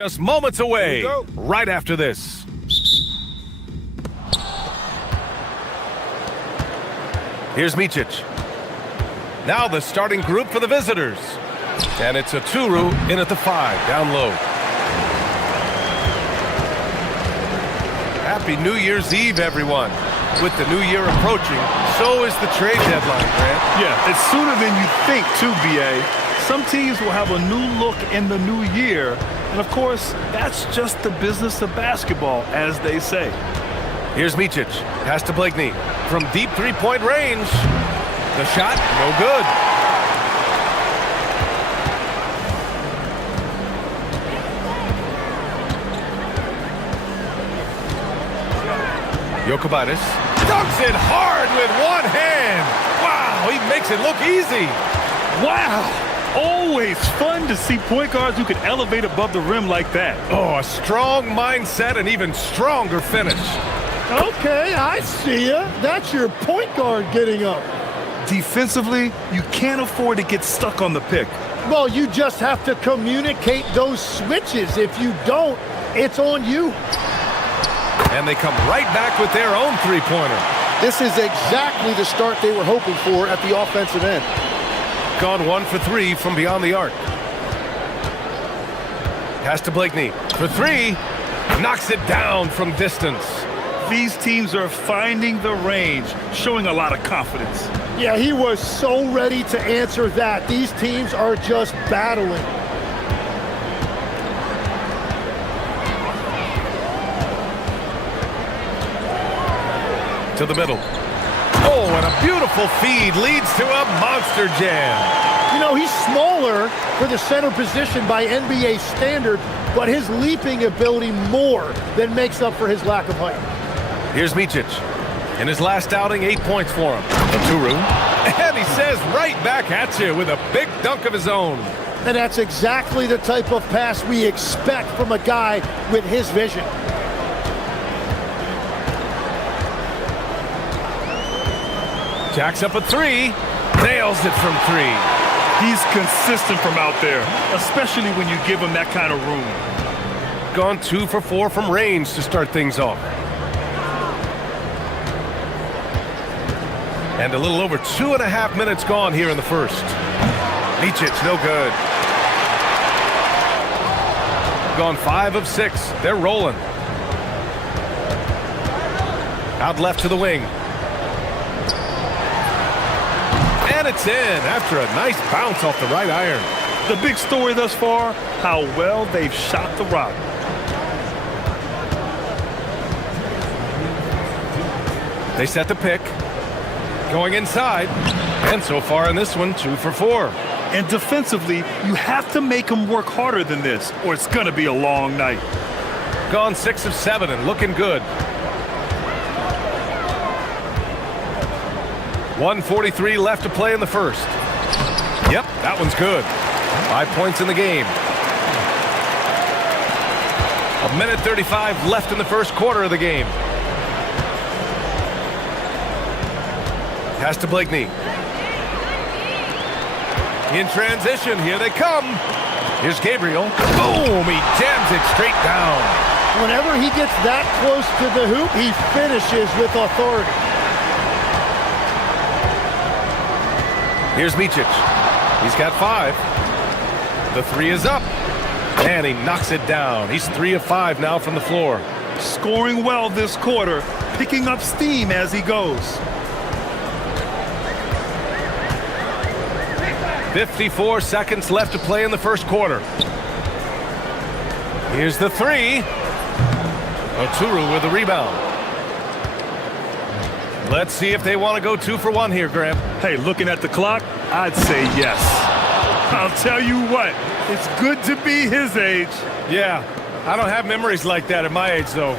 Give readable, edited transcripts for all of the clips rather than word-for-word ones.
Just moments away, right after this. Here's Micic. Now the starting group for the visitors. And it's a Turu in at the 5, down low. Happy New Year's Eve, everyone. With the new year approaching, so is the trade deadline, Grant. Yeah, it's sooner than you think, too, B.A. Some teams will have a new look in the new year. And, of course, that's just the business of basketball, as they say. Here's Micic. Pass to Blakeney. From deep three-point range. The shot, no good. Jokubaitis dunks it hard with one hand. Wow, he makes it look easy. Wow. Always fun to see point guards who can elevate above the rim like that. Oh, a strong mindset and even stronger finish. Okay, I see ya. That's your point guard getting up. Defensively, you can't afford to get stuck on the pick. Well, you just have to communicate those switches. If you don't, it's on you. And they come right back with their own three-pointer. This is exactly the start they were hoping for at the offensive end. Gone 1 for 3 from beyond the arc. Pass to Blakeney for 3. Knocks it down from distance. These teams are finding the range, showing a lot of confidence. Yeah, he was so ready to answer that. These teams are just battling. To the middle. Oh, and a beautiful feed leads to a monster jam. You know, he's smaller for the center position by NBA standard, but his leaping ability more than makes up for his lack of height. Here's Micic. In his last outing, 8 points for him. Turu. And he says right back at you with a big dunk of his own. And that's exactly the type of pass we expect from a guy with his vision. Jacks up a 3. Nails it from 3. He's consistent from out there, especially when you give him that kind of room. Gone 2 for 4 from range to start things off. And a little over 2.5 minutes gone here in the first. Micic, no good. Gone 5 of 6. They're rolling. Out left to the wing. And it's in after a nice bounce off the right iron. The big story thus far, how well they've shot the rock. They set the pick. Going inside. And so far in this one, 2 for 4. And defensively, you have to make them work harder than this, or it's going to be a long night. Gone 6 of 7 and looking good. 1:43 left to play in the first. Yep, that one's good. 5 points in the game. 1:35 left in the first quarter of the game. Pass to Blakeney. In transition, here they come. Here's Gabriel. Boom, he jams it straight down. Whenever he gets that close to the hoop, he finishes with authority. Here's Micic. He's got 5. The 3 is up. And he knocks it down. He's 3 of 5 now from the floor. Scoring well this quarter, picking up steam as he goes. 54 seconds left to play in the first quarter. Here's the 3. Turu with the rebound. Let's see if they want to go 2 for 1 here, Graham. Hey, looking at the clock, I'd say yes. I'll tell you what, it's good to be his age. Yeah, I don't have memories like that at my age, though.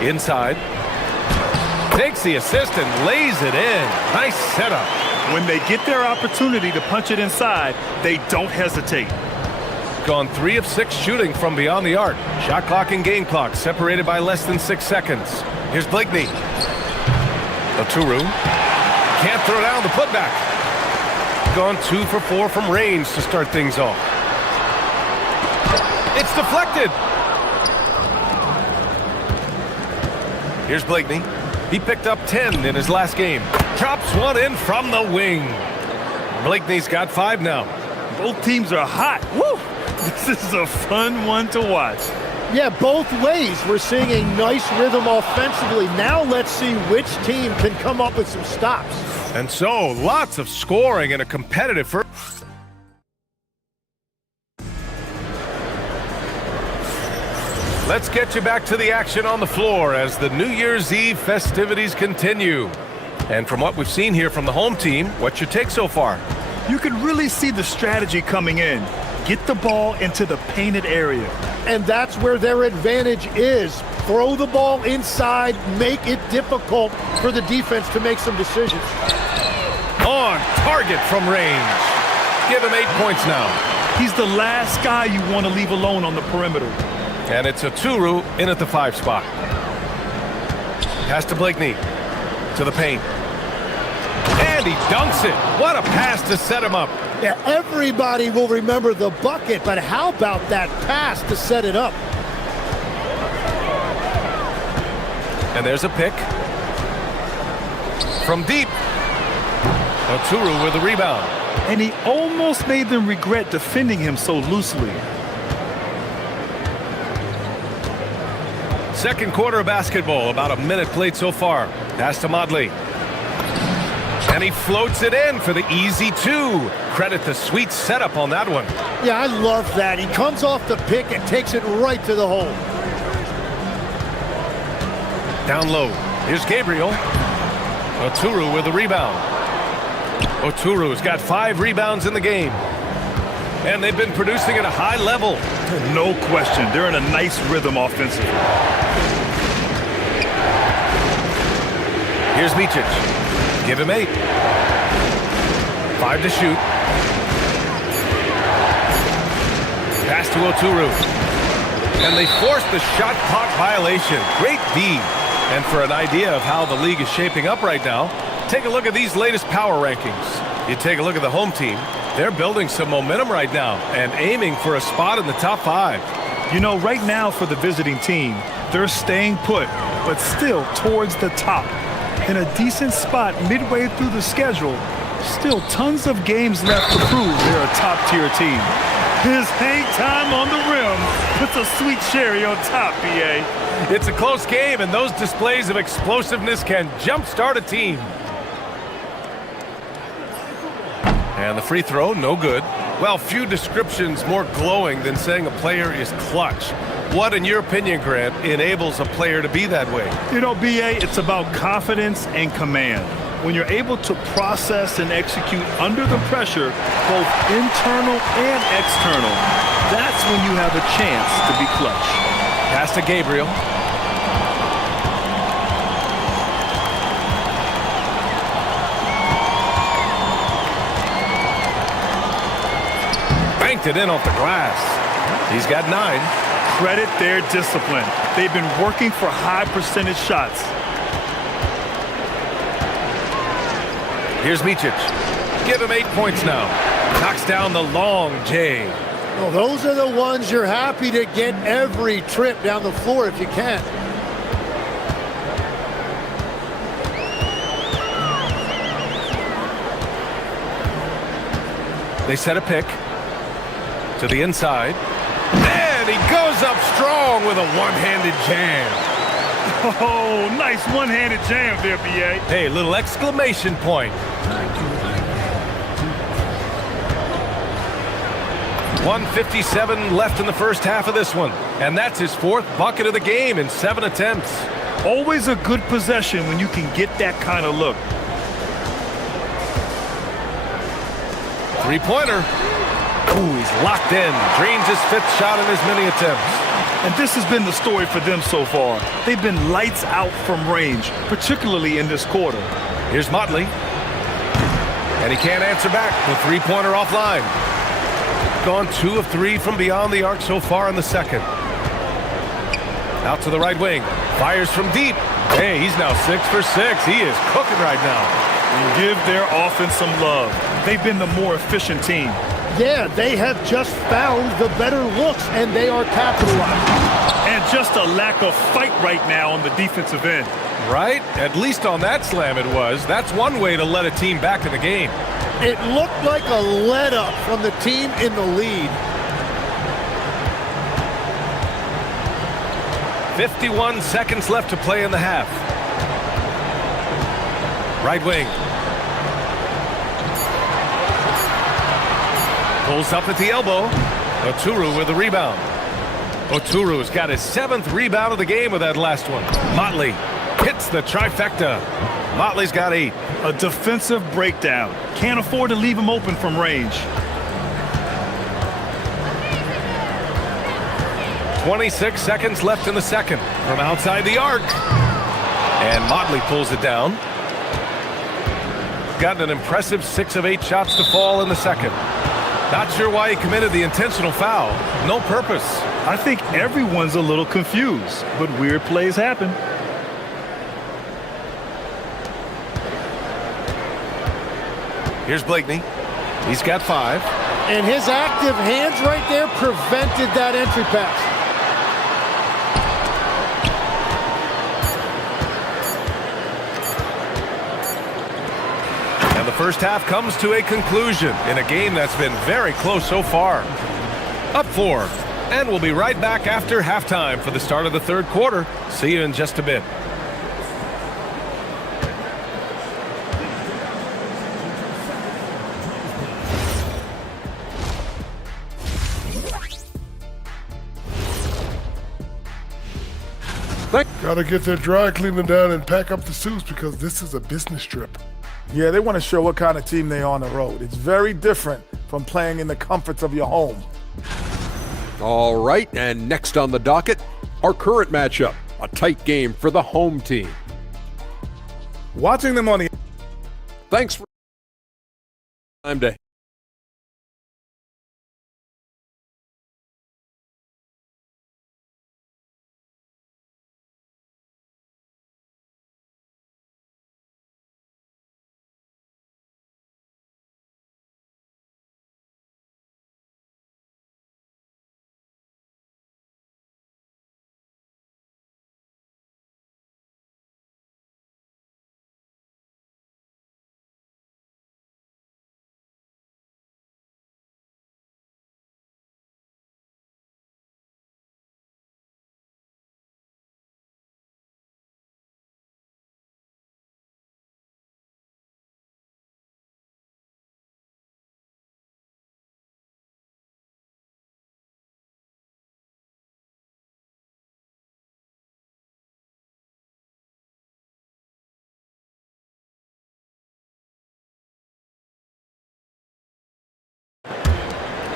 Inside. Takes the assist and lays it in. Nice setup. When they get their opportunity to punch it inside, they don't hesitate. Gone 3 of 6 shooting from beyond the arc. Shot clock and game clock separated by less than 6 seconds. Here's Blakeney. Turu can't throw down the putback. gone 2 for 4 from range to start things off. It's deflected. Here's Blakeney. He picked up 10 in his last game. Drops one in from the wing. Blakeney's got 5 now. Both teams are hot. Woo! This is a fun one to watch. Yeah, both ways. We're seeing a nice rhythm offensively. Now let's see which team can come up with some stops. And so, lots of scoring in a competitive first. Let's get you back to the action on the floor as the New Year's Eve festivities continue. And from what we've seen here from the home team, what's your take so far? You can really see the strategy coming in. Get the ball into the painted area. And that's where their advantage is. Throw the ball inside, make it difficult for the defense to make some decisions. On target from range. Give him 8 points now. He's the last guy you want to leave alone on the perimeter. And it's a Turu in at the 5 spot. Pass to Blakeney. To the paint. And he dunks it. What a pass to set him up. Yeah, everybody will remember the bucket, but how about that pass to set it up? And there's a pick. From deep. Turu with the rebound. And he almost made them regret defending him so loosely. Second quarter of basketball, about a minute played so far. Pass to Modley. And he floats it in for the easy 2. Credit the sweet setup on that one. Yeah, I love that. He comes off the pick and takes it right to the hole. Down low. Here's Gabriel. Turu with the rebound. Turu's got 5 rebounds in the game. And they've been producing at a high level. No question. They're in a nice rhythm offensively. Here's Micic. Give him 8. 5 to shoot. Pass to Turu. And they forced the shot clock violation. Great D. And for an idea of how the league is shaping up right now, take a look at these latest power rankings. You take a look at the home team. They're building some momentum right now and aiming for a spot in the top 5. You know, right now for the visiting team, they're staying put, but still towards the top. In a decent spot midway through the schedule, still tons of games left to prove they're a top-tier team. His hang time on the rim puts a sweet cherry on top, BA. It's a close game, and those displays of explosiveness can jumpstart a team. And the free throw, no good. Well, few descriptions more glowing than saying a player is clutch. What, in your opinion, Grant, enables a player to be that way? You know, BA, it's about confidence and command. When you're able to process and execute under the pressure, both internal and external, that's when you have a chance to be clutch. Pass to Gabriel. Banked it in off the glass. He's got 9. Credit their discipline. They've been working for high percentage shots. Here's Micic. Give him 8 points now. Knocks down the long J. Well, those are the ones you're happy to get every trip down the floor if you can. They set a pick to the inside. And he goes up strong with a one-handed jam. Oh, nice one-handed jam there, BA. Hey, little exclamation point. 1:57 left in the first half of this one. And that's his 4th bucket of the game in 7 attempts. Always a good possession when you can get that kind of look. Three-pointer. Ooh, he's locked in. Drains his 5th shot in as many attempts. And this has been the story for them so far. They've been lights out from range, particularly in this quarter. Here's Motley. And he can't answer back. The three-pointer offline. Gone 2 of 3 from beyond the arc so far in the second. Out to the right wing. Fires from deep. Hey, he's now 6 for 6. He is cooking right now. Give their offense some love. they've been the more efficient team. Yeah, they have just found the better looks, and they are capitalizing. And just a lack of fight right now on the defensive end. Right? At least on that slam it was. That's one way to let a team back in the game. It looked like a let-up from the team in the lead. 51 seconds left to play in the half. Right wing. Pulls up at the elbow. Oturu with the rebound. Oturu's got his 7th rebound of the game with that last one. Motley hits the trifecta. Motley's got 8. A defensive breakdown. Can't afford to leave him open from range. 26 seconds left in the second. From outside the arc. And Motley pulls it down. Got an impressive 6 of 8 shots to fall in the second. Not sure why he committed the intentional foul. No purpose. I think everyone's a little confused, but weird plays happen. Here's Blakeney. He's got 5. And his active hands right there prevented that entry pass. And the first half comes to a conclusion in a game that's been very close so far. Up 4. And we'll be right back after halftime for the start of the third quarter. See you in just a bit. Gotta get their dry cleaning done and pack up the suits because this is a business trip. Yeah, they want to show what kind of team they are on the road. It's very different from playing in the comforts of your home. All right, and next on the docket, our current matchup, a tight game for the home team. Watching them on the... Thanks for time to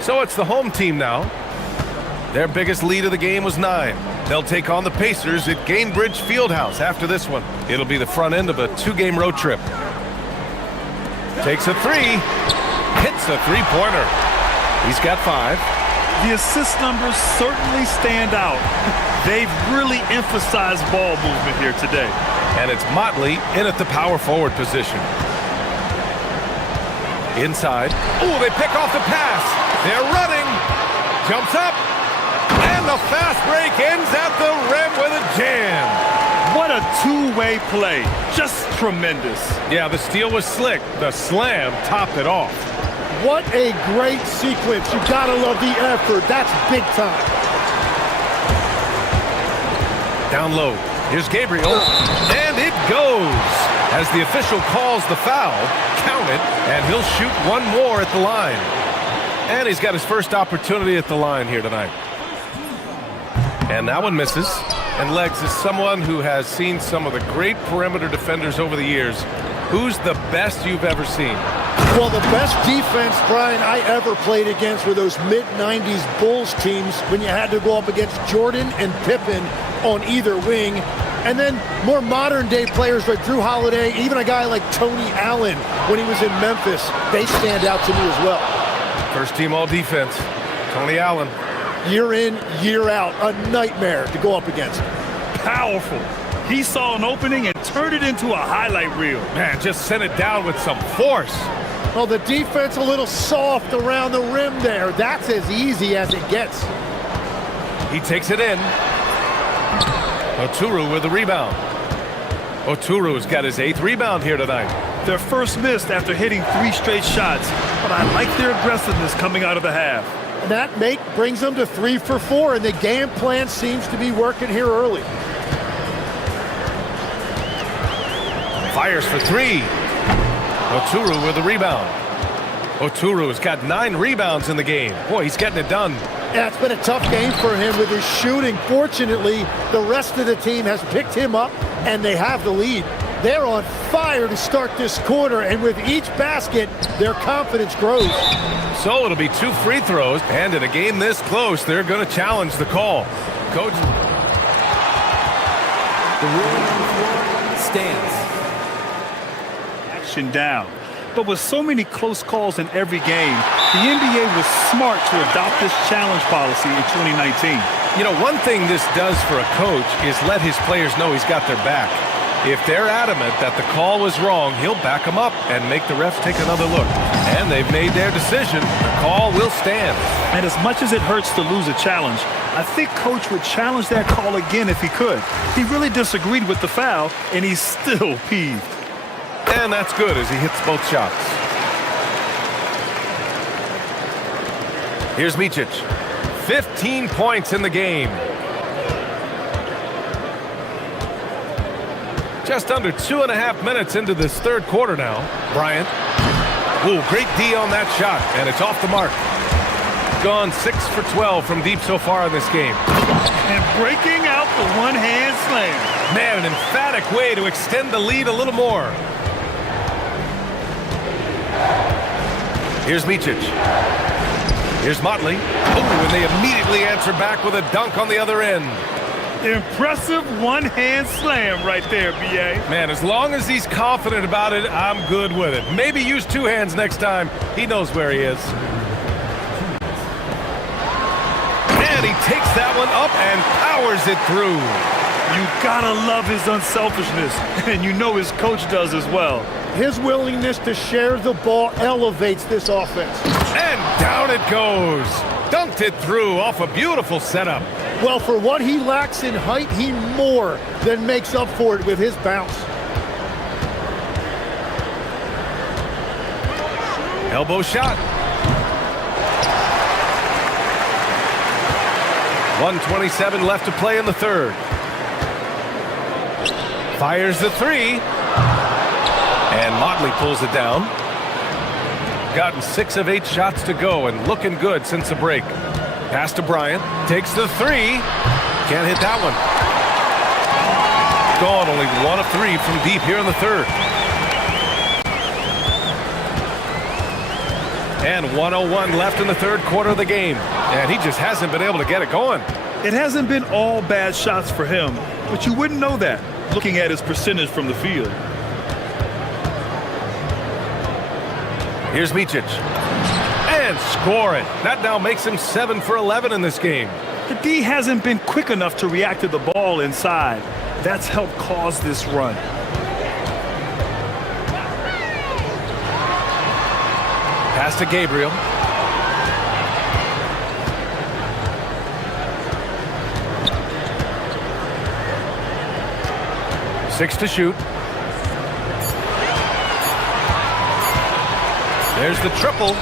So it's the home team now. Their biggest lead of the game was 9. They'll take on the Pacers at Gainbridge Fieldhouse after this one. It'll be the front end of a 2-game road trip. Takes a 3. Hits a 3-pointer. He's got 5. The assist numbers certainly stand out. They've really emphasized ball movement here today. And it's Motley in at the power forward position. Inside. Oh, they pick off the pass. They're running. Jumps up. And the fast break ends at the rim with a jam. What a two-way play. Just tremendous. Yeah, the steal was slick. The slam topped it off. What a great sequence. You gotta love the effort. That's big time. Down low. Here's Gabriel. And it goes. As the official calls the foul, count it, and he'll shoot one more at the line. And he's got his first opportunity at the line here tonight. And that one misses. And Legs is someone who has seen some of the great perimeter defenders over the years. Who's the best you've ever seen? Well, the best defense, Brian, I ever played against were those mid-90s Bulls teams when you had to go up against Jordan and Pippen on either wing. And then more modern-day players like Drew Holiday, even a guy like Tony Allen when he was in Memphis, they stand out to me as well. First team all-defense, Tony Allen. Year in, year out, a nightmare to go up against. Powerful. He saw an opening and turned it into a highlight reel. Man, just sent it down with some force. Well, the defense a little soft around the rim there. That's as easy as it gets. He takes it in. Oturu with the rebound. Oturu's got his 8th rebound here tonight. Their first missed after hitting 3 straight shots, but I like their aggressiveness coming out of the half. And that make brings them to 3 for 4, and the game plan seems to be working here early. Fires for 3. Oturu with the rebound. Oturu's got 9 rebounds in the game. Boy, he's getting it done. Yeah, it's been a tough game for him with his shooting. Fortunately, the rest of the team has picked him up, and they have the lead. They're on fire to start this quarter, and with each basket, their confidence grows. So it'll be 2 free throws, and in a game this close, they're going to challenge the call. Coach. The ruling on the floor stands. Action down. But with so many close calls in every game, the NBA was smart to adopt this challenge policy in 2019. You know, one thing this does for a coach is let his players know he's got their back. If they're adamant that the call was wrong, he'll back them up and make the refs take another look. And they've made their decision. The call will stand. And as much as it hurts to lose a challenge, I think Coach would challenge that call again if he could. He really disagreed with the foul, and he's still peeved. And that's good as he hits both shots. Here's Micic. 15 points in the game. Just under 2.5 minutes into this third quarter now. Bryant. Ooh, great D on that shot, and it's off the mark. Gone 6 for 12 from deep so far in this game. And breaking out the one-hand slam. Man, an emphatic way to extend the lead a little more. Here's Micic. Here's Motley. Oh, and they immediately answer back with a dunk on the other end. Impressive one-hand slam right there, B.A. Man, as long as he's confident about it, I'm good with it. Maybe use 2 hands next time. He knows where he is. And he takes that one up and powers it through. You gotta love his unselfishness, and you know his coach does as well. His willingness to share the ball elevates this offense. And down it goes. Dunked it through off a beautiful setup. Well, for what he lacks in height, he more than makes up for it with his bounce. Elbow shot. 1:27 left to play in the third. Fires the 3. And Motley pulls it down. Gotten 6 of 8 shots to go and looking good since the break. Pass to Bryant. Takes the 3. Can't hit that one. Gone only 1 of 3 from deep here in the third. And 1:01 left in the third quarter of the game. And he just hasn't been able to get it going. It hasn't been all bad shots for him, but you wouldn't know that looking at his percentage from the field. Here's Micic. And score it. That now makes him 7 for 11 in this game. The D hasn't been quick enough to react to the ball inside. That's helped cause this run. Pass to Gabriel. Six to shoot. There's the triple.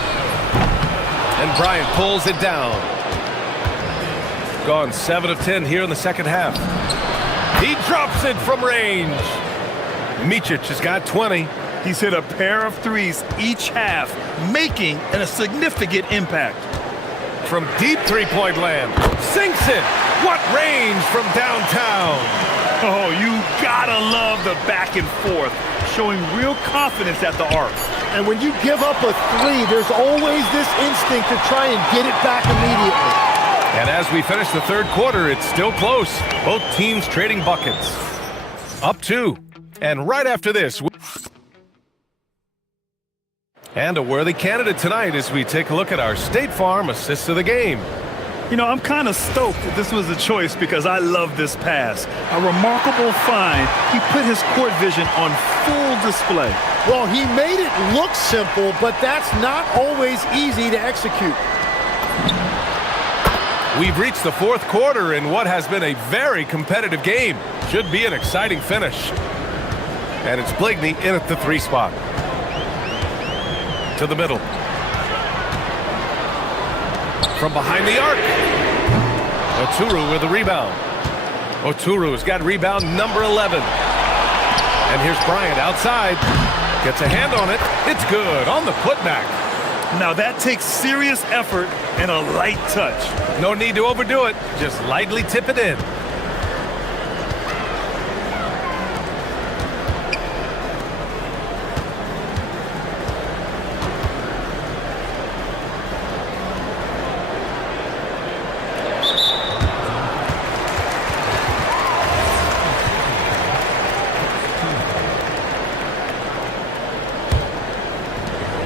And Bryant pulls it down. Gone 7 of 10 here in the second half. He drops it from range. Micic has got 20. He's hit a pair of threes each half, making a significant impact. From deep three-point land. Sinks it. What range from downtown. Oh, you gotta love the back and forth, showing real confidence at the arc. And when you give up a 3, there's always this instinct to try and get it back immediately. And as we finish the third quarter, it's still close. Both teams trading buckets. Up 2. And right after this... And a worthy candidate tonight as we take a look at our State Farm assists of the game. You know, I'm kind of stoked that this was a choice because I love this pass. A remarkable find. He put his court vision on full display. Well, he made it look simple, but that's not always easy to execute. We've reached the fourth quarter in what has been a very competitive game. Should be an exciting finish. And it's Blakeney in at the 3 spot. To the middle. From behind the arc. Oturu with the rebound. Oturu's got rebound number 11. And here's Bryant outside. Gets a hand on it. It's good on the putback. Now that takes serious effort and a light touch. No need to overdo it. Just lightly tip it in.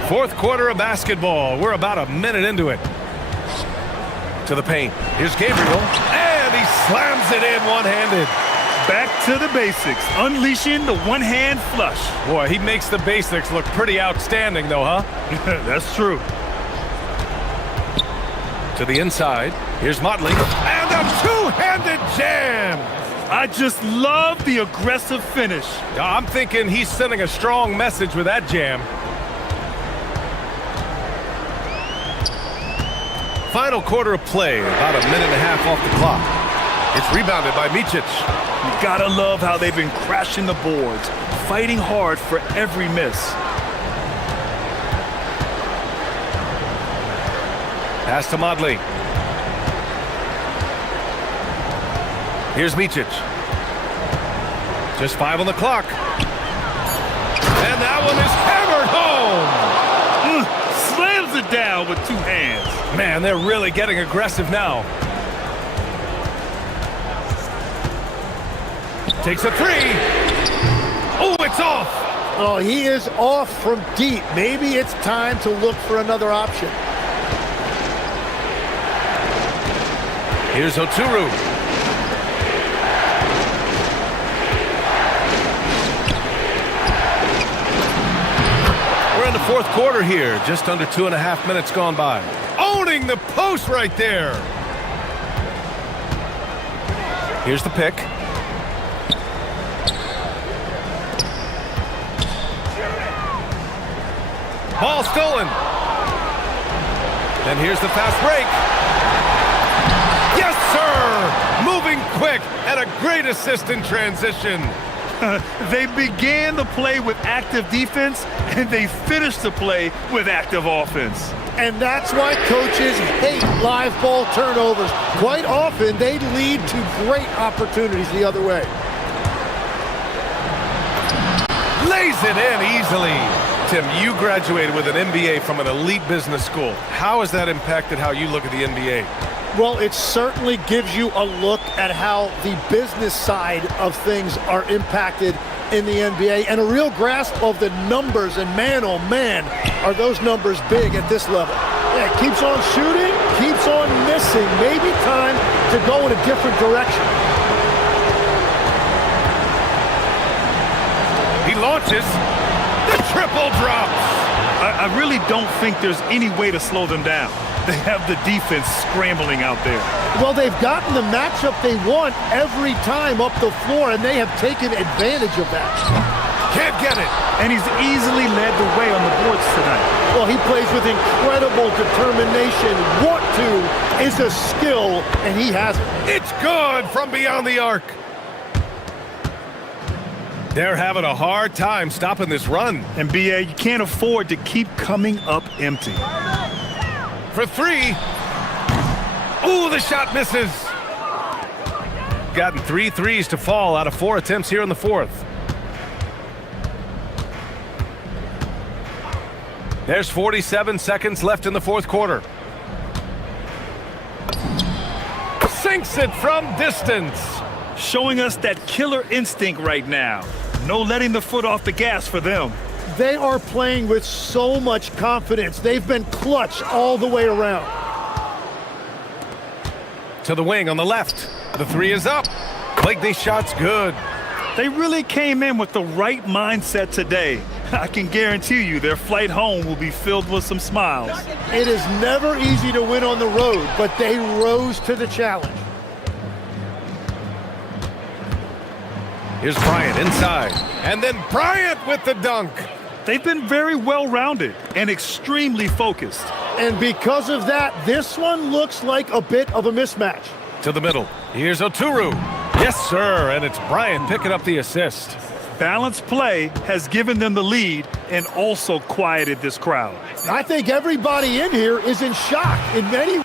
Fourth quarter of basketball. We're about a minute into it. To the paint. Here's Gabriel. And he slams it in one-handed. Back to the basics. Unleashing the one-hand flush. Boy, he makes the basics look pretty outstanding, though, huh? That's true. To the inside. Here's Motley. And a two-handed jam. I just love the aggressive finish. I'm thinking he's sending a strong message with that jam. Final quarter of play, about a minute and a half off the clock. It's rebounded by Micic. You gotta love how they've been crashing the boards, fighting hard for every miss. Pass to Motley. Here's Micic. Just 5 on the clock. And that one is hammered home. Slams it down with 2 hands. Man, they're really getting aggressive now. Takes a 3. Oh, it's off. Oh, he is off from deep. Maybe it's time to look for another option. Here's Oturu. We're in the fourth quarter here. Just under 2.5 minutes gone by. Owning the post right there. Here's the pick. Ball stolen. And here's the fast break. Yes, sir! Moving quick and a great assist in transition. They began the play with active defense, and they finished the play with active offense. And that's why coaches hate live ball turnovers. Quite often, they lead to great opportunities the other way. Lays it in easily. Tim, you graduated with an MBA from an elite business school. How has that impacted how you look at the NBA? Well, it certainly gives you a look at how the business side of things are impacted in the NBA and a real grasp of the numbers. And man, oh man, are those numbers big at this level. Yeah, keeps on shooting, keeps on missing. Maybe time to go in a different direction. He launches. The triple drops. I really don't think there's any way to slow them down. They have the defense scrambling out there. Well, they've gotten the matchup they want every time up the floor, and they have taken advantage of that. Can't get it. And he's easily led the way on the boards tonight. Well, he plays with incredible determination. Want to is a skill, and he has it. It's good from beyond the arc. They're having a hard time stopping this run. And BA, you can't afford to keep coming up empty. For 3. Ooh, the shot misses. Gotten 3 threes to fall out of 4 attempts here in the fourth. There's 47 seconds left in the fourth quarter. Sinks it from distance. Showing us that killer instinct right now. No letting the foot off the gas for them. They are playing with so much confidence. They've been clutch all the way around. To the wing on the left. The three is up. Blakeney's shot's good. They really came in with the right mindset today. I can guarantee you their flight home will be filled with some smiles. It is never easy to win on the road, but they rose to the challenge. Here's Bryant inside. And then Bryant with the dunk. They've been very well-rounded and extremely focused. And because of that, this one looks like a bit of a mismatch. To the middle. Here's Oturu. Yes, sir. And it's Bryant picking up the assist. Balanced play has given them the lead and also quieted this crowd. I think everybody in here is in shock in many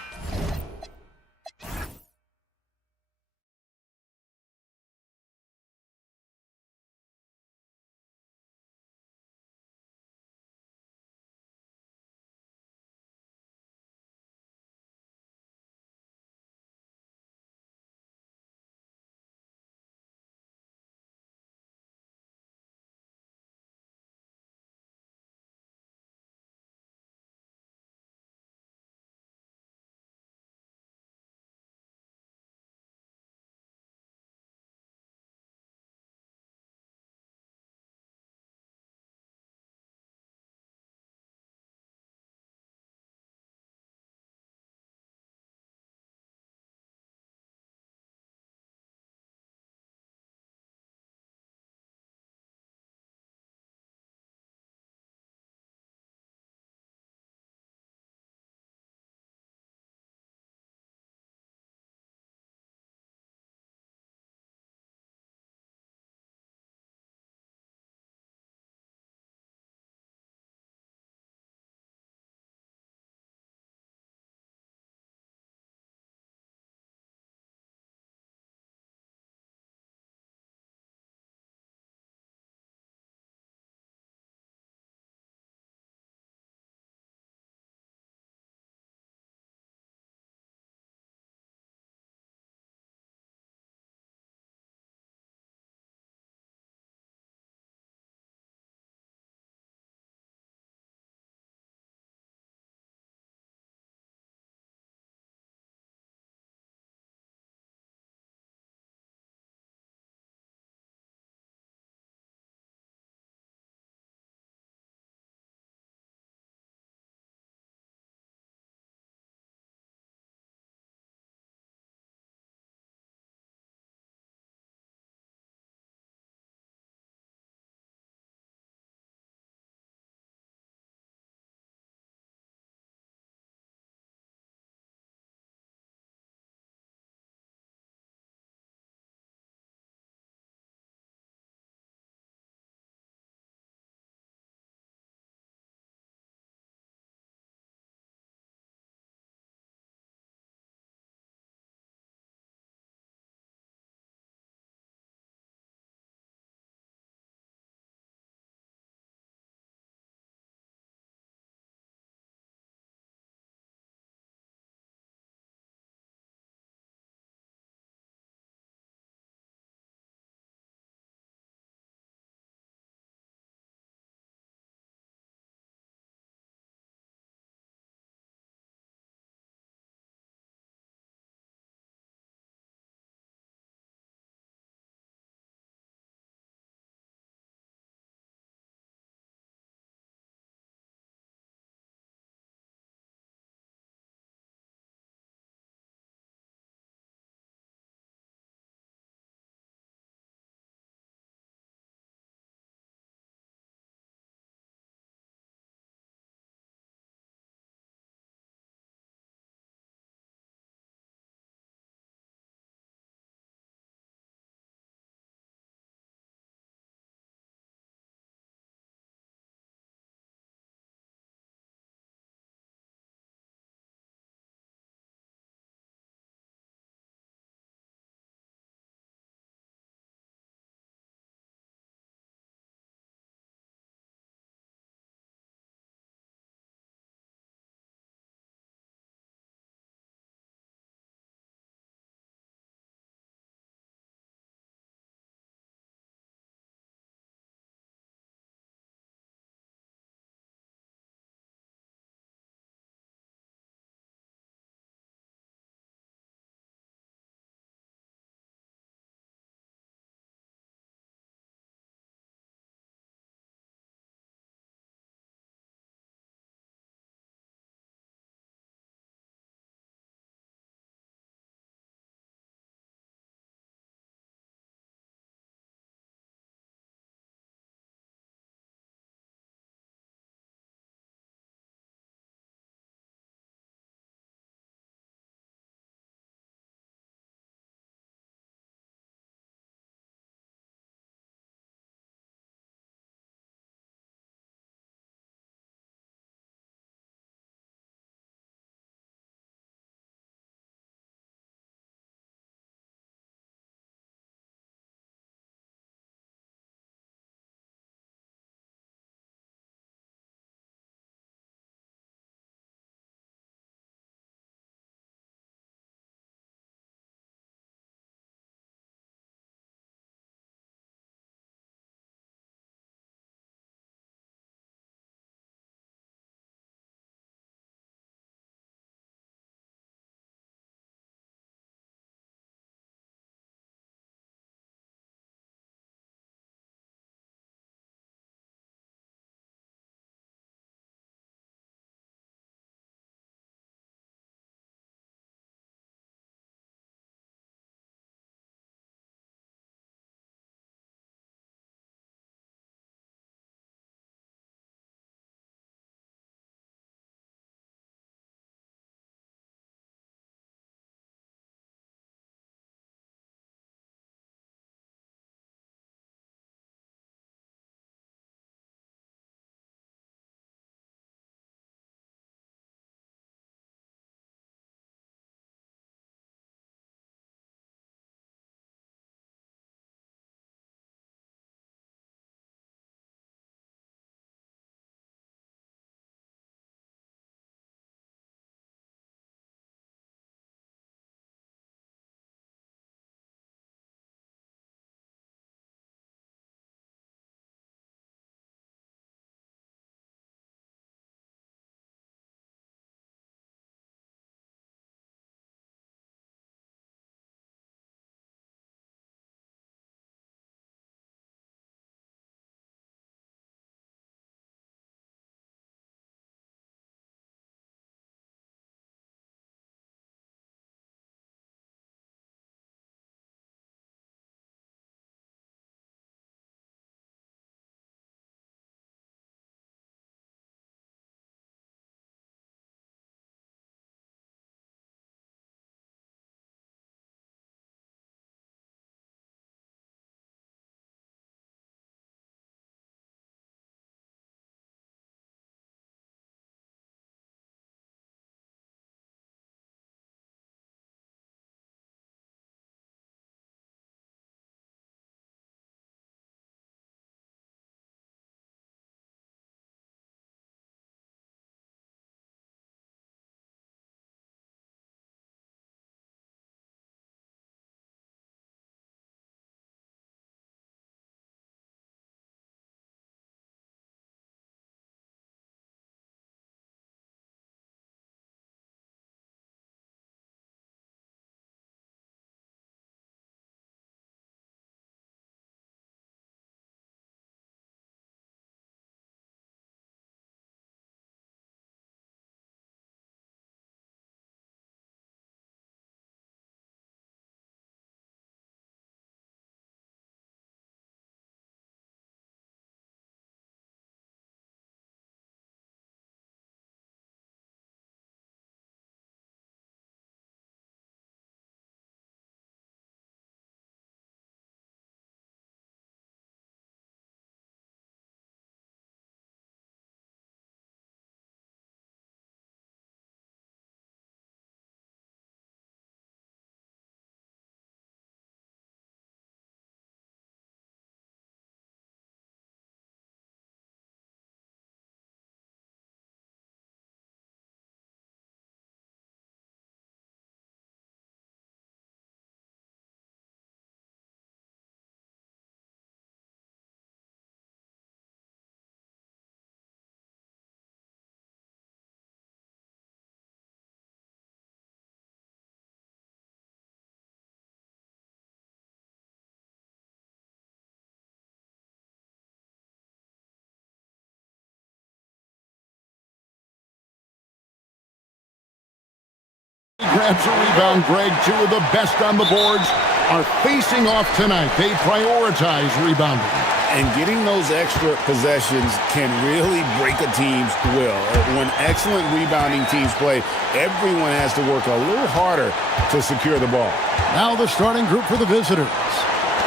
Grabs a rebound, Greg. Two of the best on the boards are facing off tonight. They prioritize rebounding. And getting those extra possessions can really break a team's will. When excellent rebounding teams play, everyone has to work a little harder to secure the ball. Now the starting group for the visitors.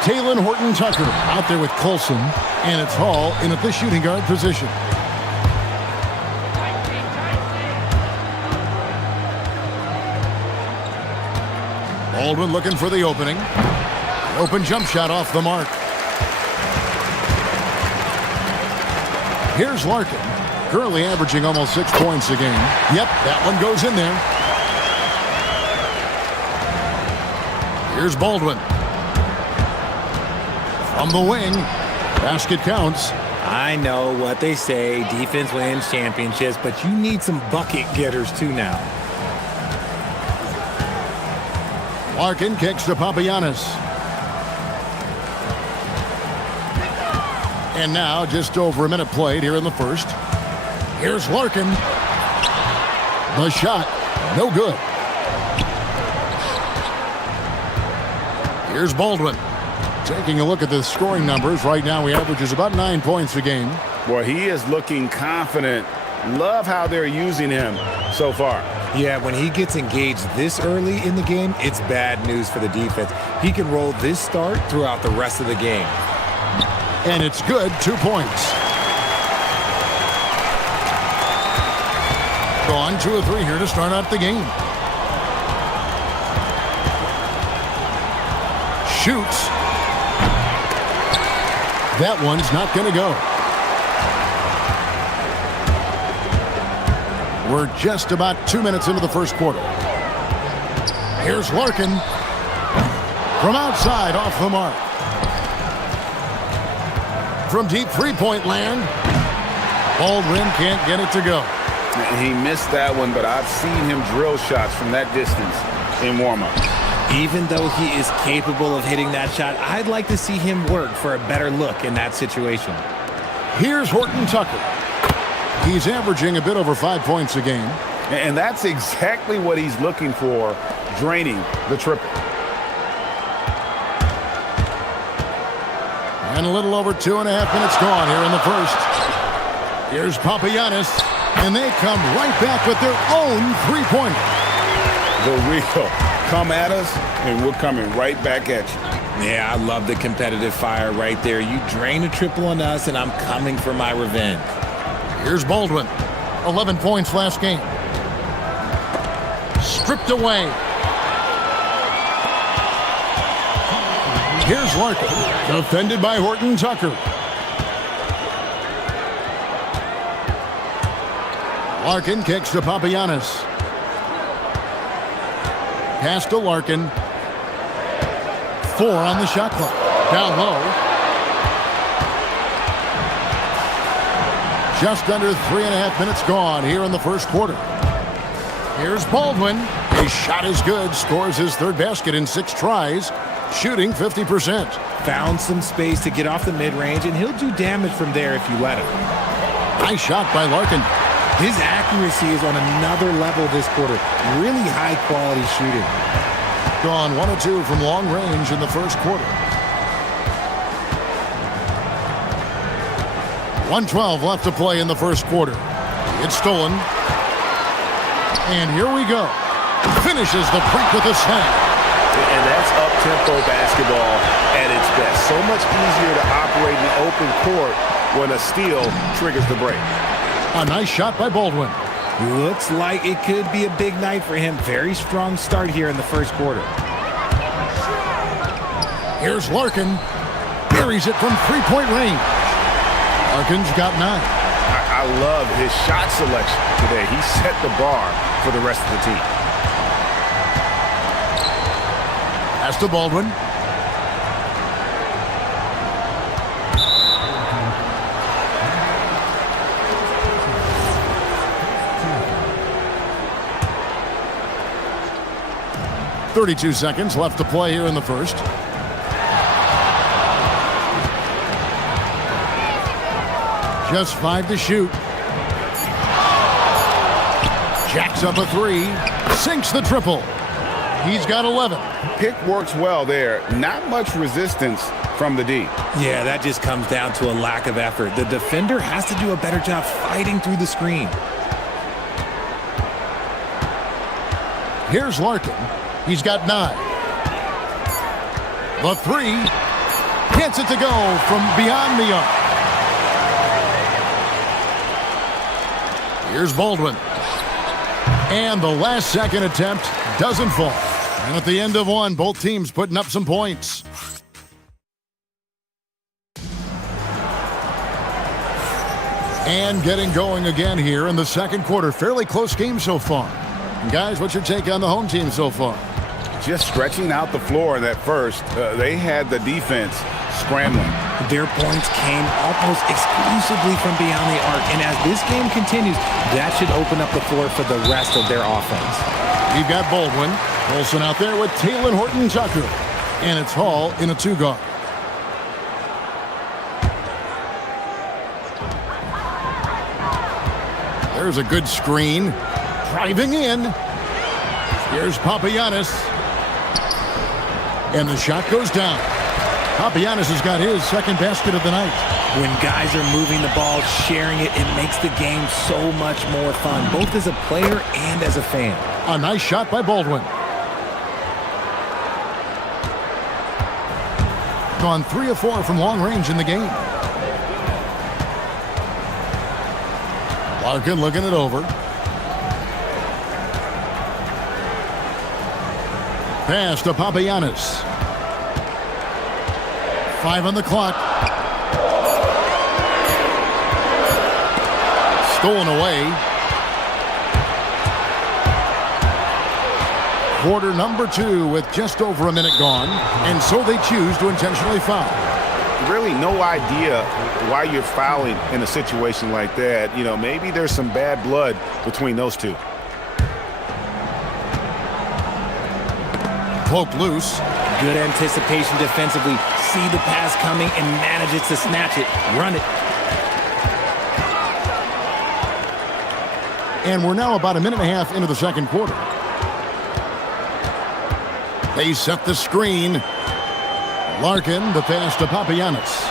Taylon Horton-Tucker out there with Colson, and it's Hall in at the shooting guard position. Baldwin looking for the opening. Open jump shot off the mark. Here's Larkin, currently averaging almost 6 points a game. Yep, that one goes in there. Here's Baldwin. From the wing, basket counts. I know what they say, defense wins championships, but you need some bucket getters too now. Larkin kicks to Papagiannis. And now just over a minute played here in the first. Here's Larkin. The shot, no good. Here's Baldwin. Taking a look at the scoring numbers, right now he averages about 9 points a game. Well, he is looking confident. Love how they're using him so far. Yeah, when he gets engaged this early in the game, it's bad news for the defense. He can roll this start throughout the rest of the game. And it's good, 2 points. Gone 2 of 3 here to start out the game. Shoots. That one's not going to go. We're just about 2 minutes into the first quarter. Here's Larkin. From outside, off the mark. From deep three-point land, Baldwin can't get it to go. He missed that one, but I've seen him drill shots from that distance in warm-up. Even though he is capable of hitting that shot, I'd like to see him work for a better look in that situation. Here's Horton-Tucker. He's averaging a bit over 5 points a game. And that's exactly what he's looking for, draining the triple. And a little over 2.5 minutes gone here in the first. Here's Papagiannis, and they come right back with their own three-pointer. The real come at us, and we're coming right back at you. Yeah, I love the competitive fire right there. You drain a triple on us, and I'm coming for my revenge. Here's Baldwin. 11 points last game. Stripped away. Here's Larkin. Defended by Horton-Tucker. Larkin kicks to Papagiannis. Pass to Larkin. 4 on the shot clock. Down low. Just under 3.5 minutes gone here in the first quarter. Here's Baldwin. His shot is good. Scores his third basket in 6 tries. Shooting 50%. Found some space to get off the mid-range, and he'll do damage from there if you let him. Nice shot by Larkin. His accuracy is on another level this quarter. Really high-quality shooting. Gone 1 of 2 from long range in the first quarter. 1:12 left to play in the first quarter. It's stolen. And here we go. Finishes the break with a slam. And that's up-tempo basketball at its best. So much easier to operate in the open court when a steal triggers the break. A nice shot by Baldwin. Looks like it could be a big night for him. Very strong start here in the first quarter. Here's Larkin. Buries it from three-point range. Larkin's got 9. I love his shot selection today. He set the bar for the rest of the team. Pass to Baldwin. .32 seconds left to play here in the first. Just 5 to shoot. Jacks up a three. Sinks the triple. He's got 11. Pick works well there. Not much resistance from the D. Yeah, that just comes down to a lack of effort. The defender has to do a better job fighting through the screen. Here's Larkin. He's got 9. The three. Gets it to go from beyond the arc. Here's Baldwin. And the last second attempt doesn't fall. And at the end of one, both teams putting up some points. And getting going again here in the second quarter. Fairly close game so far. And guys, what's your take on the home team so far? Just stretching out the floor in that first. They had the defense scrambling. Their points came almost exclusively from beyond the arc. And as this game continues, that should open up the floor for the rest of their offense. You've got Baldwin. Olsen out there with Taylor Horton-Tucker. And it's Hall in a 2-guard. There's a good screen. Driving in. Here's Papagiannis. And the shot goes down. Papagiannis has got his second basket of the night. When guys are moving the ball, sharing it, it makes the game so much more fun, both as a player and as a fan. A nice shot by Baldwin. Gone 3 of 4 from long range in the game. Larkin looking it over. Pass to Papagiannis. 5 on the clock. Stolen away. Quarter number 2 with just over a minute gone. And so they choose to intentionally foul. Really no idea why you're fouling in a situation like that. You know, maybe there's some bad blood between those two. Poked loose. Good anticipation defensively. See the pass coming and manages to snatch it. Run it. And we're now about a minute and a half into the second quarter. They set the screen. Larkin, the pass to Papagiannis.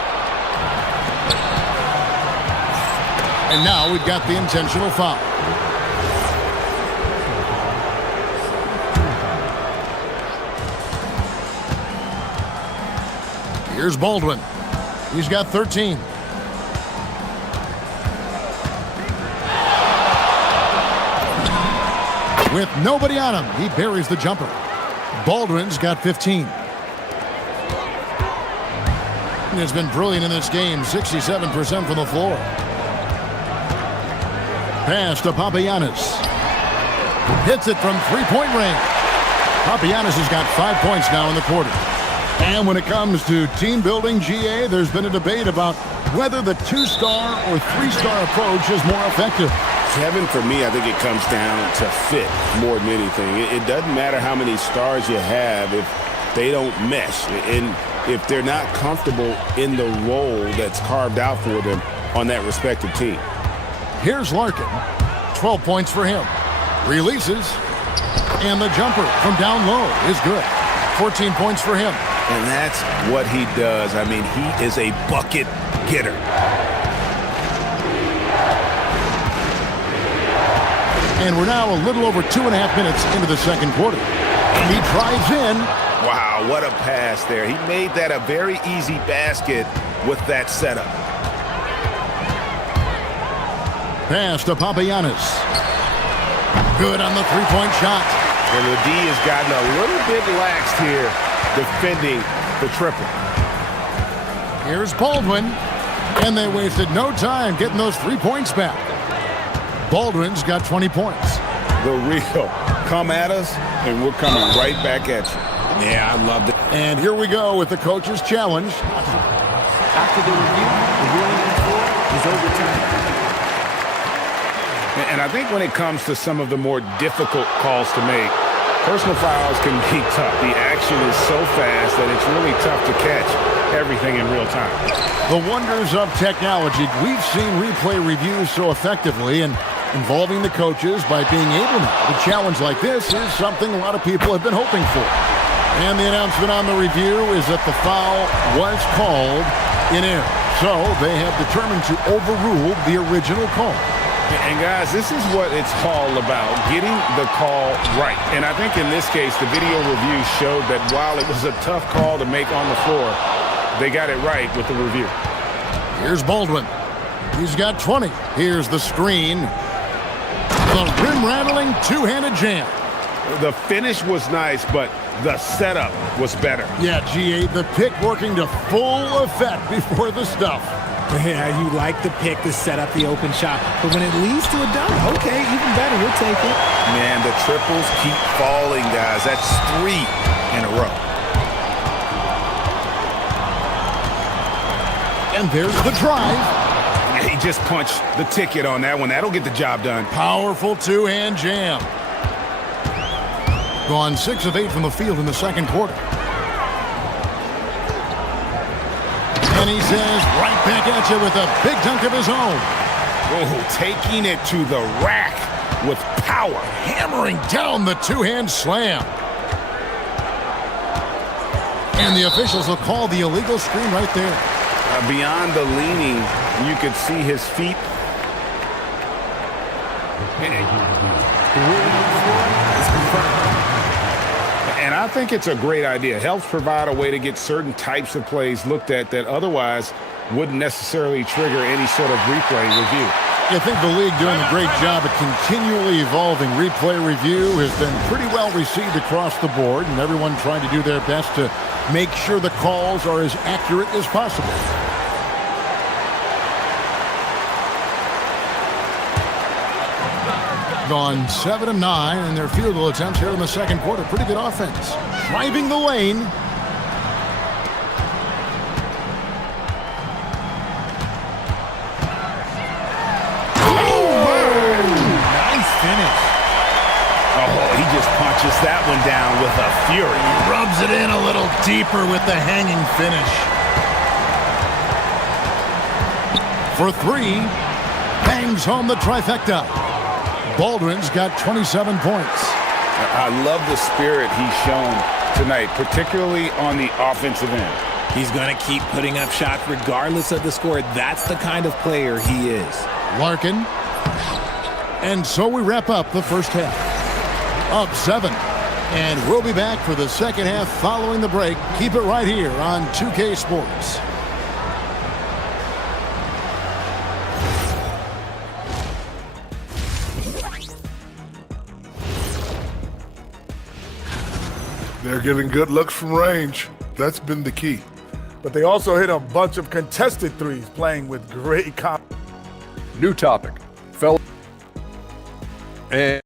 And now we've got the intentional foul. Here's Baldwin. He's got 13. With nobody on him, he buries the jumper. Baldwin's got 15. He has been brilliant in this game, 67% from the floor. Pass to Papagiannis. Hits it from three-point range. Papagiannis has got 5 points now in the quarter. And when it comes to team building, GA, there's been a debate about whether the 2-star or 3-star approach is more effective. Kevin, for me, I think it comes down to fit more than anything. It doesn't matter how many stars you have if they don't mesh. And if they're not comfortable in the role that's carved out for them on that respective team. Here's Larkin. 12 points for him. Releases. And the jumper from down low is good. 14 points for him. And that's what he does. I mean, he is a bucket getter. And we're now a little over 2.5 minutes into the second quarter. And he drives in. Wow, what a pass there. He made that a very easy basket with that setup. Pass to Papagiannis. Good on the three-point shot. And the D has gotten a little bit laxed here defending the triple. Here's Baldwin. And they wasted no time getting those 3 points back. Baldwin's got 20 points. The real come at us, and we're coming right back at you. Yeah, I loved it. And here we go with the coach's challenge. After the review, the ruling is overtime. And I think when it comes to some of the more difficult calls to make, personal fouls can be tough. The action is so fast that it's really tough to catch everything in real time. The wonders of technology. We've seen replay reviews so effectively, and involving the coaches by being able to challenge like this is something a lot of people have been hoping for. And the announcement on the review is that the foul was called in error. So they have determined to overrule the original call. And guys, this is what it's all about, getting the call right. And I think in this case, the video review showed that while it was a tough call to make on the floor, they got it right with the review. Here's Baldwin. He's got 20. Here's the screen. The rim-rattling two-handed jam. The finish was nice, but the setup was better. Yeah, GA, the pick working to full effect before the stuff. Yeah, you like the pick to set up the open shot, but when it leads to a dunk, okay, even better, we'll take it. Man, the triples keep falling, guys. That's 3 in a row. And there's the drive. He just punched the ticket on that one. That'll get the job done. Powerful two-hand jam. Gone 6 of 8 from the field in the second quarter. And he says right back at you with a big dunk of his own. Oh, taking it to the rack with power. Hammering down the two-hand slam. And the officials will call the illegal screen right there. Beyond the leaning, you could see his feet. And I think it's a great idea. It helps provide a way to get certain types of plays looked at that otherwise wouldn't necessarily trigger any sort of replay review. I think the league doing a great job at continually evolving replay review has been pretty well received across the board, and everyone trying to do their best to make sure the calls are as accurate as possible. Gone 7 of 9 in their field goal attempts here in the second quarter. Pretty good offense. Driving the lane. Nice finish. Oh, he just punches that one down with a fury. Rubs it in a little deeper with the hanging finish. For 3. Bangs home the trifecta. Baldwin's got 27 points. I love the spirit he's shown tonight, particularly on the offensive end. He's going to keep putting up shots regardless of the score. That's the kind of player he is. Larkin. And so we wrap up the first half. Up 7. And we'll be back for the second half following the break. Keep it right here on 2K Sports. They're getting good looks from range. That's been the key. But they also hit a bunch of contested threes, playing with great confidence. New topic. Fellow. And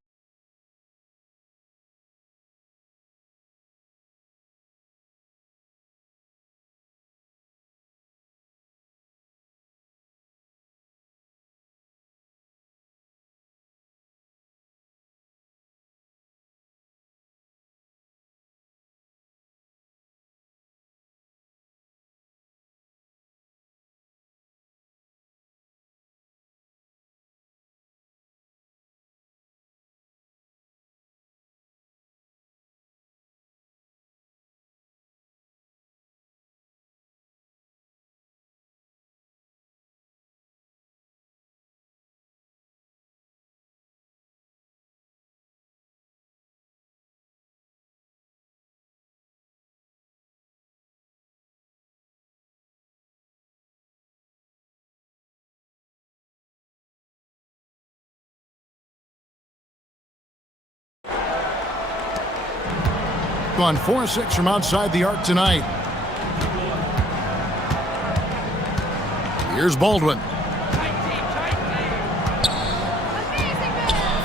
Gone 4-6 from outside the arc tonight. Here's Baldwin.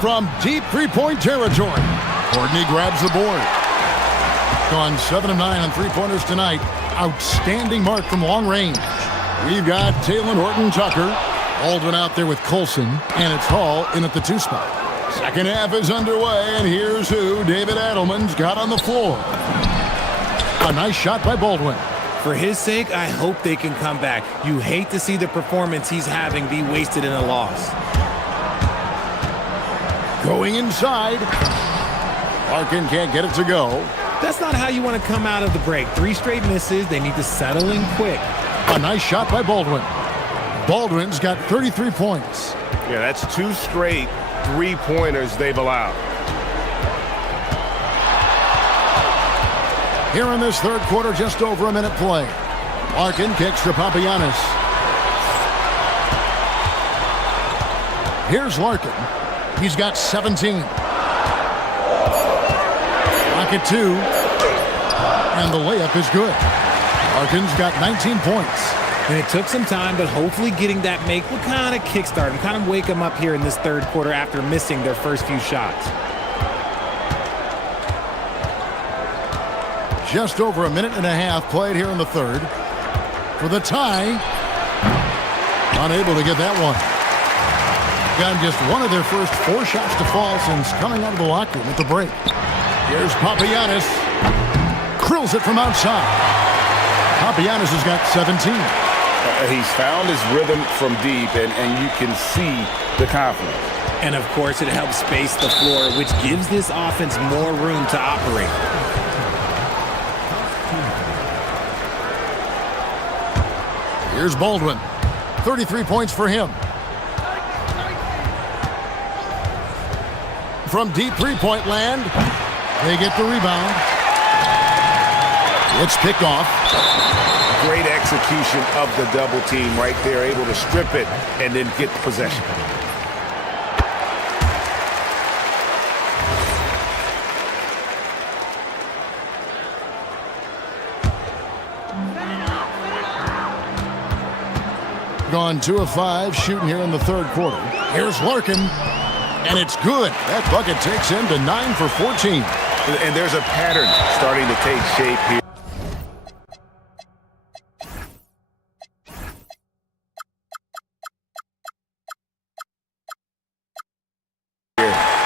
From deep three-point territory, Courtney grabs the board. Gone 7 of 9 on three-pointers tonight. Outstanding mark from long range. We've got Taylor Horton-Tucker. Baldwin out there with Colson, and it's Hall in at the 2 spot. Second half is underway, and here's who David Adelman's got on the floor. A nice shot by Baldwin. For his sake, I hope they can come back. You hate to see the performance he's having be wasted in a loss. Going inside. Larkin can't get it to go. That's not how you want to come out of the break. 3 straight misses. They need to settle in quick. A nice shot by Baldwin. Baldwin's got 33 points. Yeah, that's 2 straight 3-pointers they've allowed. Here in this third quarter, just over a minute play. Larkin kicks to Papagiannis. Here's Larkin. He's got 17. Pocket 2. And the layup is good. Larkin's got 19 points. And it took some time, but hopefully getting that make will kind of kickstart them, kind of wake them up here in this third quarter after missing their first few shots. Just over a minute and a half played here in the third. For the tie. Unable to get that one. Got just one of their first 4 shots to fall since coming out of the locker room at the break. Here's Papagiannis. Krills it from outside. Papagiannis has got 17. He's found his rhythm from deep, and you can see the confidence. And of course, it helps space the floor, which gives this offense more room to operate. Here's Baldwin. 33 points for him. From deep three-point land, they get the rebound. It's picked off. Great execution of the double team right there, able to strip it and then get the possession. Gone 2 of 5 shooting here in the third quarter. Here's Larkin, and it's good. That bucket takes him to 9 for 14. And there's a pattern starting to take shape here.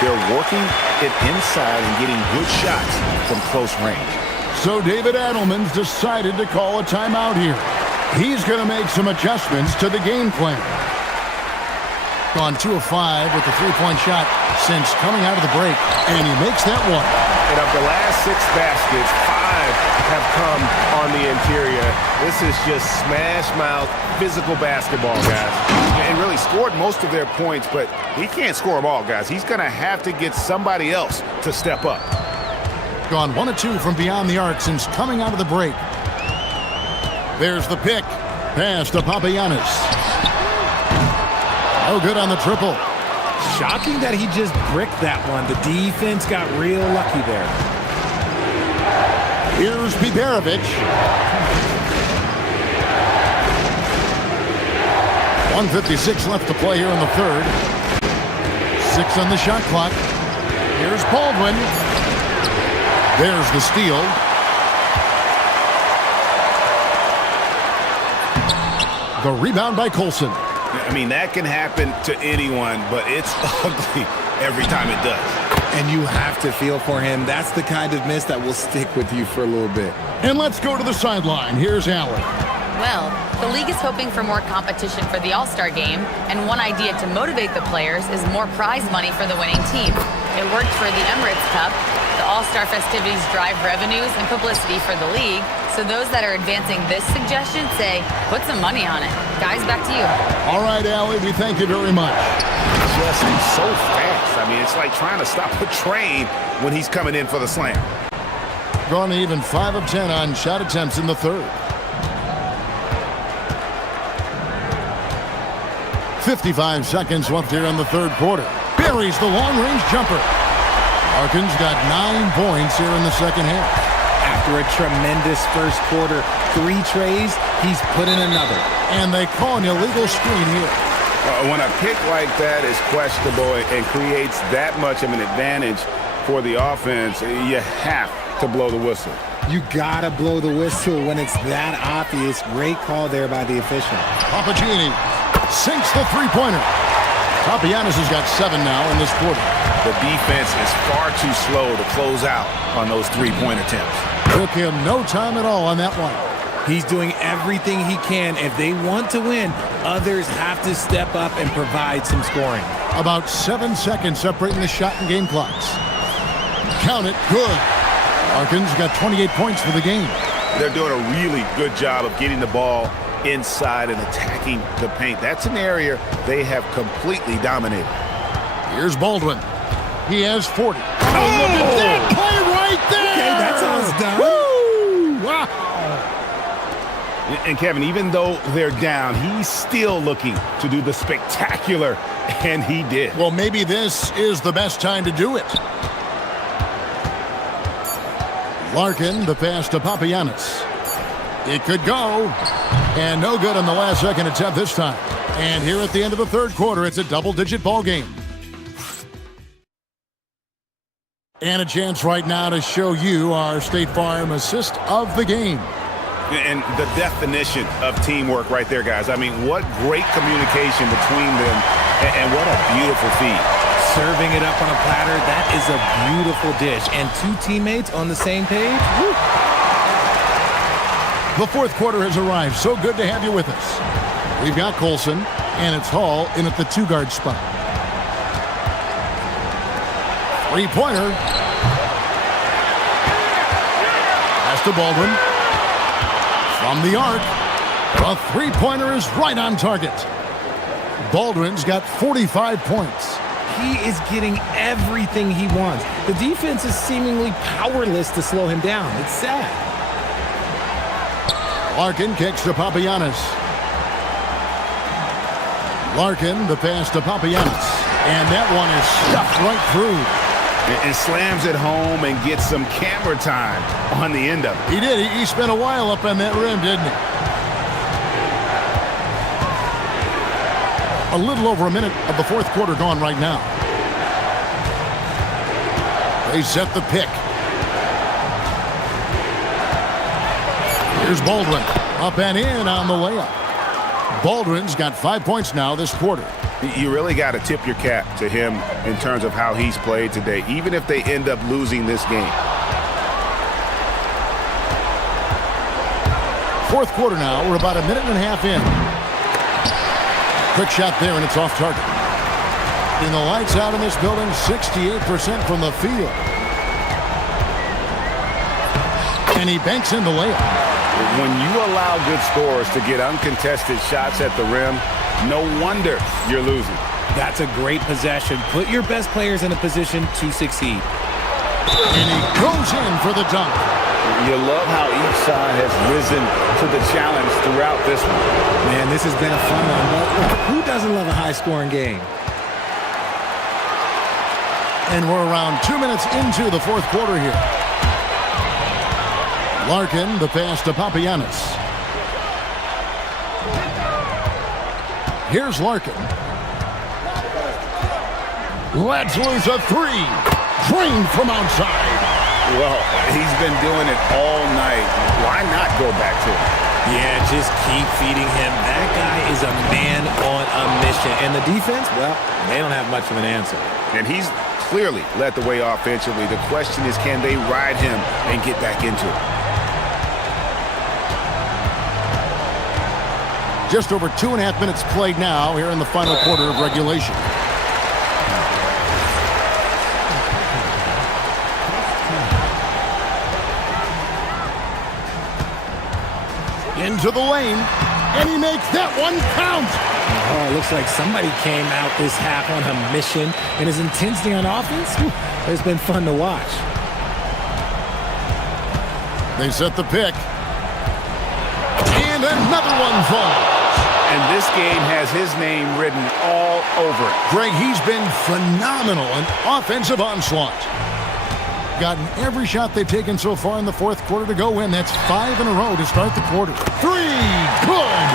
They're working it inside and getting good shots from close range. So David Adelman's decided to call a timeout here. He's going to make some adjustments to the game plan. Gone 2 of 5 with the three-point shot since coming out of the break, and he makes that one. And of the last 6 baskets, 5 have come on the interior. This is just smash-mouth, physical basketball, guys. And really scored most of their points, but he can't score them all, guys. He's going to have to get somebody else to step up. Gone 1 of 2 from beyond the arc since coming out of the break. There's the pick. Pass to Papagiannis. No good on the triple. Shocking that he just bricked that one. The defense got real lucky there. Here's Biberovic. 1:56 left to play here in the third. 6 on the shot clock. Here's Baldwin. There's the steal. The rebound by Colson. I mean, that can happen to anyone, but it's ugly every time it does. And you have to feel for him. That's the kind of miss that will stick with you for a little bit. And let's go to the sideline. Here's Allen. Well, the league is hoping for more competition for the All-Star game, and one idea to motivate the players is more prize money for the winning team. It worked for the Emirates Cup. The All-Star festivities drive revenues and publicity for the league, so those that are advancing this suggestion say, put some money on it. Guys, back to you. All right, Allie, we thank you very much. Just so fast. I mean, it's like trying to stop a train when he's coming in for the slam. Gone to even 5 of 10 on shot attempts in the third. 55 seconds left here in the third quarter. Buries the long-range jumper. Larkin's got 9 points here in the second half. After a tremendous first quarter, 3 trays, he's put in another. And they call an illegal screen here. When a pick like that is questionable and creates that much of an advantage for the offense, you have to blow the whistle. You gotta blow the whistle when it's that obvious. Great call there by the official. Papagiannis sinks the three-pointer. Papagiannis has got 7 now in this quarter. The defense is far too slow to close out on those three-point attempts. Took him no time at all on that one. He's doing everything he can. If they want to win, others have to step up and provide some scoring. About 7 seconds separating the shot and game clocks. Count it. Good. Larkin's got 28 points for the game. They're doing a really good job of getting the ball inside and attacking the paint. That's an area they have completely dominated. Here's Baldwin. He has 40. Oh, look at that play right there! Okay, that's how it's done. Woo! Wow! And Kevin, even though they're down, he's still looking to do the spectacular, and he did. Well, maybe this is the best time to do it. Larkin, the pass to Papagiannis. It could go, and no good on the last second attempt this time. And here at the end of the third quarter, it's a double-digit ball game. And a chance right now to show you our State Farm assist of the game. And the definition of teamwork right there, guys. I mean, what great communication between them, and what a beautiful feed. Serving it up on a platter, that is a beautiful dish. And two teammates on the same page. Woo. The fourth quarter has arrived. So good to have you with us. We've got Colson, and it's Hall in at the two-guard spot. Three-pointer. Pass to Baldwin. From the arc, the three-pointer is right on target. Baldwin's got 45 points. He is getting everything he wants. The defense is seemingly powerless to slow him down. It's sad. Larkin kicks to Papagiannis. Larkin, the pass to Papagiannis. And that one is stuffed right through. And slams it home and gets some camera time on the end of it. He did. He spent a while up on that rim, didn't he? A little over a minute of the fourth quarter gone right now. They set the pick. Here's Baldwin. Up and in on the layup. Baldwin's got 5 points now this quarter. You really got to tip your cap to him in terms of how he's played today, even if they end up losing this game. Fourth quarter now. We're about a minute and a half in. Quick shot there, and it's off target. And the lights out in this building, 68% from the field. And he banks in the layup. When you allow good scorers to get uncontested shots at the rim, no wonder you're losing. That's a great possession. Put your best players in a position to succeed. And he goes in for the dunk. You love how each side has risen to the challenge throughout this one. Man, this has been a fun one. But who doesn't love a high-scoring game? And we're around 2 minutes into the fourth quarter here. Larkin, the pass to Papagiannis. Here's Larkin. Let's lose a three. Drained from outside. Well, he's been doing it all night. Why not go back to it? Yeah, just keep feeding him. That guy is a man on a mission. And the defense, well, they don't have much of an answer. And he's clearly led the way offensively. The question is, can they ride him and get back into it? Just over 2.5 minutes played now here in the final quarter of regulation. Into the lane, and he makes that one count. Oh, it looks like somebody came out this half on a mission, and his intensity on offense has been fun to watch. They set the pick. And another one falls. And this game has his name written all over it. Greg, he's been phenomenal. An offensive onslaught. Gotten every shot they've taken so far in the fourth quarter to go in. That's 5 in a row to start the quarter. Three, good.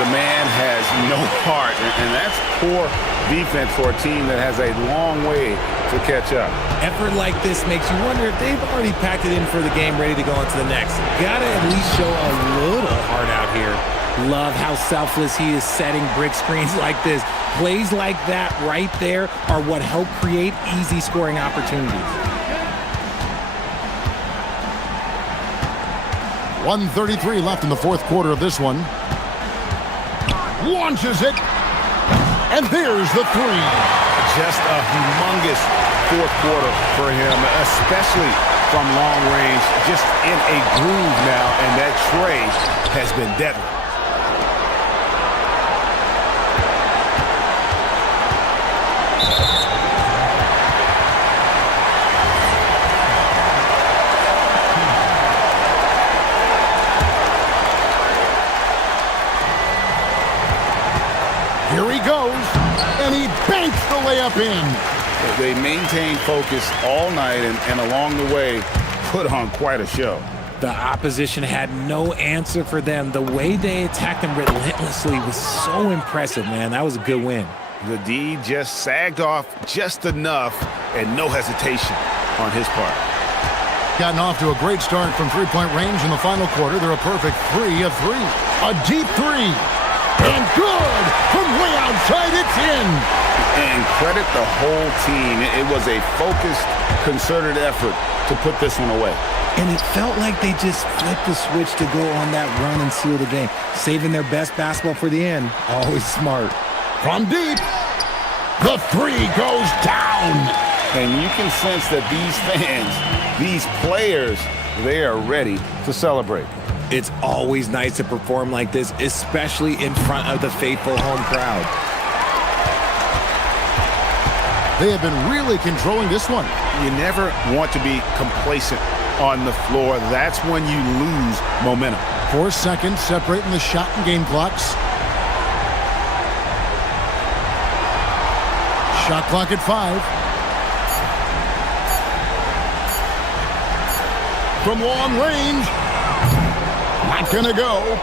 The man has no heart, and that's poor defense for a team that has a long way to catch up. Effort like this makes you wonder if they've already packed it in for the game, ready to go on to the next. Gotta at least show a little heart out here. Love how selfless he is setting brick screens like this. Plays like that right there are what help create easy scoring opportunities. 1:33 left in the fourth quarter of this one. Launches it. And there's the three. Just a humongous fourth quarter for him, especially from long range. Just in a groove now, and that tray has been deadly. Here he goes, and he banks the layup in. They maintained focus all night and along the way put on quite a show. The opposition had no answer for them. The way they attacked them relentlessly was so impressive, man. That was a good win. The D just sagged off just enough and no hesitation on his part. Gotten off to a great start from three-point range in the final quarter. They're a perfect 3 of 3. A deep three. And good! From way outside, it's in! And credit the whole team. It was a focused, concerted effort to put this one away. And it felt like they just flipped the switch to go on that run and seal the game. Saving their best basketball for the end. Always smart. From deep, the three goes down! And you can sense that these fans, these players, they are ready to celebrate. It's always nice to perform like this, especially in front of the faithful home crowd. They have been really controlling this one. You never want to be complacent on the floor. That's when you lose momentum. 4 seconds separating the shot and game clocks. Shot clock at 5. From long range. Not gonna go.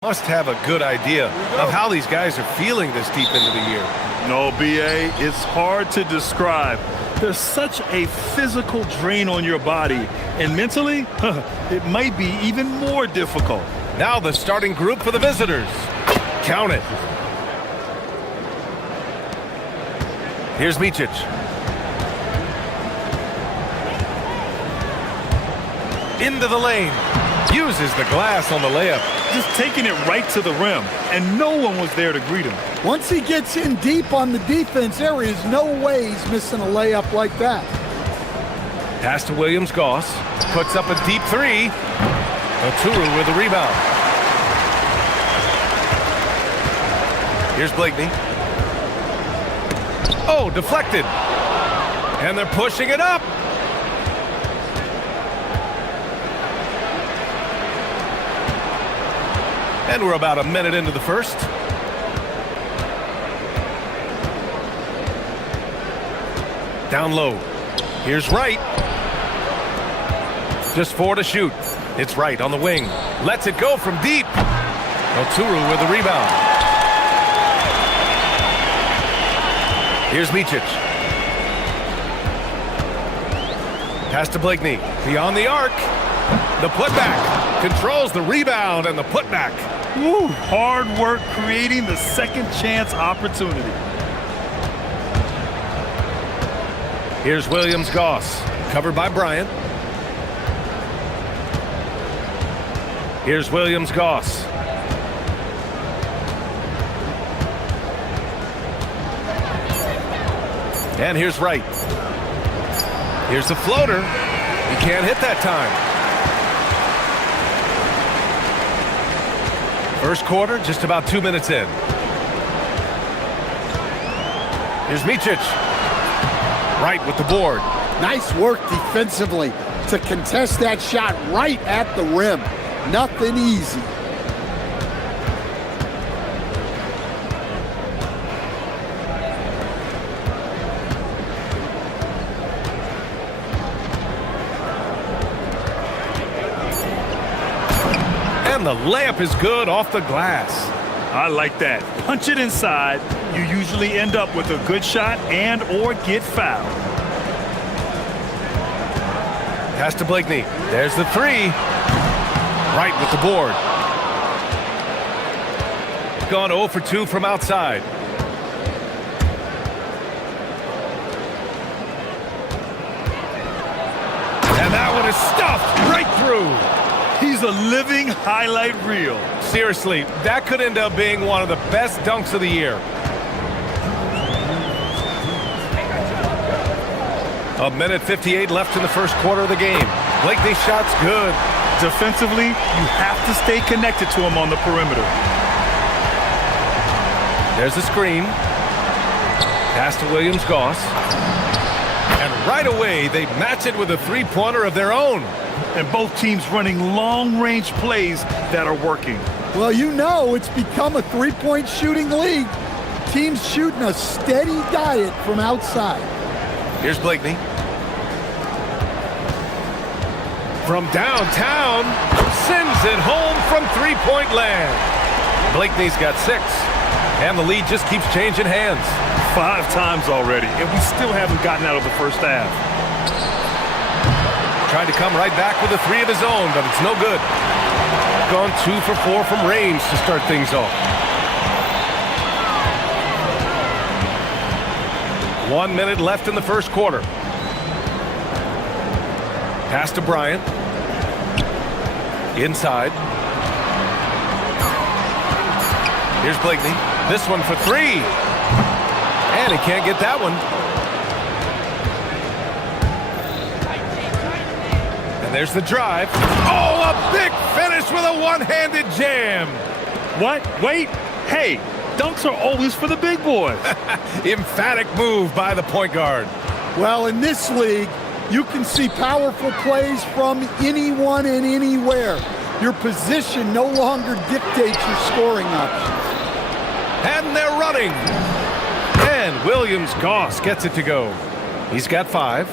Must have a good idea of how these guys are feeling this deep into the year. No, BA, it's hard to describe. There's such a physical drain on your body, and mentally, it might be even more difficult. Now the starting group for the visitors. Count it. Here's Micic. Into the lane. Uses the glass on the layup. Just taking it right to the rim, and no one was there to greet him. Once he gets in deep on the defense, there is no way he's missing a layup like that. Pass to Williams-Goss. Puts up a deep three. Oturu with the rebound. Here's Blakeney. Oh, deflected. And they're pushing it up. And we're about a minute into the first. Down low. Here's Wright. Just 4 to shoot. It's Wright on the wing. Lets it go from deep. Oturu with the rebound. Here's Micic. Pass to Blakeney. Beyond the arc. The putback. Controls the rebound and the putback. Woo, hard work creating the second chance opportunity. Here's Williams-Goss. Covered by Bryant. Here's Williams-Goss. And here's Wright. Here's the floater. He can't hit that time. First quarter, just about 2 minutes in. Here's Micic. Wright with the board. Nice work defensively to contest that shot right at the rim. Nothing easy. And the layup is good off the glass. I like that. Punch it inside. You usually end up with a good shot and or get fouled. Pass to Blakeney. There's the three. Wright with the board. Gone 0 for 2 from outside. And that one is stuffed right through. He's a living highlight reel. Seriously, that could end up being one of the best dunks of the year. A minute 58 left in the first quarter of the game. Blakeney's shot's good. Defensively, you have to stay connected to him on the perimeter. There's the screen. Pass to Williams-Goss. And right away, they match it with a three-pointer of their own. And both teams running long-range plays that are working. Well, you know it's become a three-point shooting league. Teams shooting a steady diet from outside. Here's Blakeney. From downtown, sends it home from three-point land. Blakeney's got 6, and the lead just keeps changing hands. 5 times already, and we still haven't gotten out of the first half. Trying to come right back with a 3 of his own, but it's no good. Gone 2 for 4 from range to start things off. 1 minute left in the first quarter. Pass to Bryant. Inside. Here's Blakeney. This one for 3. And he can't get that one. And there's the drive. Oh, a big finish with a one-handed jam. What? Wait. Hey, dunks are always for the big boys. Emphatic move by the point guard. Well, in this league, you can see powerful plays from anyone and anywhere. Your position no longer dictates your scoring options. And they're running. And Williams-Goss gets it to go. He's got 5.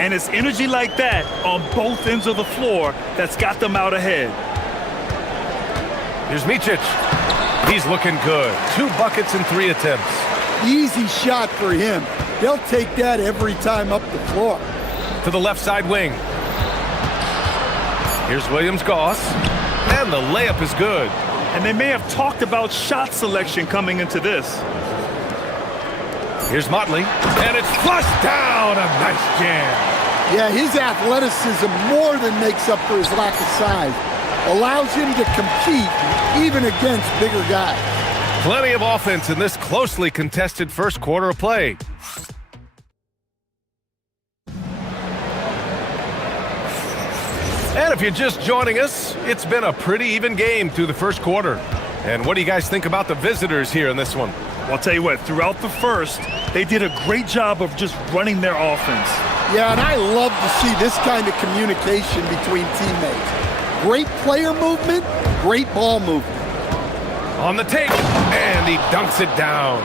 And it's energy like that on both ends of the floor that's got them out ahead. Here's Micic. He's looking good. 2 buckets in 3 attempts. Easy shot for him. They'll take that every time up the floor. To the left side wing. Here's Williams-Goss. And the layup is good. And they may have talked about shot selection coming into this. Here's Motley. And it's flushed down. A nice jam. Yeah, his athleticism more than makes up for his lack of size. Allows him to compete even against bigger guys. Plenty of offense in this closely contested first quarter of play. And if you're just joining us, it's been a pretty even game through the first quarter. And what do you guys think about the visitors here in this one? Well, I'll tell you what, throughout the first, they did a great job of just running their offense. Yeah, and I love to see this kind of communication between teammates. Great player movement, great ball movement. On the take, and he dunks it down.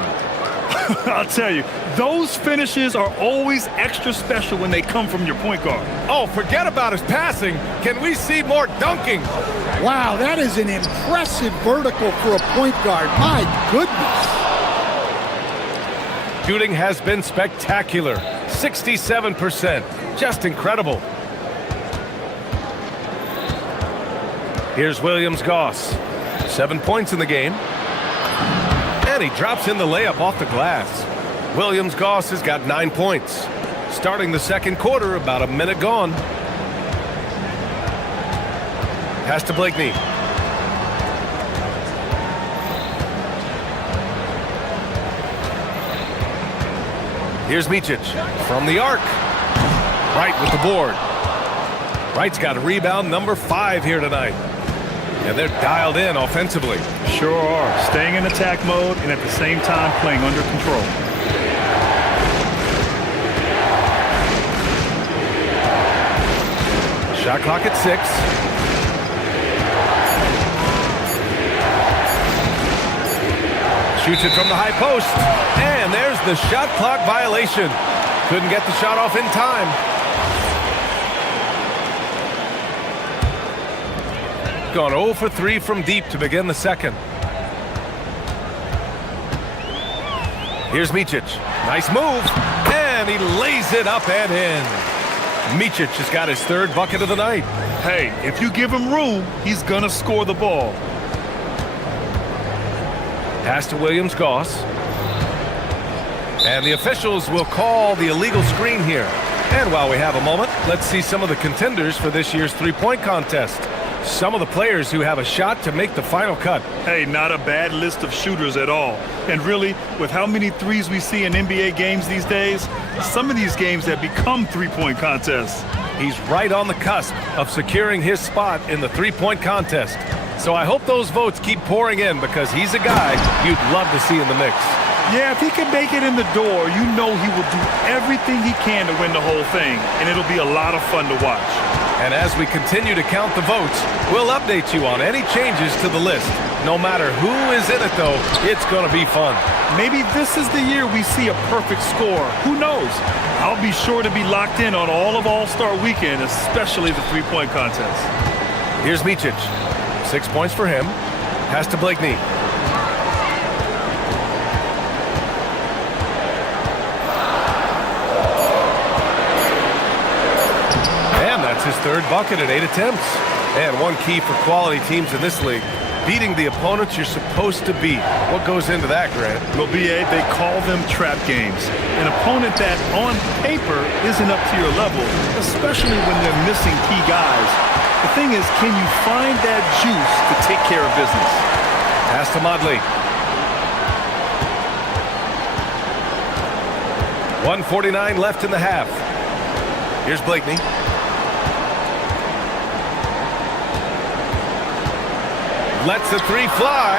I'll tell you, those finishes are always extra special when they come from your point guard. Oh, forget about his passing. Can we see more dunking? Wow, that is an impressive vertical for a point guard. My goodness. Shooting has been spectacular. 67%. Just incredible. Here's Williams-Goss. 7 points in the game. And he drops in the layup off the glass. Williams-Goss has got 9 points. Starting the second quarter, about a minute gone. Pass to Blakeney. Here's Micic from the arc. Wright with the board. Wright's got rebound number 5 here tonight. And they're dialed in offensively. Sure are. Staying in attack mode and at the same time playing under control. Shot clock at 6. Shoots it from the high post. And there's the shot clock violation. Couldn't get the shot off in time. Gone 0 for 3 from deep to begin the second. Here's Micic. Nice move. And he lays it up and in. Micic has got his 3rd bucket of the night. Hey, if you give him room, he's gonna score the ball. Pass to Williams-Goss. And the officials will call the illegal screen here. And while we have a moment, let's see some of the contenders for this year's three-point contest. Some of the players who have a shot to make the final cut. Hey, not a bad list of shooters at all. And really, with how many threes we see in NBA games these days, some of these games have become three-point contests. He's right on the cusp of securing his spot in the three-point contest. So I hope those votes keep pouring in because he's a guy you'd love to see in the mix. Yeah, if he can make it in the door, you know he will do everything he can to win the whole thing, and it'll be a lot of fun to watch. And as we continue to count the votes, we'll update you on any changes to the list. No matter who is in it, though, it's going to be fun. Maybe this is the year we see a perfect score. Who knows? I'll be sure to be locked in on all of All-Star Weekend, especially the three-point contest. Here's Micic. 6 points for him. Pass to Blakeney. His 3rd bucket at 8 attempts. And one key for quality teams in this league, beating the opponents you're supposed to beat. What goes into that, Grant? Well, BA, they call them trap games. An opponent that, on paper, isn't up to your level, especially when they're missing key guys. The thing is, can you find that juice to take care of business? Pass to Motley. 1:49 left in the half. Here's Blakeney. Lets the 3 fly,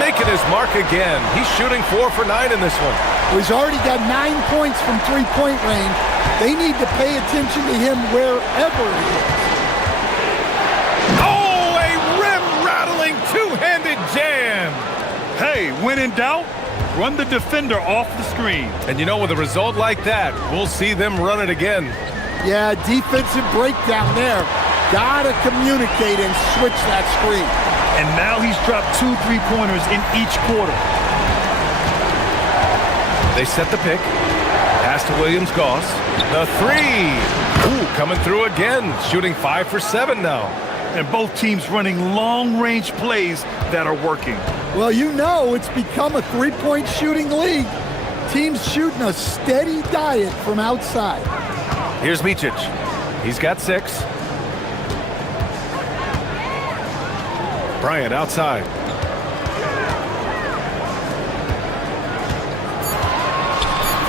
making his mark again. He's shooting 4 for 9 in this one. Well, he's already got 9 points from three-point range. They need to pay attention to him wherever he is. Oh, a rim-rattling two-handed jam. Hey, when in doubt, run the defender off the screen. And you know, with a result like that, we'll see them run it again. Yeah, defensive breakdown there. Gotta communicate and switch that screen. And now he's dropped 2 3-pointers in each quarter. They set the pick. Pass to Williams-Goss. The three. Ooh, coming through again. Shooting 5 for 7 now. And both teams running long-range plays that are working. Well, you know it's become a three-point shooting league. Teams shooting a steady diet from outside. Here's Micic. He's got 6. Bryant outside.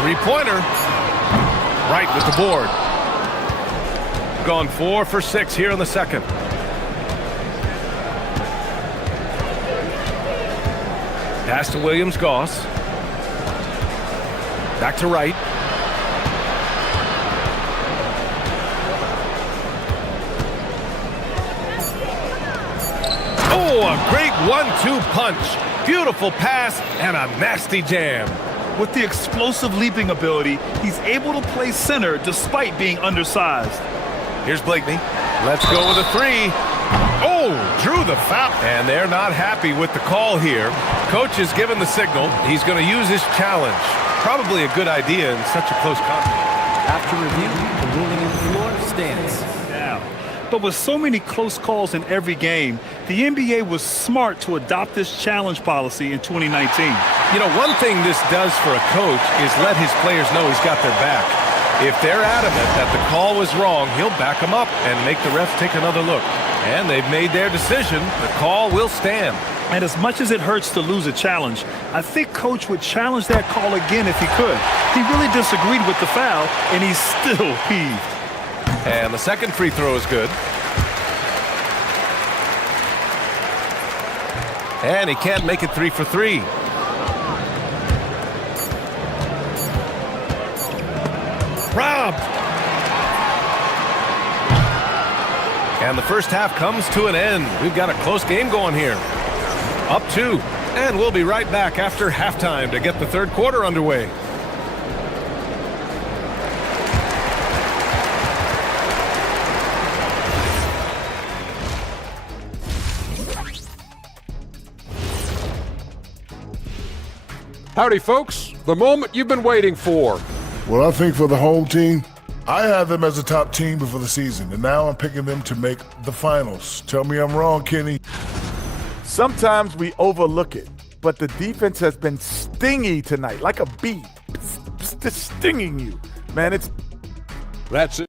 Three-pointer. Right with the board. Gone 4 for 6 here in the second. Pass to Williams-Goss. Back to Wright. Oh, a great 1-2 punch. Beautiful pass and a nasty jam. With the explosive leaping ability, he's able to play center despite being undersized. Here's Blakeney. Let's go with a 3. Oh, drew the foul. And they're not happy with the call here. Coach has given the signal. He's going to use his challenge. Probably a good idea in such a close contest. After review, the ruling on the floor stands. But with so many close calls in every game, the NBA was smart to adopt this challenge policy in 2019. You know, one thing this does for a coach is let his players know he's got their back. If they're adamant that the call was wrong, he'll back them up and make the refs take another look. And they've made their decision. The call will stand. And as much as it hurts to lose a challenge, I think Coach would challenge that call again if he could. He really disagreed with the foul, and he's still peeved. And the second free throw is good. And he can't make it 3 for 3. Robbed. And the first half comes to an end. We've got a close game going here. Up 2. And we'll be right back after halftime to get the third quarter underway. Howdy, folks. The moment you've been waiting for. Well, I think for the home team, I had them as a top team before the season, and now I'm picking them to make the finals. Tell me I'm wrong, Kenny. Sometimes we overlook it, but the defense has been stingy tonight, like a bee. Just stinging you. Man, it's... That's it.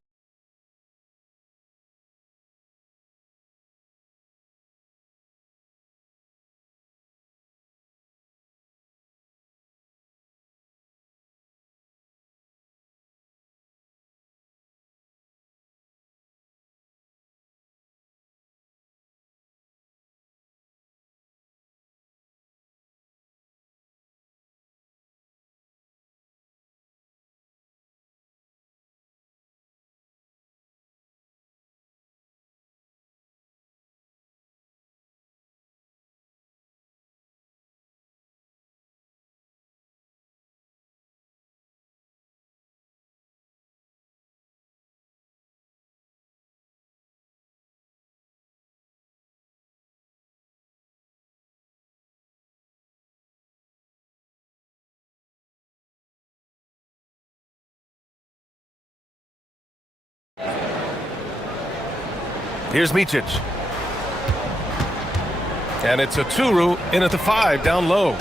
Here's Micic. And it's a Turu in at the 5 down low.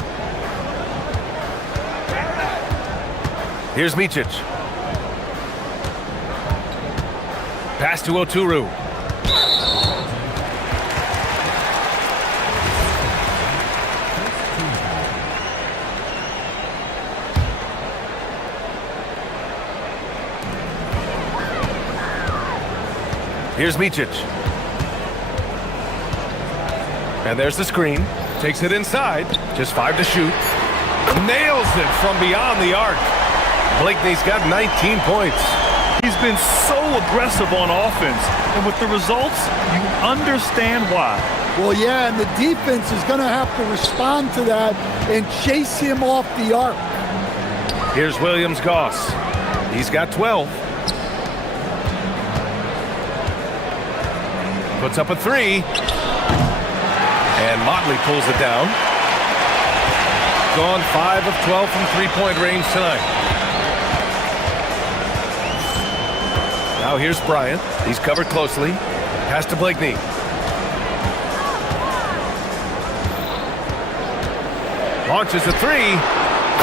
Here's Micic. Pass to Oturu. Here's Micic. And there's the screen. Takes it inside. Just 5 to shoot. Nails it from beyond the arc. Blakeney's got 19 points. He's been so aggressive on offense, and with the results, you understand why. Well, yeah, and the defense is going to have to respond to that and chase him off the arc. Here's Williams-Goss. He's got 12. Puts up a 3. And Motley pulls it down. Gone 5 of 12 from three-point range tonight. Now here's Bryant. He's covered closely. Pass to Blakeney. Launches a three.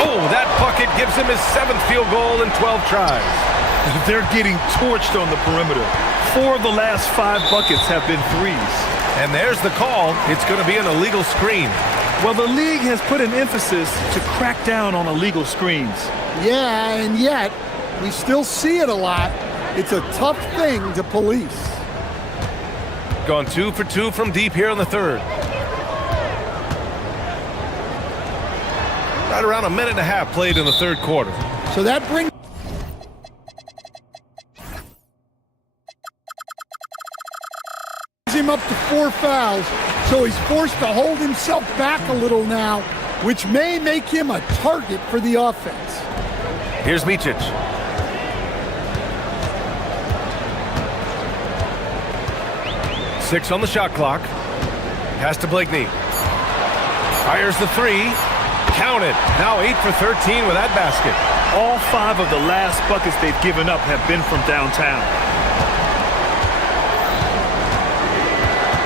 Oh, that bucket gives him his 7th field goal in 12 tries. They're getting torched on the perimeter. 4 of the last 5 buckets have been threes. And there's the call. It's going to be an illegal screen. Well, the league has put an emphasis to crack down on illegal screens. Yeah, and yet we still see it a lot. It's a tough thing to police. Gone 2 for 2 from deep here in the third. Right around a minute and a half played in the third quarter. So that brings him up to 4 fouls. So he's forced to hold himself back a little now, which may make him a target for the offense. Here's Micic. Six on the shot clock. Pass to Blakeney. Fires the three. Count it. Now 8 for 13 with that basket. All 5 of the last buckets they've given up have been from downtown.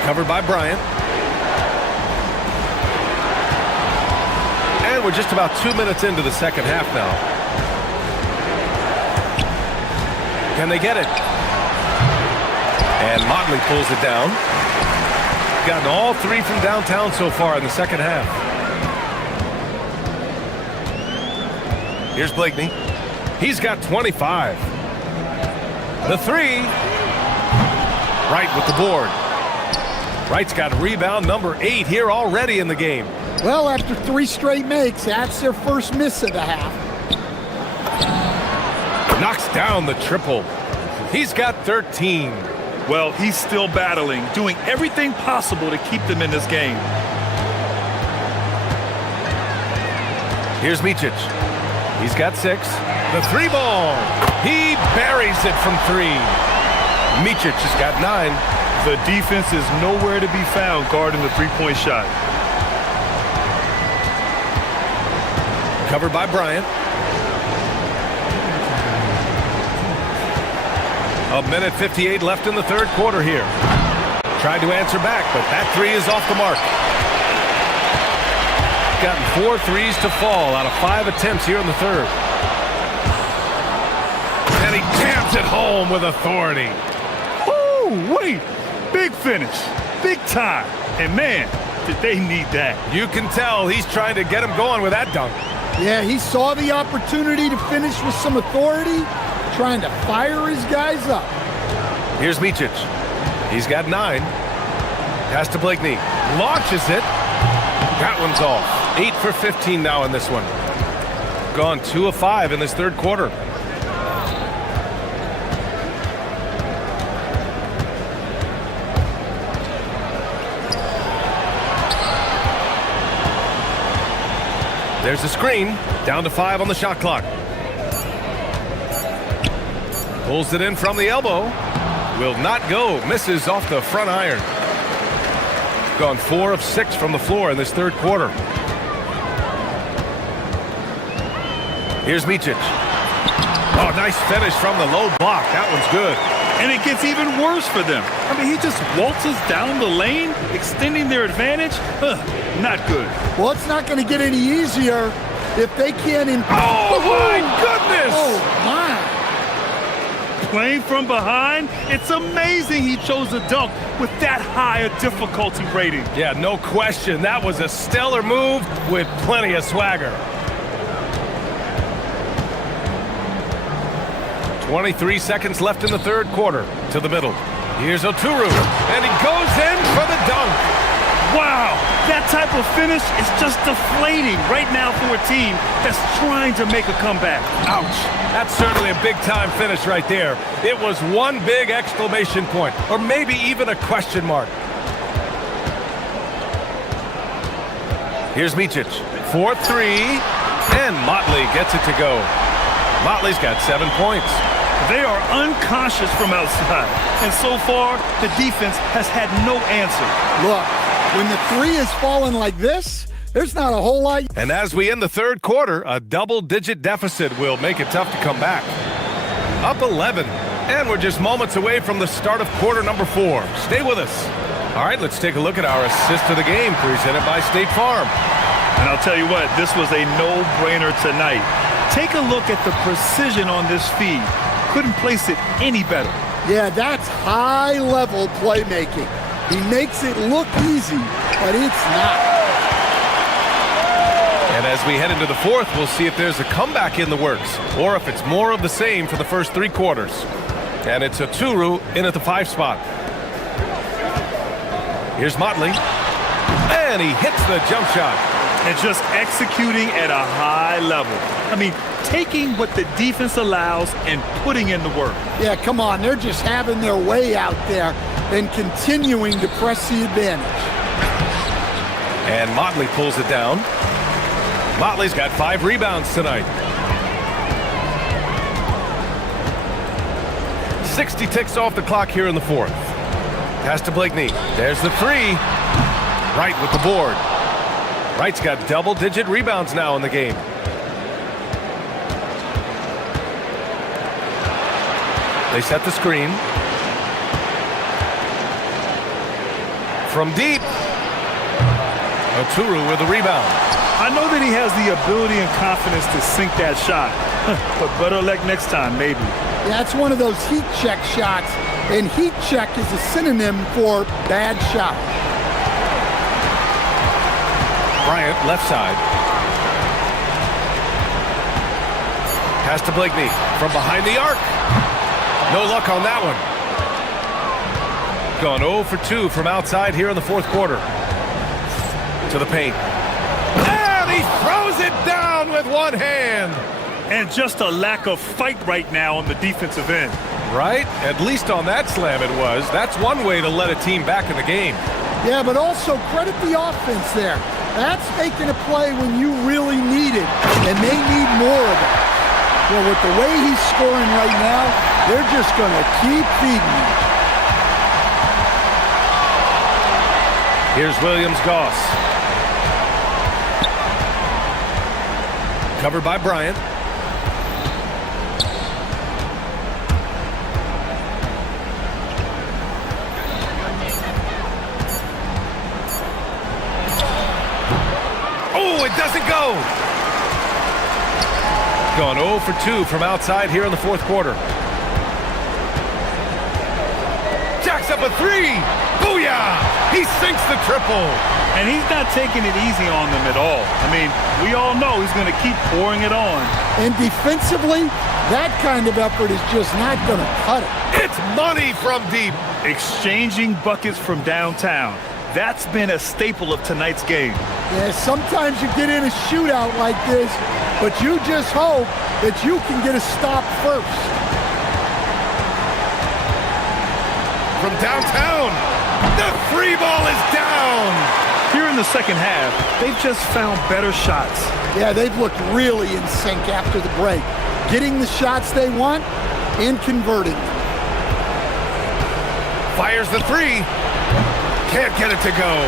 Covered by Bryant. And we're just about 2 minutes into the second half now. Can they get it? And Motley pulls it down. Gotten all 3 from downtown so far in the second half. Here's Blakeney. He's got 25. The three. Wright with the board. Wright's got rebound number 8 here already in the game. Well, after 3 straight makes, that's their first miss of the half. Knocks down the triple. He's got 13. Well, he's still battling, doing everything possible to keep them in this game. Here's Micic. He's got 6. The 3 ball. He buries it from 3. Micic has got 9. The defense is nowhere to be found guarding the three-point shot. Covered by Bryant. A minute 58 left in the third quarter here. Tried to answer back, but that 3 is off the mark. Gotten 4 threes to fall out of 5 attempts here in the third. And he jams it home with authority. Oh, wait. Big finish. Big time. And man, did they need that. You can tell he's trying to get him going with that dunk. Yeah, he saw the opportunity to finish with some authority, trying to fire his guys up. Here's Micic. He's got 9. Pass to Blakeney. Launches it. That one's off. 8 for 15 now in this one. Gone 2 of 5 in this third quarter. There's a screen. Down to 5 on the shot clock. Pulls it in from the elbow. Will not go. Misses off the front iron. Gone 4 of 6 from the floor in this third quarter. Here's Micic. Oh, nice finish from the low block. That one's good. And it gets even worse for them. I mean, he just waltzes down the lane, extending their advantage. Not good. Well, it's not going to get any easier if they can't improve. Oh, my goodness! Oh, my. Playing from behind, it's amazing he chose a dunk with that high a difficulty rating. Yeah, no question. That was a stellar move with plenty of swagger. 23 seconds left in the third quarter. To the middle. Here's Oturu, and he goes in for the dunk. Wow, that type of finish is just deflating right now for a team that's trying to make a comeback. Ouch. That's certainly a big-time finish right there. It was one big exclamation point, or maybe even a question mark. Here's Micic. 4-3, and Motley gets it to go. Motley's got 7 points. They are unconscious from outside, and so far, the defense has had no answer. Look, When the three is falling like this, there's not a whole lot. And as we end the third quarter, a double-digit deficit will make it tough to come back. Up 11, and we're just moments away from the start of quarter number 4. Stay with us. All right, let's take a look at our assist of the game presented by State Farm. And I'll tell you what, this was a no-brainer tonight. Take a look at the precision on this feed. Couldn't place it any better. Yeah, that's high-level playmaking. He makes it look easy, but it's not. And as we head into the fourth, we'll see if there's a comeback in the works, or if it's more of the same for the first 3 quarters. And it's a Turu in at the 5 spot. Here's Motley, and he hits the jump shot. And just executing at a high level. I mean, taking what the defense allows and putting in the work. Yeah, come on, they're just having their way out there and continuing to press the advantage. And Motley pulls it down. Motley's got 5 rebounds tonight. 60 ticks off the clock here in the fourth. Pass to Blakeney. There's the 3. Wright with the board. Wright's got double-digit rebounds now in the game. They set the screen. From deep. Oturu with the rebound. I know that he has the ability and confidence to sink that shot, but better luck next time, maybe. That's one of those heat check shots, and heat check is a synonym for bad shot. Bryant, left side. Pass to Blakeney from behind the arc. No luck on that one. Gone 0 for 2 from outside here in the fourth quarter. To the paint. And he throws it down with one hand. And just a lack of fight right now on the defensive end. Right? At least on that slam it was. That's one way to let a team back in the game. Yeah, but also credit the offense there. That's making a play when you really need it, and they need more of it. Well, with the way he's scoring right now, they're just going to keep feeding him. Here's Williams-Goss. Covered by Bryant. Oh, it doesn't go. Gone 0 for 2 from outside here in the fourth quarter. Jacks up a 3. Booyah! He sinks the triple. And he's not taking it easy on them at all. I mean, we all know he's going to keep pouring it on. And defensively, that kind of effort is just not going to cut it. It's money from deep. Exchanging buckets from downtown. That's been a staple of tonight's game. Yeah, sometimes you get in a shootout like this, but you just hope that you can get a stop first. From downtown, the free ball is down. Here in the second half, they've just found better shots. Yeah, they've looked really in sync after the break. Getting the shots they want and converting them. Fires the 3. Can't get it to go.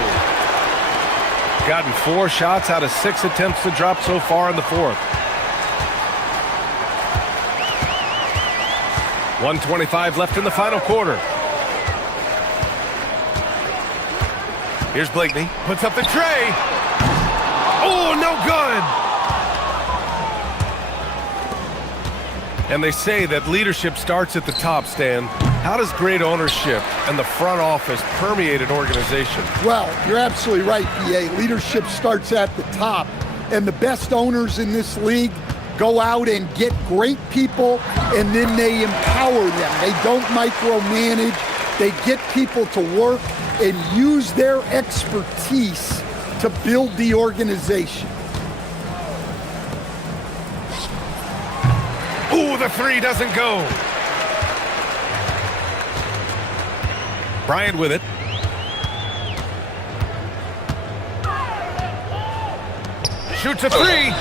Gotten 4 shots out of 6 attempts to drop so far in the fourth. 1:25 left in the final quarter. Here's Blakeney. Puts up the tray. Oh, no good. And they say that leadership starts at the top, Stan. How does great ownership and the front office permeate an organization? Well, you're absolutely right, PA. Leadership starts at the top. And the best owners in this league go out and get great people, and then they empower them. They don't micromanage. They get people to work and use their expertise to build the organization. Ooh, the 3 doesn't go. Bryant with it. Shoots a 3.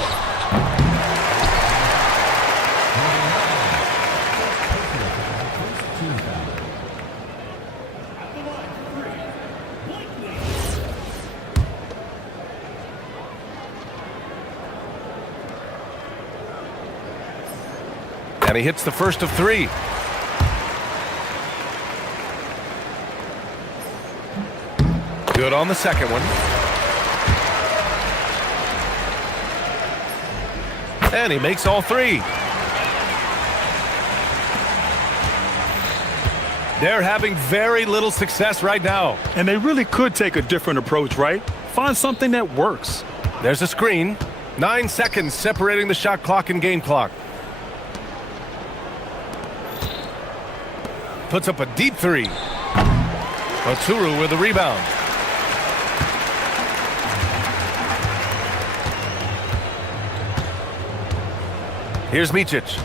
And he hits the first of three. Good on the second one. And he makes all three. They're having very little success right now. And they really could take a different approach, right? Find something that works. There's a screen. 9 seconds separating the shot clock and game clock. Puts up a deep three. Oturu with the rebound. Here's Micic.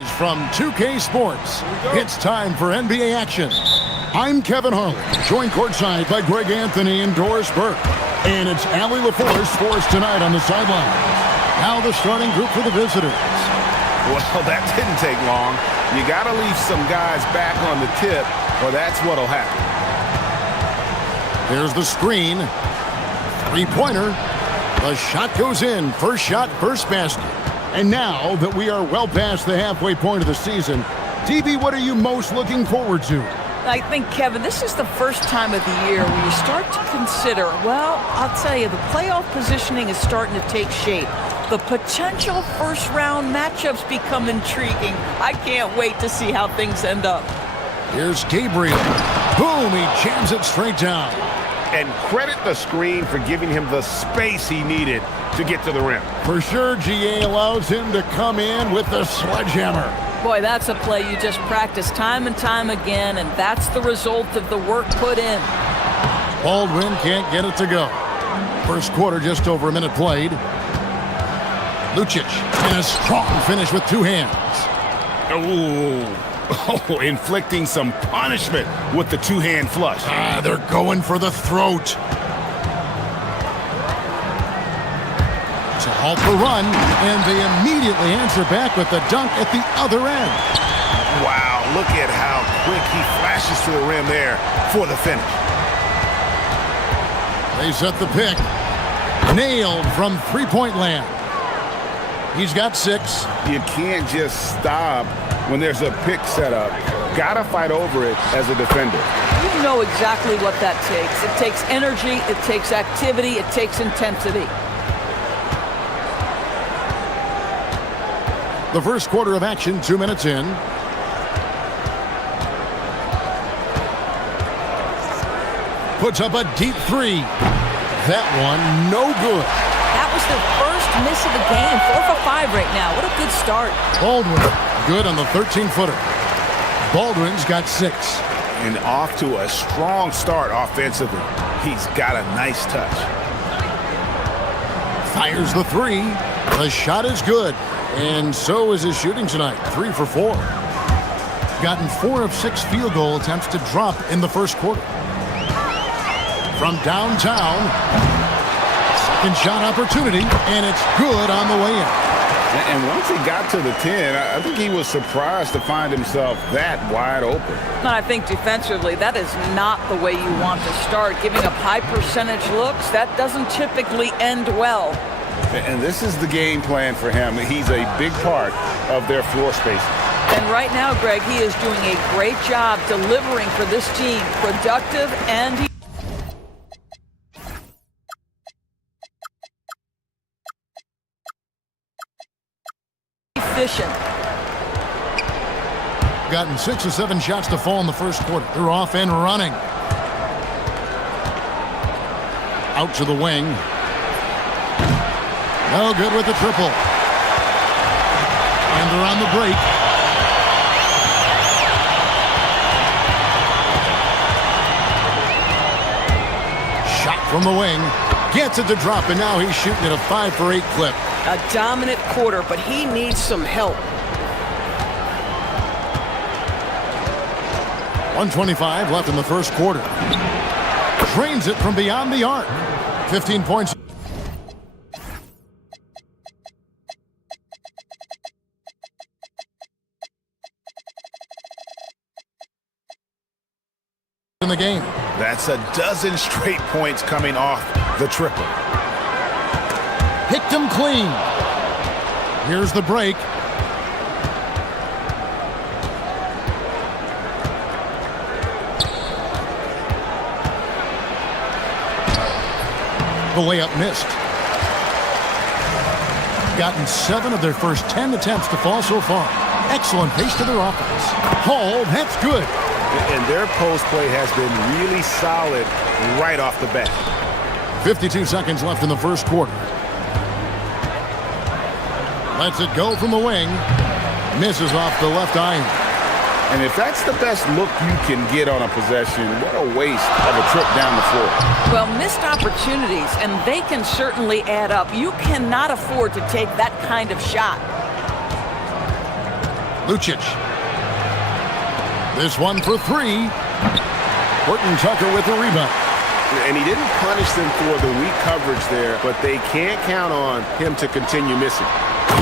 From 2K Sports, it's time for NBA action. I'm Kevin Harlan, joined courtside by Greg Anthony and Doris Burke. And it's Allie LaForce for us tonight on the sideline. Now the starting group for the visitors. Well, that didn't take long. You got to leave some guys back on the tip, or that's what'll happen. There's the screen. Three-pointer. The shot goes in. First shot, first basket. And now that we are well past the halfway point of the season, DB, what are you most looking forward to? I think, Kevin, this is the first time of the year where you start to consider, well, I'll tell you, the playoff positioning is starting to take shape. The potential first-round matchups become intriguing. I can't wait to see how things end up. Here's Gabriel. Boom, he jams it straight down. And credit the screen for giving him the space he needed to get to the rim. For sure, GA allows him to come in with the sledgehammer. Boy, that's a play you just practice time and time again, and that's the result of the work put in. Baldwin can't get it to go. First quarter, just over a minute played. Lucic, and a strong finish with two hands. Oh, inflicting some punishment with the two-hand flush. They're going for the throat. To halt the run, and they immediately answer back with the dunk at the other end. Wow, look at how quick he flashes to the rim there for the finish. They set the pick. Nailed from three-point land. He's got 6. You can't just stop when there's a pick set up. Gotta fight over it as a defender. You know exactly what that takes. It takes energy, it takes activity, it takes intensity. The first quarter of action, 2 minutes in. Puts up a deep three. That one, no good. That was their first miss of the game. 4 for 5 right now. What a good start. Baldwin, good on the 13-footer. Baldwin's got 6. And off to a strong start offensively. He's got a nice touch. Fires the three. The shot is good. And so is his shooting tonight. 3 for 4. Gotten 4 of 6 field goal attempts to drop in the first quarter. From downtown, second shot opportunity, and it's good on the way in. And once he got to the 10, I think he was surprised to find himself that wide open. And I think defensively, that is not the way you want to start. Giving up high percentage looks, that doesn't typically end well. And this is the game plan for him. He's a big part of their floor spacing. And right now, Greg, he is doing a great job delivering for this team. Productive and efficient. Gotten 6 or 7 shots to fall in the first quarter. They're off and running. Out to the wing. No good with the triple. And they're on the break. Shot from the wing. Gets it to drop, and now he's shooting at a 5 for 8 clip. A dominant quarter, but he needs some help. 1:25 left in the first quarter. Drains it from beyond the arc. 15 points. In the game. That's a dozen straight points coming off the triple. Picked him clean. Here's the break. The layup missed. Gotten 7 of their first 10 attempts to fall so far. Excellent pace to their offense. Oh, that's good. And their post play has been really solid right off the bat. 52 seconds left in the first quarter. Lets it go from the wing. Misses off the left iron. And if that's the best look you can get on a possession, what a waste of a trip down the floor. Well, missed opportunities, and they can certainly add up. You cannot afford to take that kind of shot. Lucic. This one for three. Horton Tucker with the rebound. And he didn't punish them for the weak coverage there, but they can't count on him to continue missing.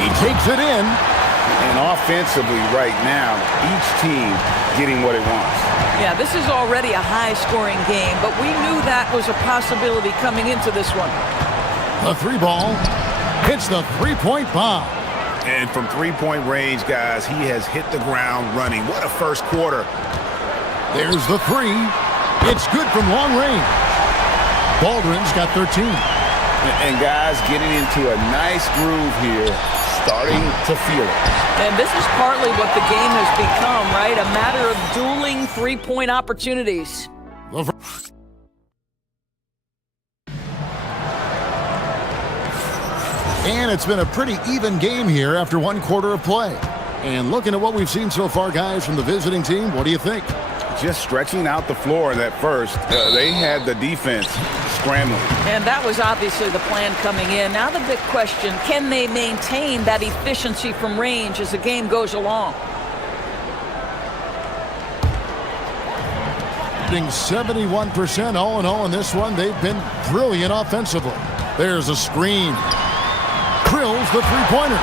He takes it in. And offensively right now, each team getting what it wants. Yeah, this is already a high-scoring game, but we knew that was a possibility coming into this one. The three ball hits the three-point bomb. And from three-point range, guys, he has hit the ground running. What a first quarter. There's the three. It's good from long range. Baldwin's got 13. And guys, getting into a nice groove here, starting to feel it. And this is partly what the game has become, right? A matter of dueling three-point opportunities. And it's been a pretty even game here after one quarter of play. And looking at what we've seen so far, guys, from the visiting team, what do you think? Just stretching out the floor in that first. They had the defense scrambling. And that was obviously the plan coming in. Now the big question, can they maintain that efficiency from range as the game goes along? Being 71% all in all in this one. They've been brilliant offensively. There's a screen. Drills the three-pointer.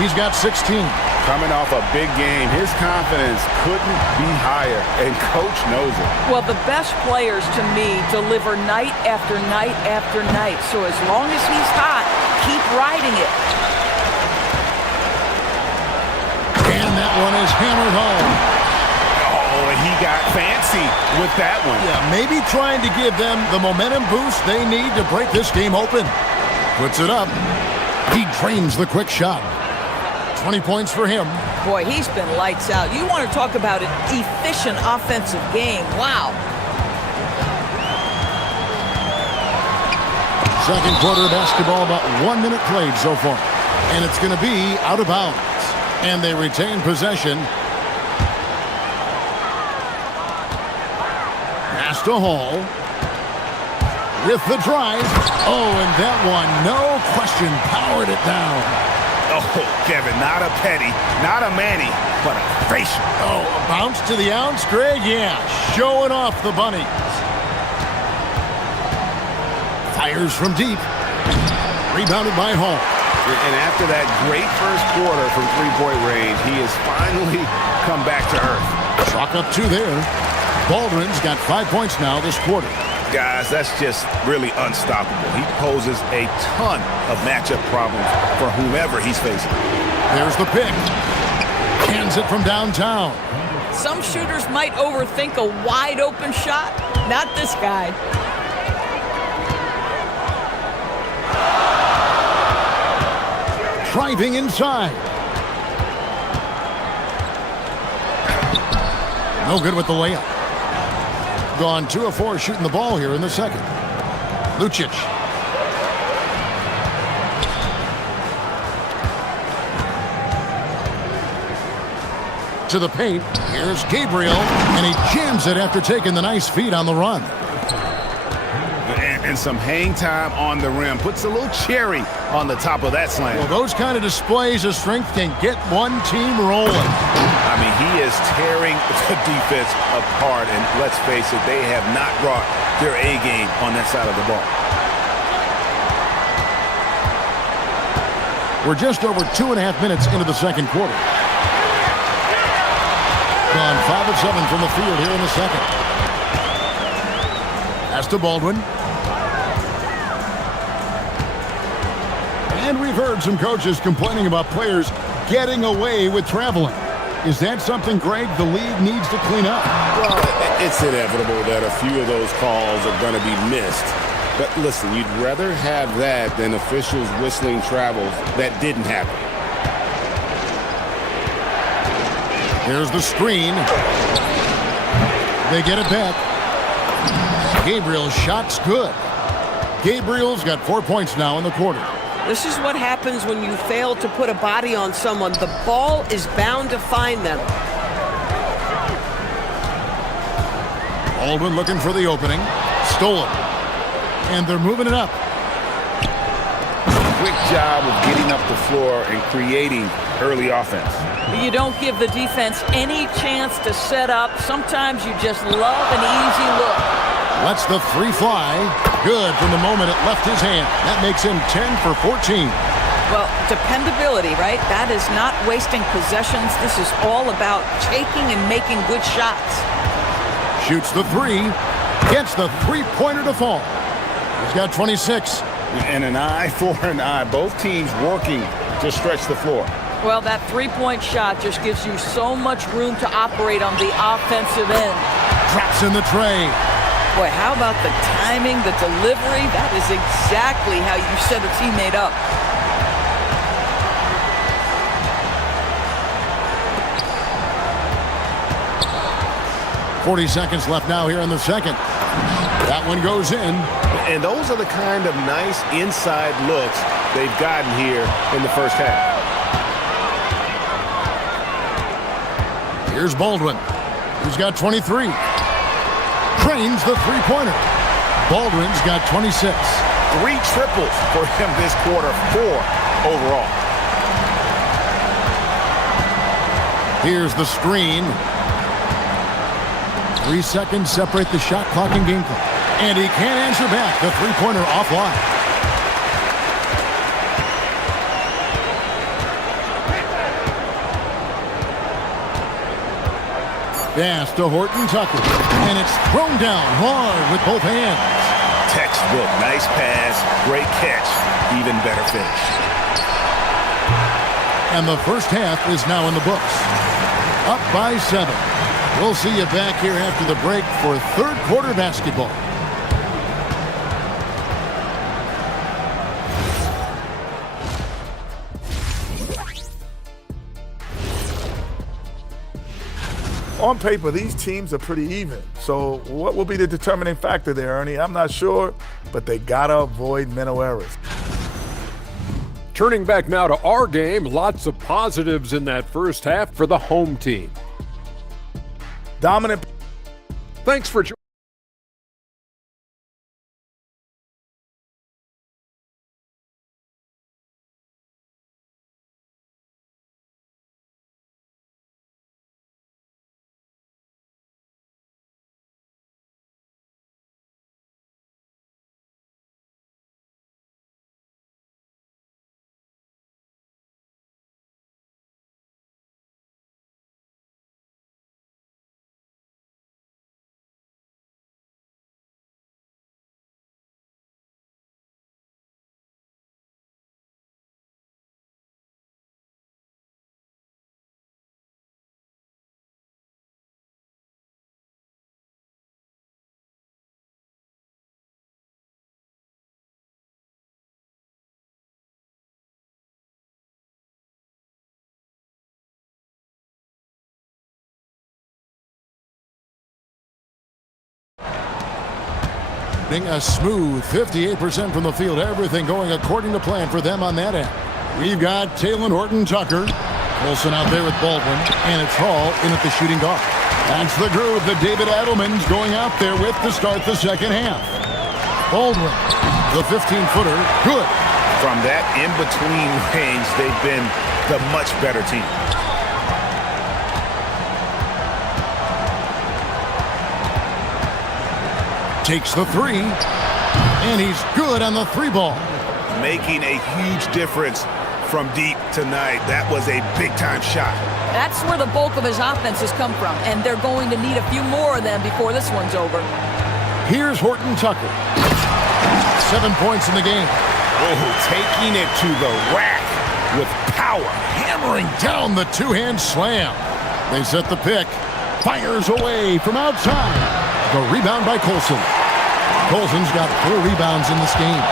He's got 16. Coming off a big game, his confidence couldn't be higher, and coach knows it. Well, the best players, to me, deliver night after night after night. So as long as he's hot, keep riding it. And that one is hammered home. Oh, and he got fancy with that one. Yeah, maybe trying to give them the momentum boost they need to break this game open. Puts it up. He drains the quick shot. 20 points for him. Boy, he's been lights out. You want to talk about an efficient offensive game. Wow. Second quarter of basketball, about 1 minute played so far. And it's going to be out of bounds. And they retain possession. Pass to Hall. With the drive. Oh, and that one, no question, powered it down. Oh, Kevin, not a Petty, not a Manny, but a facial. Oh, a bounce to the ounce, Greg? Yeah, showing off the bunnies. Fires from deep. Rebounded by Hall. And after that great first quarter from three-point range, he has finally come back to earth. Chalk up two there. Baldwin's got 5 points now this quarter. Guys, that's just really unstoppable. He poses a ton of matchup problems for whomever he's facing. There's the pick. Hands it from downtown. Some shooters might overthink a wide open shot. Not this guy. Driving inside. No good with the layup. Gone 2 of 4 shooting the ball here in the second. Lucic. To the paint. Here's Gabriel, and he jams it after taking the nice feed on the run. And some hang time on the rim. Puts a little cherry on the top of that slam. Well, those kind of displays of strength can get one team rolling. I mean, he is tearing the defense apart, and let's face it, they have not brought their A game on that side of the ball. We're just over 2.5 minutes into the second quarter. Gone 5 of 7 from the field here in the second. Pass to Baldwin. And we've heard some coaches complaining about players getting away with traveling. Is that something, Greg, the league needs to clean up? Well, it's inevitable that a few of those calls are going to be missed. But listen, you'd rather have that than officials whistling travels that didn't happen. Here's the screen. They get it back. Gabriel's shot's good. Gabriel's got 4 points now in the quarter. This is what happens when you fail to put a body on someone. The ball is bound to find them. Baldwin looking for the opening. Stolen. And they're moving it up. Quick job of getting up the floor and creating early offense. You don't give the defense any chance to set up. Sometimes you just love an easy look. Lets the three fly. Good from the moment it left his hand. That makes him 10 for 14. Well, dependability, right? That is not wasting possessions. This is all about taking and making good shots. Shoots the three. Gets the three-pointer to fall. He's got 26. And an eye for an eye. Both teams working to stretch the floor. Well, that three-point shot just gives you so much room to operate on the offensive end. Drops in the tray. Boy, how about the timing, the delivery? That is exactly how you set a teammate up. .40 seconds left now here in the second. That one goes in. And those are the kind of nice inside looks they've gotten here in the first half. Here's Baldwin. He's got 23. Trains the three-pointer. Baldwin's got 26. 3 triples for him this quarter, 4 overall. Here's the screen. 3 seconds separate the shot clock and game clock. And he can't answer back. The three-pointer offline. Pass to Horton Tucker. And it's thrown down hard with both hands. Textbook. Nice pass. Great catch. Even better finish. And the first half is now in the books. Up by 7. We'll see you back here after the break for third quarter basketball. On paper, these teams are pretty even. So what will be the determining factor there, Ernie? I'm not sure, but they gotta avoid mental errors. Turning back now to our game, lots of positives in that first half for the home team. Dominant. Thanks for joining. A smooth 58% from the field. Everything going according to plan for them on that end. We've got Taylor Horton Tucker. Olsen out there with Baldwin. And it's Hall in at the shooting guard. That's the groove that David Adelman's going out there with to start the second half. Baldwin, the 15-footer, good. From that in-between range, they've been the much better team. Takes the three, and he's good on the three ball. Making a huge difference from deep tonight. That was a big-time shot. That's where the bulk of his offense has come from, and they're going to need a few more of them before this one's over. Here's Horton Tucker. 7 points in the game. Oh, taking it to the rack with power. Hammering down the two-hand slam. They set the pick. Fires away from outside. The rebound by Colson. Colson's got 4 rebounds in this game.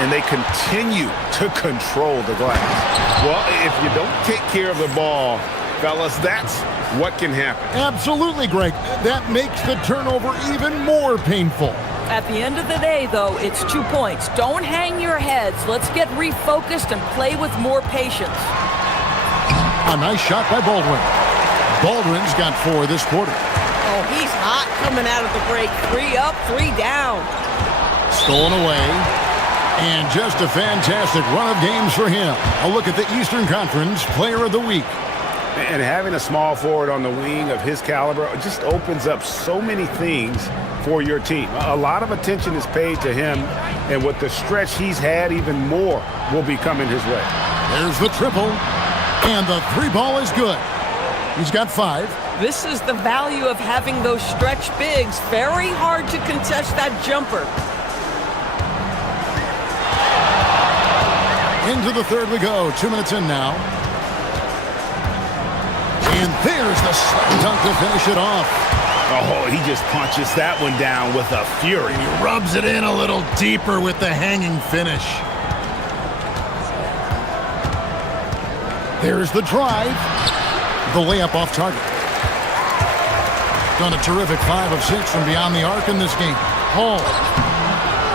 And they continue to control the glass. Well, if you don't take care of the ball, fellas, that's what can happen. Absolutely, Greg. That makes the turnover even more painful. At the end of the day, though, it's 2 points. Don't hang your heads. Let's get refocused and play with more patience. A nice shot by Baldwin. Baldwin's got 4 this quarter. Oh, he's hot coming out of the break. 3 up, 3 down. Stolen away. And just a fantastic run of games for him. A look at the Eastern Conference Player of the Week. And having a small forward on the wing of his caliber just opens up so many things for your team. A lot of attention is paid to him, and with the stretch he's had, even more will be coming his way. There's the triple, and the three ball is good. He's got 5. This is the value of having those stretch bigs. Very hard to contest that jumper. Into the third we go. 2 minutes in now. And there's the slam dunk to finish it off. Oh, he just punches that one down with a fury. He rubs it in a little deeper with the hanging finish. There's the drive. The layup off target. Done a terrific 5 of 6 from beyond the arc in this game. Hall.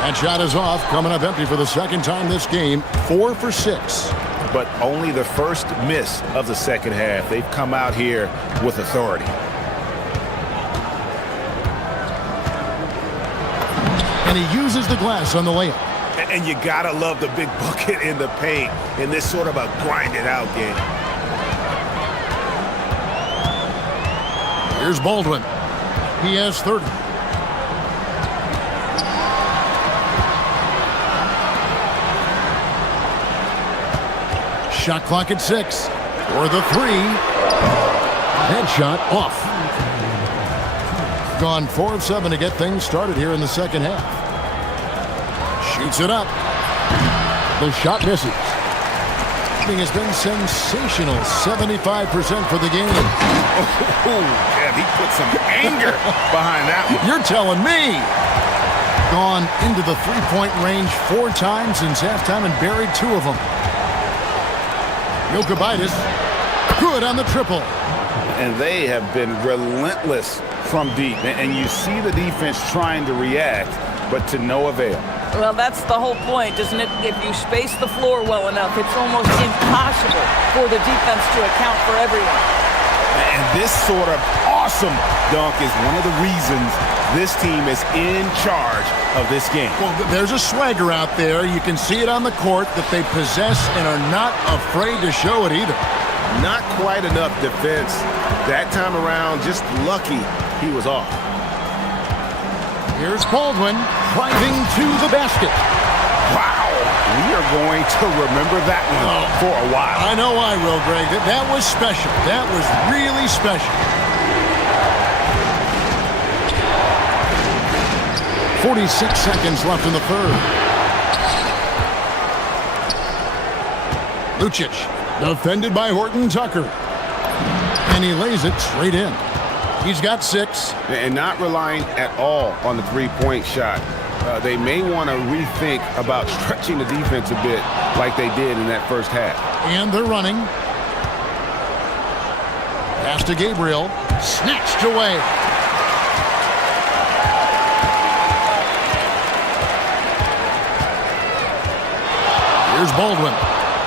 That shot is off, coming up empty for the second time this game. 4 for 6. But only the first miss of the second half. They've come out here with authority. And he uses the glass on the layup. And you gotta love the big bucket in the paint in this sort of a grinded out game. Here's Baldwin. He has 30. Shot clock at 6. For the 3. Headshot off. Gone 4 of 7 to get things started here in the second half. Shoots it up. The shot misses. Shooting has been sensational. 75% for the game. Oh, yeah, he put some anger behind that one. You're telling me. Gone into the three-point range 4 times since halftime and buried 2 of them. Jokic, good on the triple. And they have been relentless from deep. And you see the defense trying to react, but to no avail. Well, that's the whole point, isn't it? If you space the floor well enough, it's almost impossible for the defense to account for everyone. And this sort of awesome dunk is one of the reasons this team is in charge of this game. Well, there's a swagger out there. You can see it on the court that they possess and are not afraid to show it either. Not quite enough defense that time around. Just lucky he was off. Here's Baldwin driving to the basket. Wow. We are going to remember that one for a while. I know I will, Greg. That was special. That was really special. 46 seconds left in the third. Lucic, defended by Horton Tucker. And he lays it straight in. He's got 6. And not relying at all on the three-point shot. They may want to rethink about stretching the defense a bit like they did in that first half. And they're running. Pass to Gabriel. Snatched away. Here's Baldwin.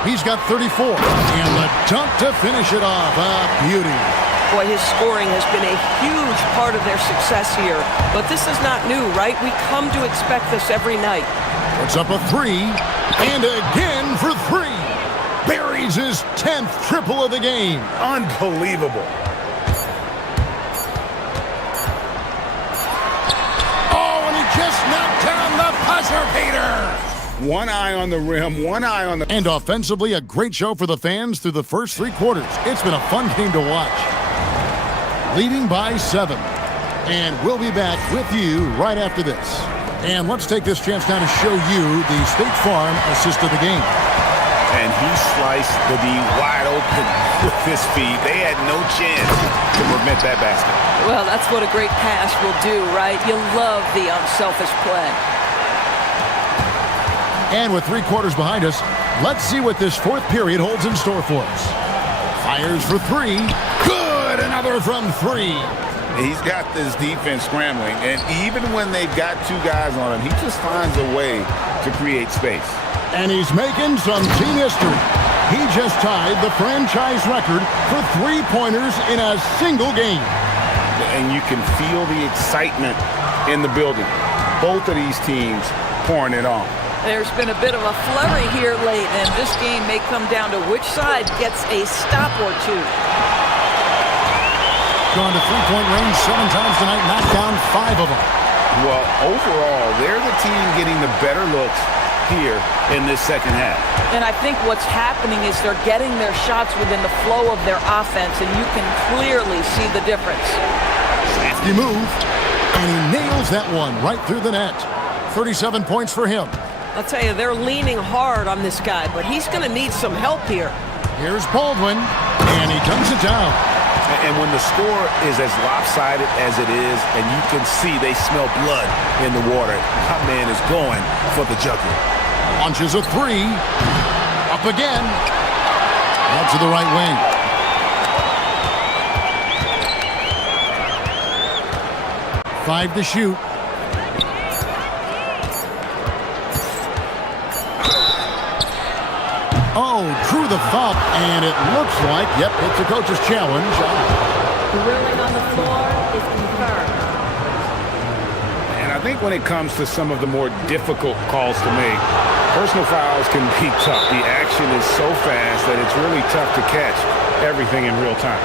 He's got 34. And the dunk to finish it off. A beauty. Boy, his scoring has been a huge part of their success here. But this is not new, right? We come to expect this every night. Puts up a 3. And again for 3. Buries his 10th triple of the game. Unbelievable. Oh, and he just knocked down the buzzer beater. One eye on the rim, one eye on the... And offensively, a great show for the fans through the first 3 quarters. It's been a fun game to watch. Leading by 7. And we'll be back with you right after this. And let's take this chance now to show you the State Farm assist of the game. And he sliced the D wide open with his feet. They had no chance to prevent that basket. Well, that's what a great pass will do, right? You love the unselfish play. And with 3 quarters behind us, let's see what this 4th period holds in store for us. Fires for 3. Good! Another from 3. He's got this defense scrambling, and even when they've got 2 guys on him, he just finds a way to create space. And he's making some team history. He just tied the franchise record for 3-pointers in a single game. And you can feel the excitement in the building. Both of these teams pouring it on. There's been a bit of a flurry here late, and this game may come down to which side gets a stop or 2. gone to three-point range 7 times tonight, knocked down 5 of them. Well, overall, they're the team getting the better looks here in this second half. And I think what's happening is they're getting their shots within the flow of their offense, and you can clearly see the difference. Safety move, and he nails that one right through the net. 37 points for him. I'll tell you, they're leaning hard on this guy, but he's going to need some help here. Here's Baldwin, and he dunks it down. And when the score is as lopsided as it is, and you can see they smell blood in the water, my man is going for the jugular. Launches a 3. Up again. Out to the right wing. Five to shoot. Oh, drew the foul, and it looks like, yep, it's a coach's challenge. The ruling on the floor is confirmed. And I think when it comes to some of the more difficult calls to make, personal fouls can be tough. The action is so fast that it's really tough to catch everything in real time.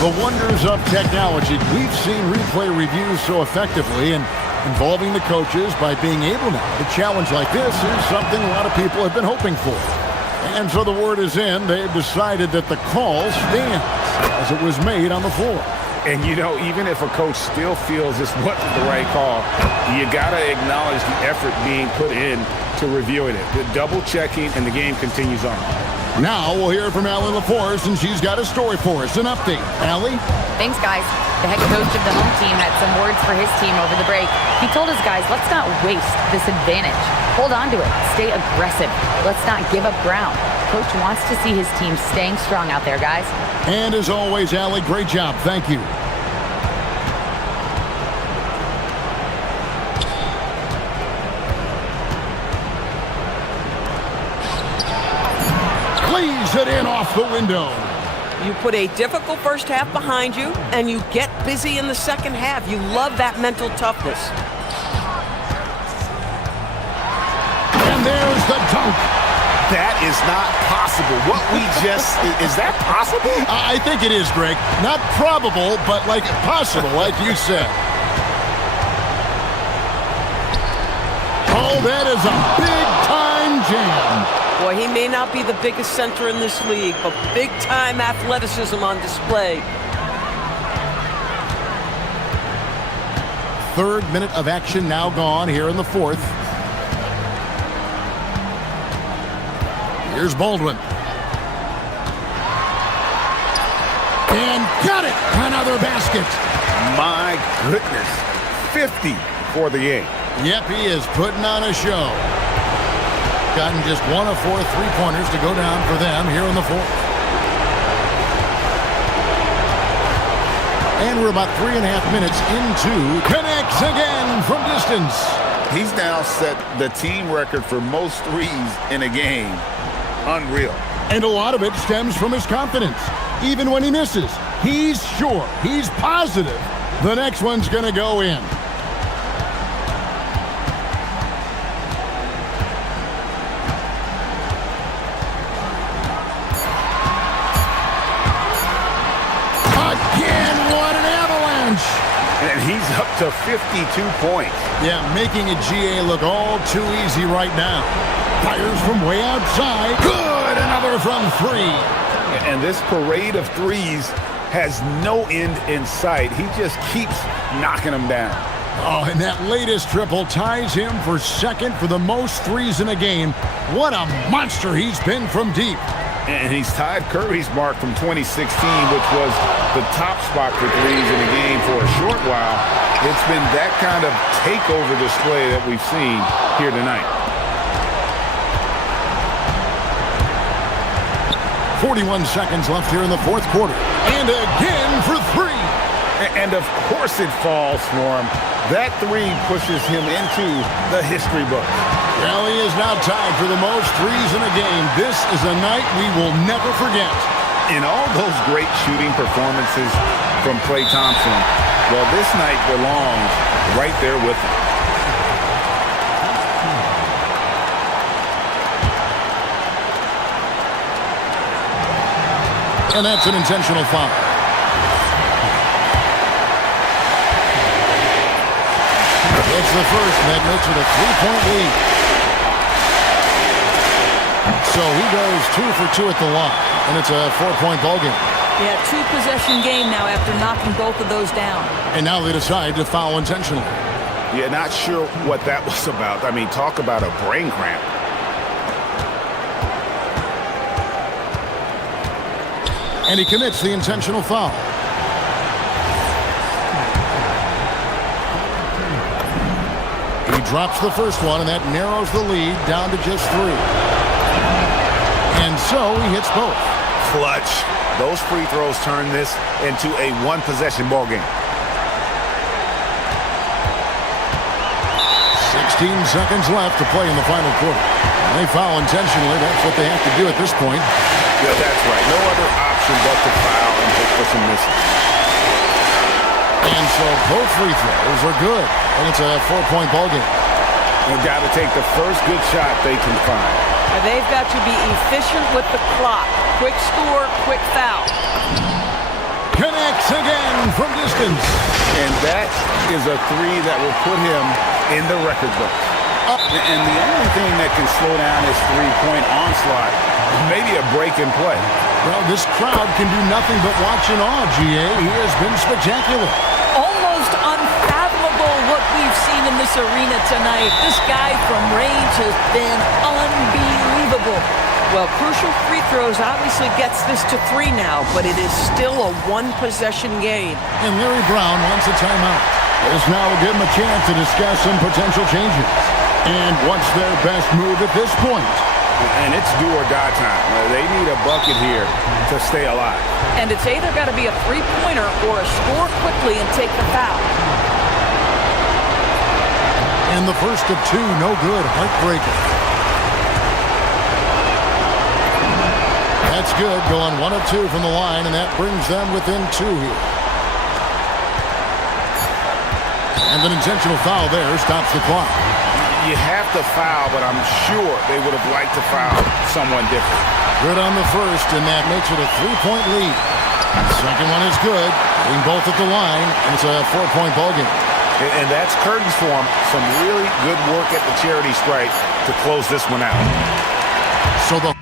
The wonders of technology. We've seen replay reviews so effectively, and involving the coaches by being able now to challenge like this is something a lot of people have been hoping for. And so the word is in. They've decided that the call stands as it was made on the floor. And, you know, even if a coach still feels this wasn't the right call, you got to acknowledge the effort being put in to reviewing it. The double checking, and the game continues on. Now we'll hear from Allie LaForce, and she's got a story for us. An update. Allie? Thanks, guys. The head coach of the home team had some words for his team over the break. He told his guys, let's not waste this advantage. Hold on to it. Stay aggressive. Let's not give up ground. Coach wants to see his team staying strong out there, guys. And as always, Allie, great job. Thank you. Plays it in off the window. You put a difficult first half behind you, and you get busy in the second half. You love that mental toughness. And there's the dunk. That is not possible. What we just, is that possible? I think it is, Greg. Not probable, but like possible, like you said. Oh, that is a big-time jam. Boy, he may not be the biggest center in this league, but big-time athleticism on display. Third minute of action now gone here in the fourth. Here's Baldwin. And got it! Another basket. My goodness. 50 for the game. Yep, he is putting on a show. Gotten just 1 of 4 three-pointers to go down for them here in the fourth. And we're about 3.5 minutes into. Connects again from distance. He's now set the team record for most threes in a game. Unreal. And a lot of it stems from his confidence. Even when he misses, he's sure, he's positive the next one's going to go in. Again, what an avalanche! And he's up to 52 points. Yeah, making a GA look all too easy right now. Fires from way outside. Good! Another from 3. And this parade of threes has no end in sight. He just keeps knocking them down. Oh, and that latest triple ties him for second for the most threes in a game. What a monster he's been from deep. And he's tied Curry's mark from 2016, which was the top spot for threes in the game for a short while. It's been that kind of takeover display that we've seen here tonight. 41 seconds left here in the fourth quarter. And again for 3. And of course it falls for him. That 3 pushes him into the history book. Well, he is now tied for the most threes in a game. This is a night we will never forget. In all those great shooting performances from Klay Thompson, well, this night belongs right there with him. And that's an intentional foul. It's the first, and that makes it a 3-point lead. So he goes 2 for 2 at the line, and it's a 4-point ball game. Yeah, 2-possession game now after knocking both of those down. And now they decide to foul intentionally. Yeah, not sure what that was about. I mean, talk about a brain cramp. And he commits the intentional foul. He drops the first one, and that narrows the lead down to just 3. And so he hits both. Clutch. Those free throws turn this into a one-possession ball game. 16 seconds left to play in the final quarter. They foul intentionally. That's what they have to do at this point. Yeah, that's right. No other option but to foul and hope for some misses. And so both free throws are good. And it's a 4-point ball game. They've got to take the first good shot they can find. And they've got to be efficient with the clock. Quick score, quick foul. Connects again from distance. And that is a 3 that will put him in the record book. And the only thing that can slow down his three-point onslaught is maybe a break in play. Well, this crowd can do nothing but watch in awe, GA. He has been spectacular. Almost unfathomable what we've seen in this arena tonight. This guy from range has been unbelievable. Well, crucial free throws obviously gets this to 3 now, but it is still a one-possession game. And Larry Brown wants a timeout. This now will give him a chance to discuss some potential changes. And what's their best move at this point? And it's do or die time. They need a bucket here to stay alive. And it's either got to be a three-pointer or a score quickly and take the foul. And the first of 2, no good. Heartbreaker. That's good. Going 1 of 2 from the line, and that brings them within 2 here. And an intentional foul there stops the clock. You have to foul, but I'm sure they would have liked to foul someone different. Good on the first, and that makes it a 3-point lead. Second one is good. Being both at the line, and it's a 4-point ball game. And that's curtains for him. Some really good work at the charity stripe to close this one out. So the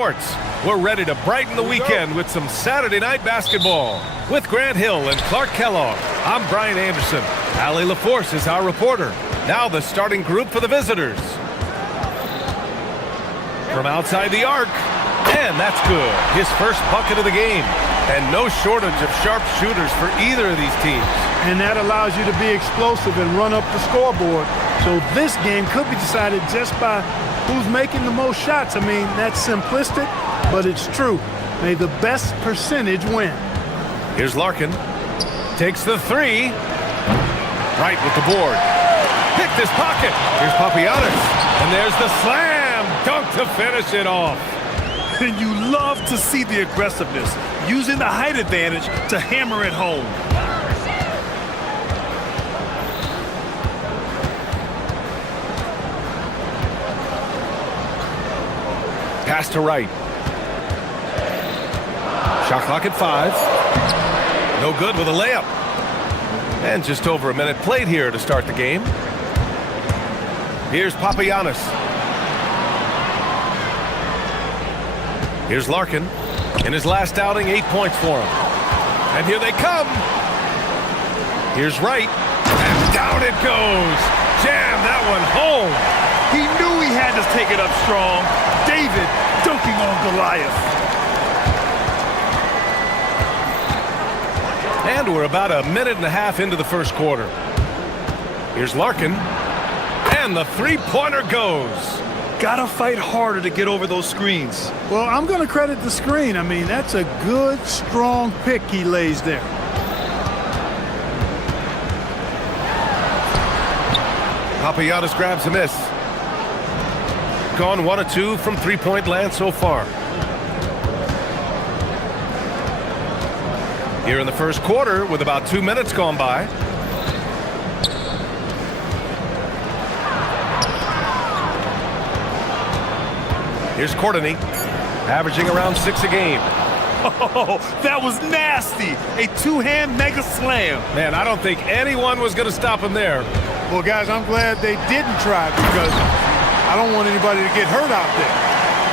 Sports. We're ready to brighten the weekend with some Saturday night basketball. With Grant Hill and Clark Kellogg, I'm Brian Anderson. Allie LaForce is our reporter. Now the starting group for the visitors. From outside the arc, and that's good. His first bucket of the game. And no shortage of sharp shooters for either of these teams. And that allows you to be explosive and run up the scoreboard. So this game could be decided just by who's making the most shots. I mean, that's simplistic, but it's true. May the best percentage win. Here's Larkin. Takes the three. Right with the board. Picked his pocket. Here's Papagiannis. And there's the slam dunk to finish it off. And you love to see the aggressiveness, using the height advantage to hammer it home. Pass to Wright. Shot clock at 5. No good with a layup. And just over a minute played here to start the game. Here's Papagiannis. Here's Larkin. In his last outing, 8 points for him. And here they come. Here's Wright. And down it goes. Jam that one home. He knew he had to take it up strong. David dunking on Goliath. And we're about a minute and a half into the first quarter. Here's Larkin. And the three-pointer goes. Gotta fight harder to get over those screens. Well, I'm gonna credit the screen. I mean, that's a good, strong pick he lays there. Papagiannis grabs a miss. Gone 1 of 2 from three-point land so far. Here in the first quarter with about 2 minutes gone by. Here's Courtney, averaging around 6 a game. Oh, that was nasty. A two-hand mega slam. Man, I don't think anyone was going to stop him there. Well, guys, I'm glad they didn't try because I don't want anybody to get hurt out there.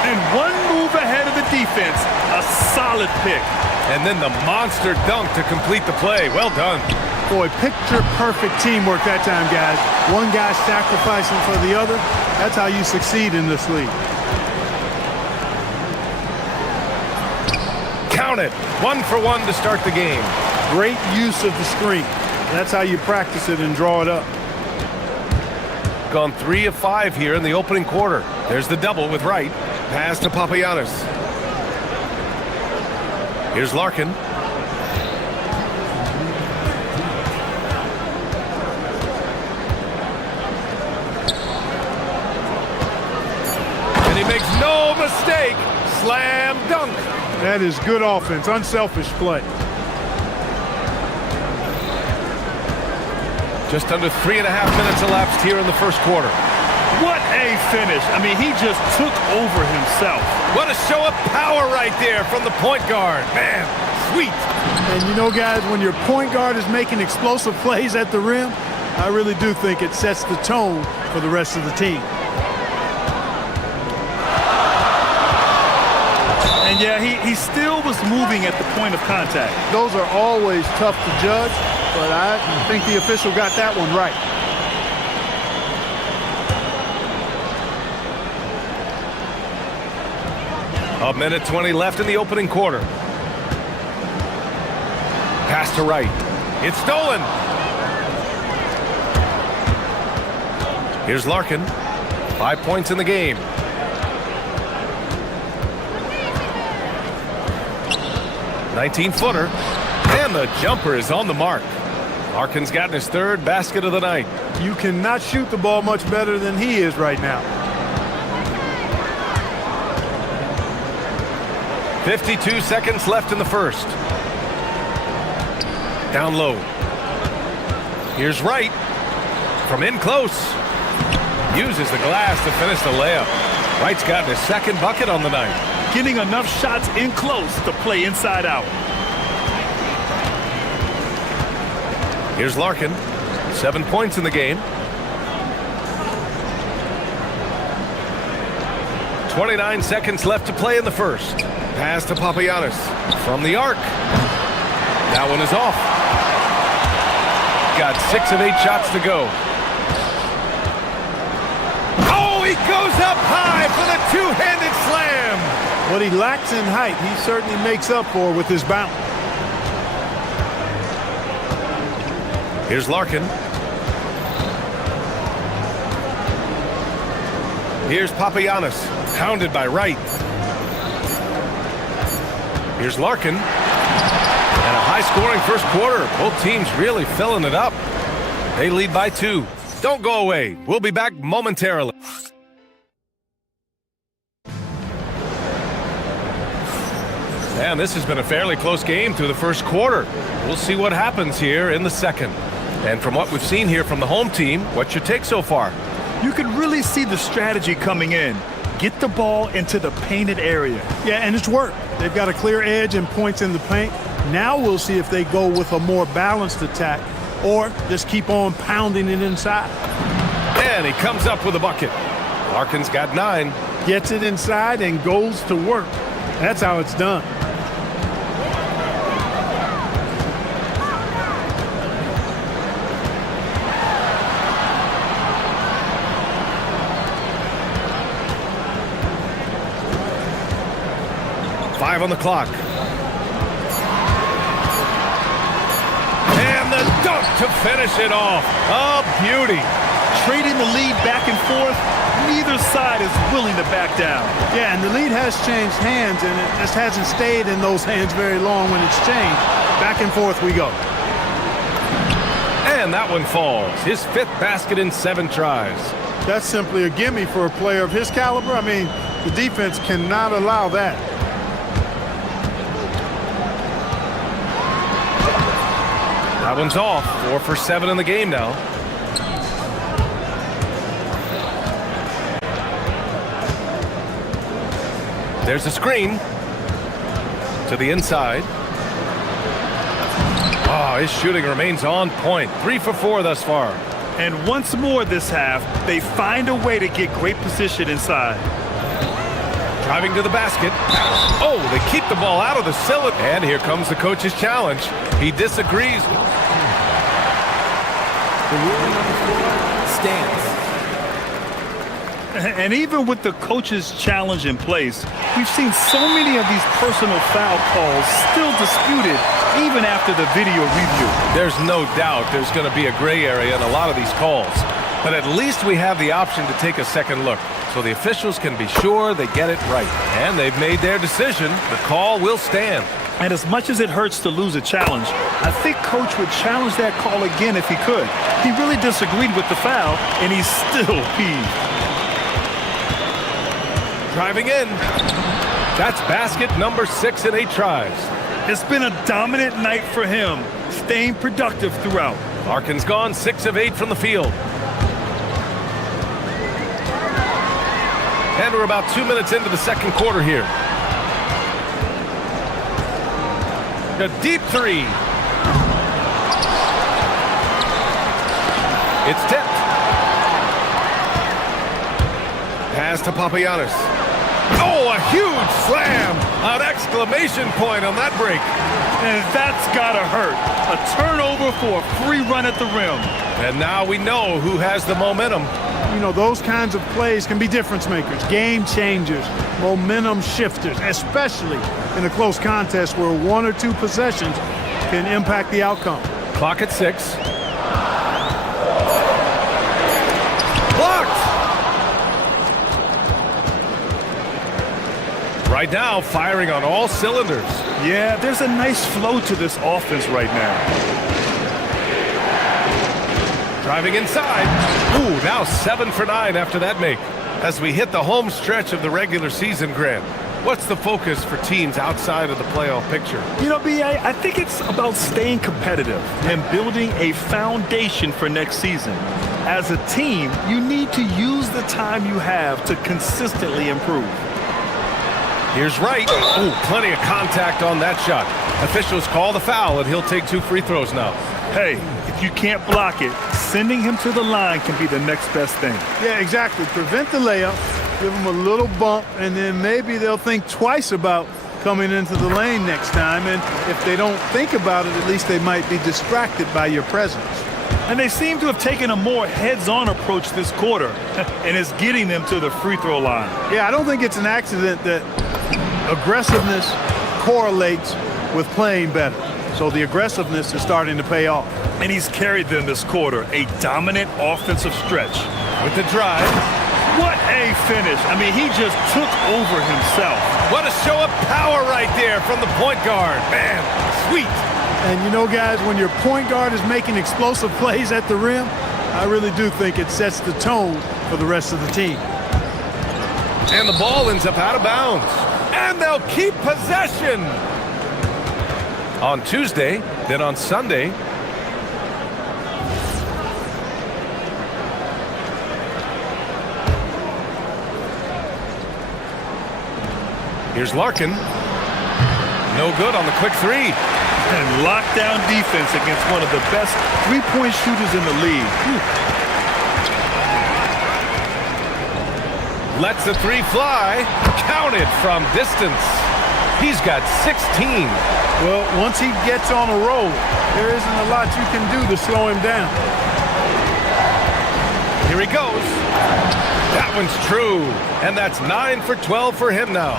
And one move ahead of the defense, a solid pick. And then the monster dunk to complete the play. Well done. Boy, picture-perfect teamwork that time, guys. One guy sacrificing for the other. That's how you succeed in this league. Count it. 1 for 1 to start the game. Great use of the screen. That's how you practice it and draw it up. Gone 3 of 5 here in the opening quarter. There's the double with Wright. Pass to Papagiannis. Here's Larkin. And he makes no mistake. Slam dunk. That is good offense, unselfish play. Just under 3.5 minutes elapsed here in the first quarter. What a finish. I mean, he just took over himself. What a show of power right there from the point guard. Man, sweet. And you know, guys, when your point guard is making explosive plays at the rim, I really do think it sets the tone for the rest of the team. And yeah, he still was moving at the point of contact. Those are always tough to judge, but I think the official got that one right. A minute 20 left in the opening quarter. Pass to Wright. It's stolen. Here's Larkin. 5 points in the game. (19-footer), and the jumper is on the mark. Larkin's gotten his third basket of the night. You cannot shoot the ball much better than he is right now. 52 seconds left in the first. Down low. Here's Wright. From in close. Uses the glass to finish the layup. Wright's gotten his second bucket on the night. Getting enough shots in close to play inside out. Here's Larkin. 7 points in the game. 29 seconds left to play in the first. Pass to Papagiannis from the arc. That one is off. Got 6 of 8 shots to go. Oh, he goes up high for the two-handed slam. What he lacks in height, he certainly makes up for with his bounce. Here's Larkin. Here's Papagiannis, hounded by Wright. Here's Larkin. And a high-scoring first quarter. Both teams really filling it up. They lead by 2. Don't go away. We'll be back momentarily. And this has been a fairly close game through the first quarter. We'll see what happens here in the second. And from what we've seen here from the home team, what's your take so far? You can really see the strategy coming in. Get the ball into the painted area. Yeah, and it's worked. They've got a clear edge and points in the paint. Now we'll see if they go with a more balanced attack or just keep on pounding it inside. And he comes up with a bucket. Larkin's got 9. Gets it inside and goes to work. That's how it's done. Five on the clock. And the dunk to finish it off. A beauty. Trading the lead back and forth, neither side is willing to back down. Yeah, and the lead has changed hands, and it just hasn't stayed in those hands very long when it's changed. Back and forth we go. And that one falls. His 5th basket in 7 tries. That's simply a gimme for a player of his caliber. I mean, the defense cannot allow that. That one's off. 4 for 7 in the game now. There's a screen to the inside. Oh, his shooting remains on point. 3 for 4 thus far. And once more this half, they find a way to get great position inside. Driving to the basket. Oh, they keep the ball out of the cylinder. And here comes the coach's challenge. He disagrees. The ruling on the floor stands. And even with the coach's challenge in place, we've seen so many of these personal foul calls still disputed even after the video review. There's no doubt there's going to be a gray area in a lot of these calls. But at least we have the option to take a second look, so the officials can be sure they get it right. And they've made their decision. The call will stand. And as much as it hurts to lose a challenge, I think Coach would challenge that call again if he could. He really disagreed with the foul, and he's still peeved. Driving in. That's basket number 6 in 8 tries. It's been a dominant night for him, staying productive throughout. Larkin's gone 6 of 8 from the field. And we're about 2 minutes into the second quarter here. A deep 3. It's tipped. Pass to Papagiannis. Oh, a huge slam! An exclamation point on that break. And that's gotta hurt. A turnover for a free run at the rim. And now we know who has the momentum. You know, those kinds of plays can be difference makers, game changers, momentum shifters, especially in a close contest where 1 or 2 possessions can impact the outcome. Clock at 6. Blocked! Right now, firing on all cylinders. Yeah, there's a nice flow to this offense right now. Driving inside. Ooh, now 7 for 9 after that make. As we hit the home stretch of the regular season, Grant, what's the focus for teams outside of the playoff picture? You know, B.A., I think it's about staying competitive and building a foundation for next season. As a team, you need to use the time you have to consistently improve. Here's Wright. Oh, plenty of contact on that shot. Officials call the foul, and he'll take 2 free throws now. Hey, if you can't block it, sending him to the line can be the next best thing. Yeah, exactly. Prevent the layup, Give them a little bump, and then maybe they'll think twice about coming into the lane next time. And if they don't think about it, at least they might be distracted by your presence. And they seem to have taken a more heads-on approach this quarter, and it's getting them to the free throw line. Yeah, I don't think it's an accident that aggressiveness correlates with playing better. So the aggressiveness is starting to pay off. And he's carried them this quarter, a dominant offensive stretch. With the drive. What a finish. I mean, he just took over himself. What a show of power right there from the point guard. Man, sweet. And you know, guys, when your point guard is making explosive plays at the rim, I really do think it sets the tone for the rest of the team. And the ball ends up out of bounds. And they'll keep possession. On Tuesday, then on Sunday. Here's Larkin. No good on the quick three. And lockdown defense against one of the best three-point shooters in the league. Lets the three fly. Counted from distance. He's got 16. Well, once he gets on a roll, there isn't a lot you can do to slow him down. Here he goes. That one's true. And that's 9 for 12 for him now.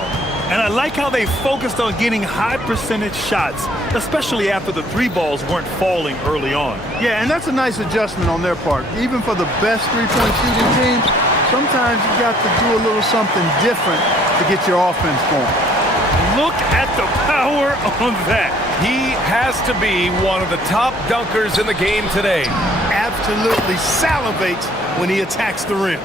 And I like how they focused on getting high percentage shots, especially after the three balls weren't falling early on. Yeah, and that's a nice adjustment on their part. Even for the best three-point shooting teams, sometimes you got to do a little something different to get your offense going. Look at the power on that. He has to be one of the top dunkers in the game today. Absolutely salivates when he attacks the rim.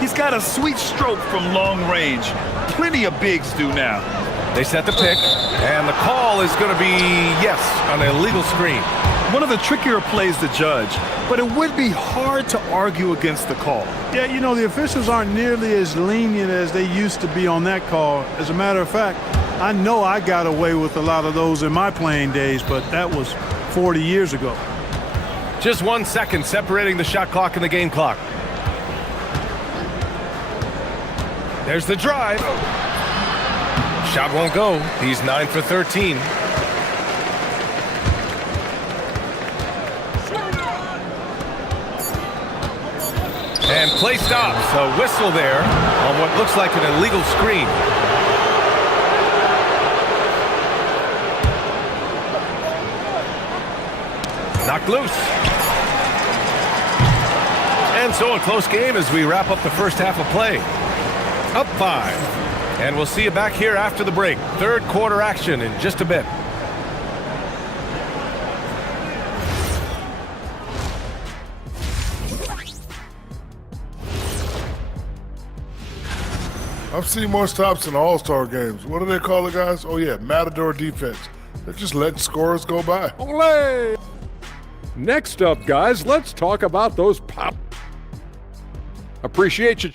He's got a sweet stroke from long range. Plenty of bigs do now. They set the pick, and the call is going to be, yes, an illegal screen. One of the trickier plays to judge, but it would be hard to argue against the call. Yeah, you know, the officials aren't nearly as lenient as they used to be on that call. As a matter of fact, I know I got away with a lot of those in my playing days, but that was 40 years ago. Just 1 second separating the shot clock and the game clock. There's the drive. Shot won't go. He's 9 for 13. And play stops. A whistle there on what looks like an illegal screen. Knocked loose. And so a close game as we wrap up the first half of play. Up 5. And we'll see you back here after the break. Third quarter action in just a bit. I've seen more stops in All-Star games. What do they call it, guys? Oh, yeah, Matador defense. They're just letting scorers go by. Olé! Next up, guys, let's talk about those pop. Appreciate you.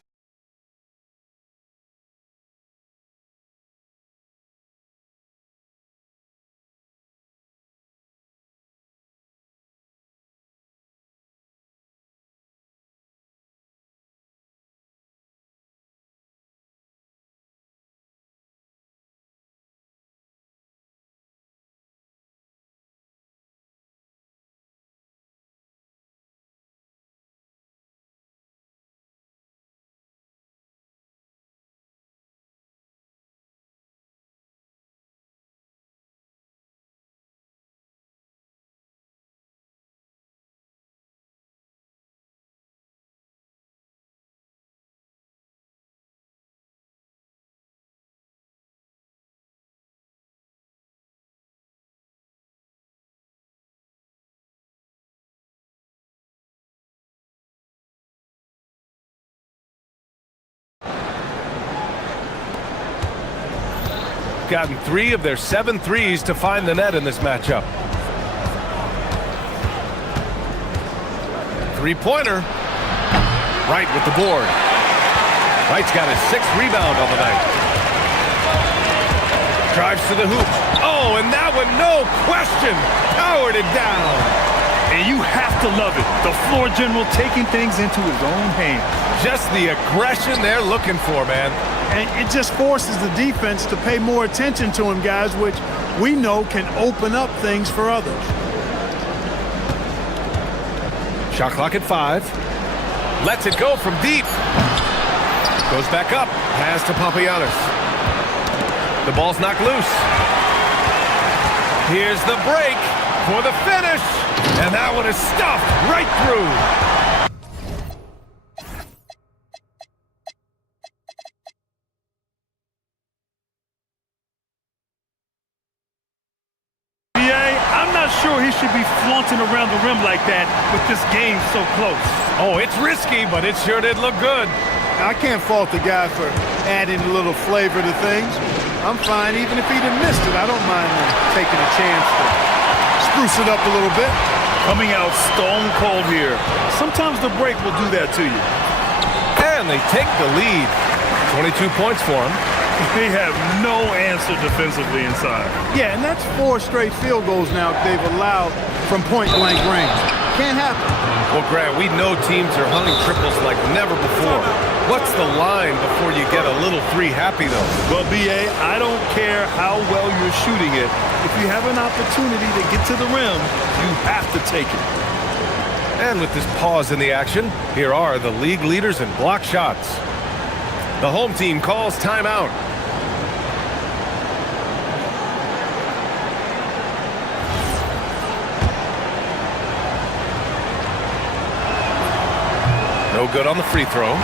Gotten 3 of their 7 threes to find the net in this matchup. Three-pointer. Wright with the board. Wright's got his 6th rebound on the night. Drives to the hoop. Oh, and that one, no question, powered it down. And you have to love it. The floor general taking things into his own hands. Just the aggression they're looking for, man. And it just forces the defense to pay more attention to him, guys, which we know can open up things for others. Shot clock at 5. Lets it go from deep. Goes back up. Pass to Papagiannis. The ball's knocked loose. Here's the break for the finish. And that one is stuffed right through. I'm not sure he should be flaunting around the rim like that with this game so close. Oh, it's risky, but it sure did look good. I can't fault the guy for adding a little flavor to things. I'm fine, even if he'd have missed it. I don't mind taking a chance to spruce it up a little bit. Coming out stone cold here. Sometimes the break will do that to you. And they take the lead. 22 points for them. They have no answer defensively inside. Yeah, and that's 4 straight field goals now they've allowed from point-blank range. Can't happen. Well, Grant, we know teams are hunting triples like never before. What's the line before you get a little 3 happy, though? Well, B.A., I don't care how well you're shooting it. If you have an opportunity to get to the rim, you have to take it. And with this pause in the action, here are the league leaders in block shots. The home team calls timeout. No good on the free throw.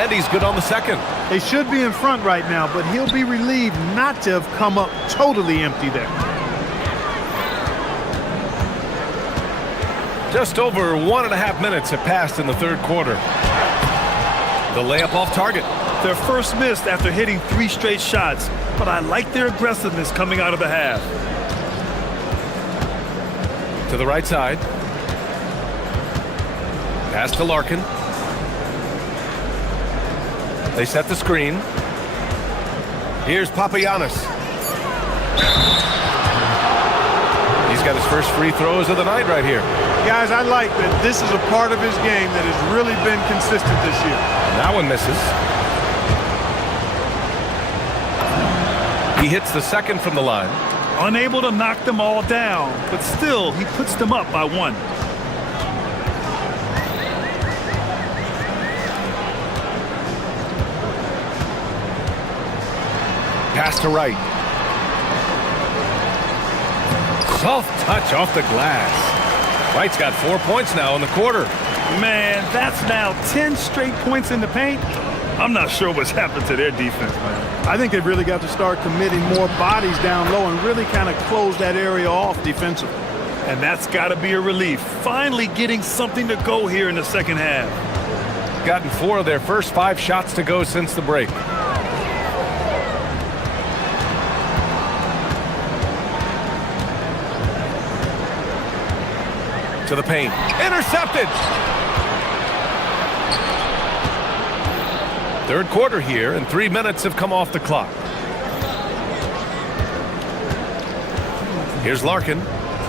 And he's good on the second. They should be in front right now, but he'll be relieved not to have come up totally empty there. Just over 1.5 minutes have passed in the third quarter. The layup off target. Their first miss after hitting 3 straight shots, but I like their aggressiveness coming out of the half. To the right side. Pass to Larkin. They set the screen. Here's Papagiannis. He's got his first free throws of the night right here. Guys, I like that this is a part of his game that has really been consistent this year. That one misses. He hits the second from the line. Unable to knock them all down, but still, he puts them up by 1. Pass to right. Soft touch off the glass. White's got 4 points now in the quarter. Man, that's now 10 straight points in the paint. I'm not sure what's happened to their defense, man. I think they've really got to start committing more bodies down low and really kind of close that area off defensively. And that's got to be a relief. Finally getting something to go here in the second half. Gotten 4 of their first 5 shots to go since the break. To the paint. Intercepted! Third quarter here, and 3 minutes have come off the clock. Here's Larkin.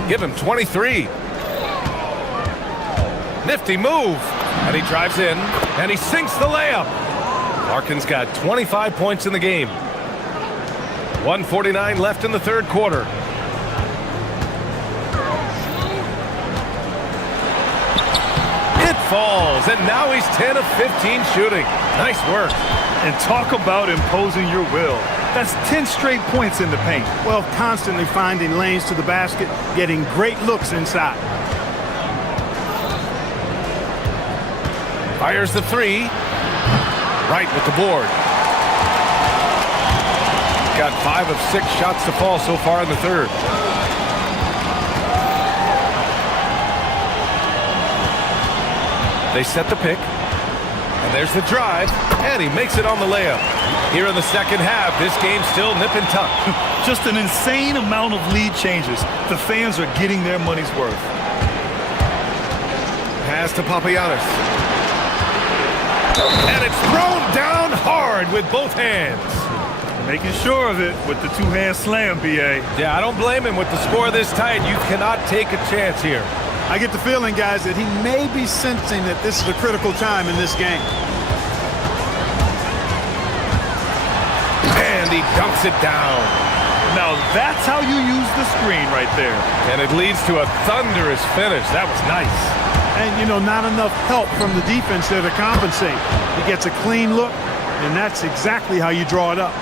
Give him 23. Nifty move. And he drives in, and he sinks the layup. Larkin's got 25 points in the game. 1:49 left in the third quarter. Falls, and now he's 10 of 15 shooting. Nice work. And talk about imposing your will. That's 10 straight points in the paint. Well, constantly finding lanes to the basket, getting great looks inside. Fires the 3. Right with the board. Got 5 of 6 shots to fall so far in the third. They set the pick, and there's the drive, and he makes it on the layup. Here in the second half, this game's still nip and tuck. Just an insane amount of lead changes. The fans are getting their money's worth. Pass to Papagiannis. And it's thrown down hard with both hands. Making sure of it with the two-hand slam, B.A. Yeah, I don't blame him. With the score this tight, you cannot take a chance here. I get the feeling, guys, that he may be sensing that this is a critical time in this game. And he dunks it down. Now that's how you use the screen right there. And it leads to a thunderous finish. That was nice. And, you know, not enough help from the defense there to compensate. He gets a clean look, and that's exactly how you draw it up.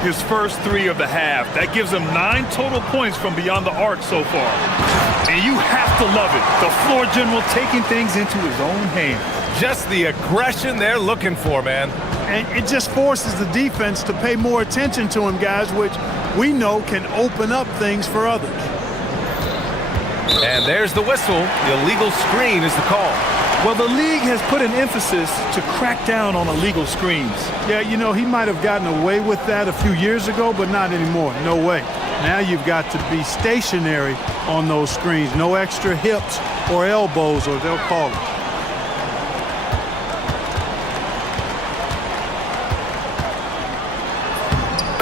His first 3 of the half. That gives him 9 total points from beyond the arc so far. And you have to love it. The floor general taking things into his own hands. Just the aggression they're looking for, man. And it just forces the defense to pay more attention to him, guys, which we know can open up things for others. And there's the whistle. The illegal screen is the call. Well, the league has put an emphasis to crack down on illegal screens. Yeah, you know, he might have gotten away with that a few years ago, but not anymore. No way. Now you've got to be stationary on those screens. No extra hips or elbows, or they'll call it.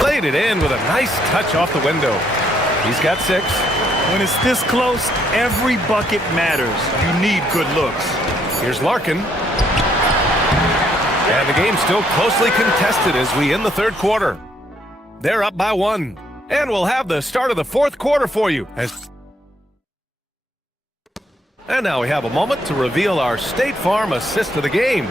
Played it in with a nice touch off the window. He's got 6. When it's this close, every bucket matters. You need good looks. Here's Larkin. And the game's still closely contested as we end the third quarter. They're up by 1. And we'll have the start of the fourth quarter for you. And now we have a moment to reveal our State Farm assist of the game.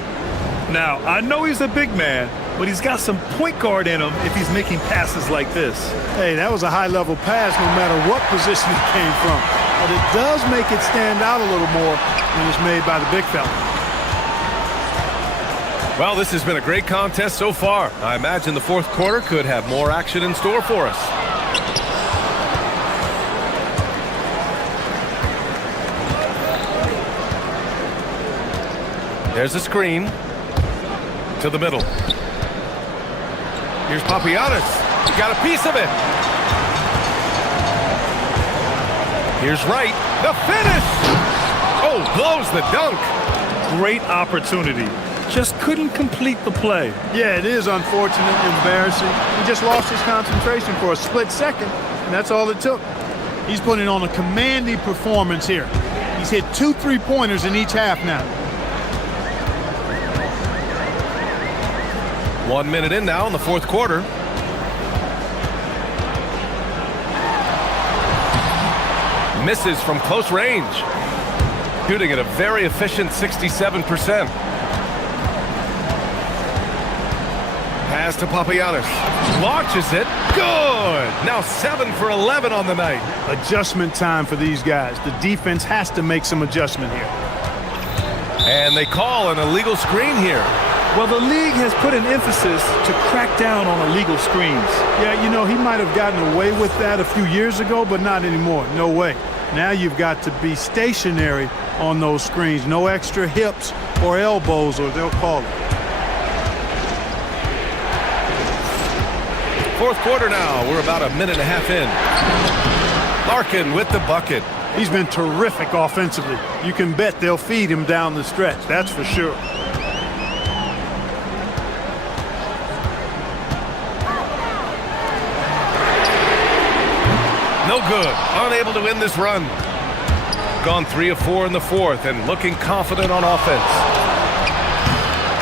Now, I know he's a big man, but he's got some point guard in him if he's making passes like this. Hey, that was a high-level pass no matter what position it came from. But it does make it stand out a little more when it's made by the big fella. Well, this has been a great contest so far. I imagine the fourth quarter could have more action in store for us. There's a screen to the middle. Here's Papagiannis. Got a piece of it. Here's Wright. The finish! Oh, blows the dunk. Great opportunity. Just couldn't complete the play. Yeah, it is unfortunate and embarrassing. He just lost his concentration for a split second, and that's all it took. He's putting on a commanding performance here. He's hit 2 3-pointers in each half now. 1 minute in now in the fourth quarter. Misses from close range. Shooting at a very efficient 67%. Pass to Papagiannis. Launches it. Good! Now 7 for 11 on the night. Adjustment time for these guys. The defense has to make some adjustment here. And they call an illegal screen here. Well, the league has put an emphasis to crack down on illegal screens. Yeah, you know, he might have gotten away with that a few years ago, but not anymore. No way. Now you've got to be stationary on those screens. No extra hips or elbows, or they'll call it. Fourth quarter now. We're about a minute and a half in. Larkin with the bucket. He's been terrific offensively. You can bet they'll feed him down the stretch. That's for sure. No good. Unable to win this run. Gone 3 of 4 in the fourth and looking confident on offense.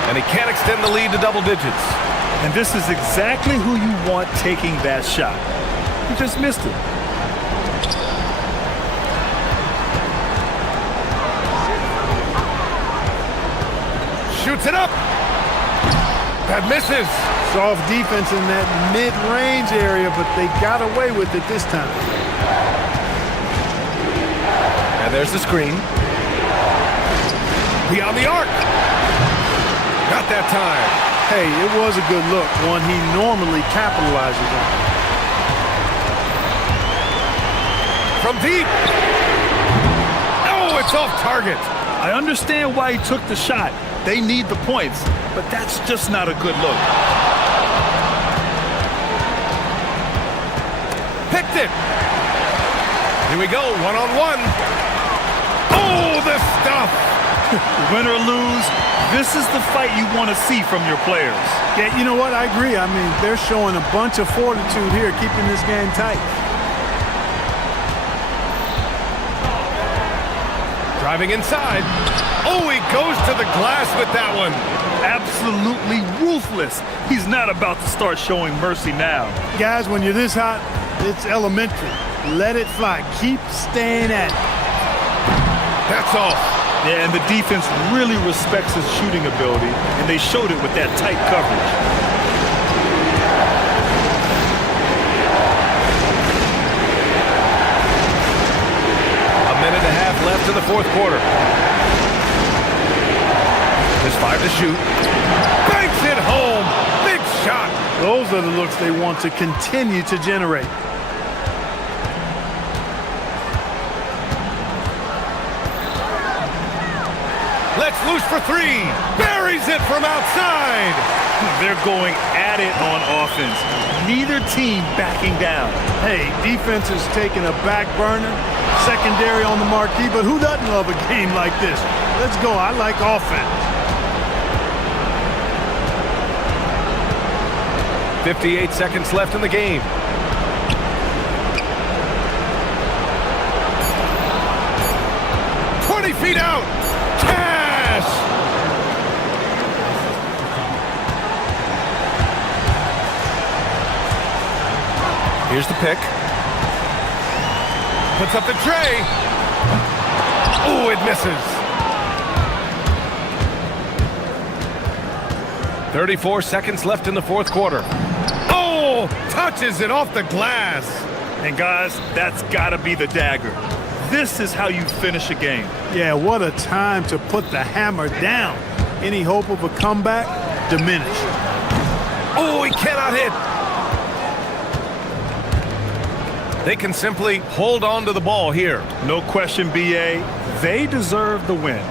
And he can't extend the lead to double digits. And this is exactly who you want taking that shot. He just missed it. Shoots it up. That misses. Soft defense in that mid-range area, but they got away with it this time. And there's the screen. Beyond the arc. Got that time. Hey, it was a good look, one he normally capitalizes on. From deep. Oh, it's off target. I understand why he took the shot. They need the points, but that's just not a good look. Picked it. Here we go, one-on-one. Oh, the stuff. Win or lose, this is the fight you want to see from your players. Yeah, you know what? I agree. I mean, they're showing a bunch of fortitude here, keeping this game tight. Driving inside. Oh, he goes to the glass with that one. Absolutely ruthless. He's not about to start showing mercy now. Guys, when you're this hot, it's elementary. Let it fly. Keep staying at it. That's all. Yeah, and the defense really respects his shooting ability, and they showed it with that tight coverage. A minute and a half left in the fourth quarter. Just 5 to shoot. Banks it home. Big shot. Those are the looks they want to continue to generate. Let's loose for 3. Buries it from outside. They're going at it on offense. Neither team backing down. Hey, defense is taking a back burner, secondary on the marquee, but who doesn't love a game like this? Let's go. I like offense. 58 seconds left in the game. Feet out. Cash. Here's the pick. Puts up the tray. Oh, it misses. 34 seconds left in the fourth quarter. Oh, touches it off the glass. And guys, that's got to be the dagger. This is how you finish a game. Yeah, what a time to put the hammer down. Any hope of a comeback? Diminished. Oh, he cannot hit. They can simply hold on to the ball here. No question, BA. They deserve the win.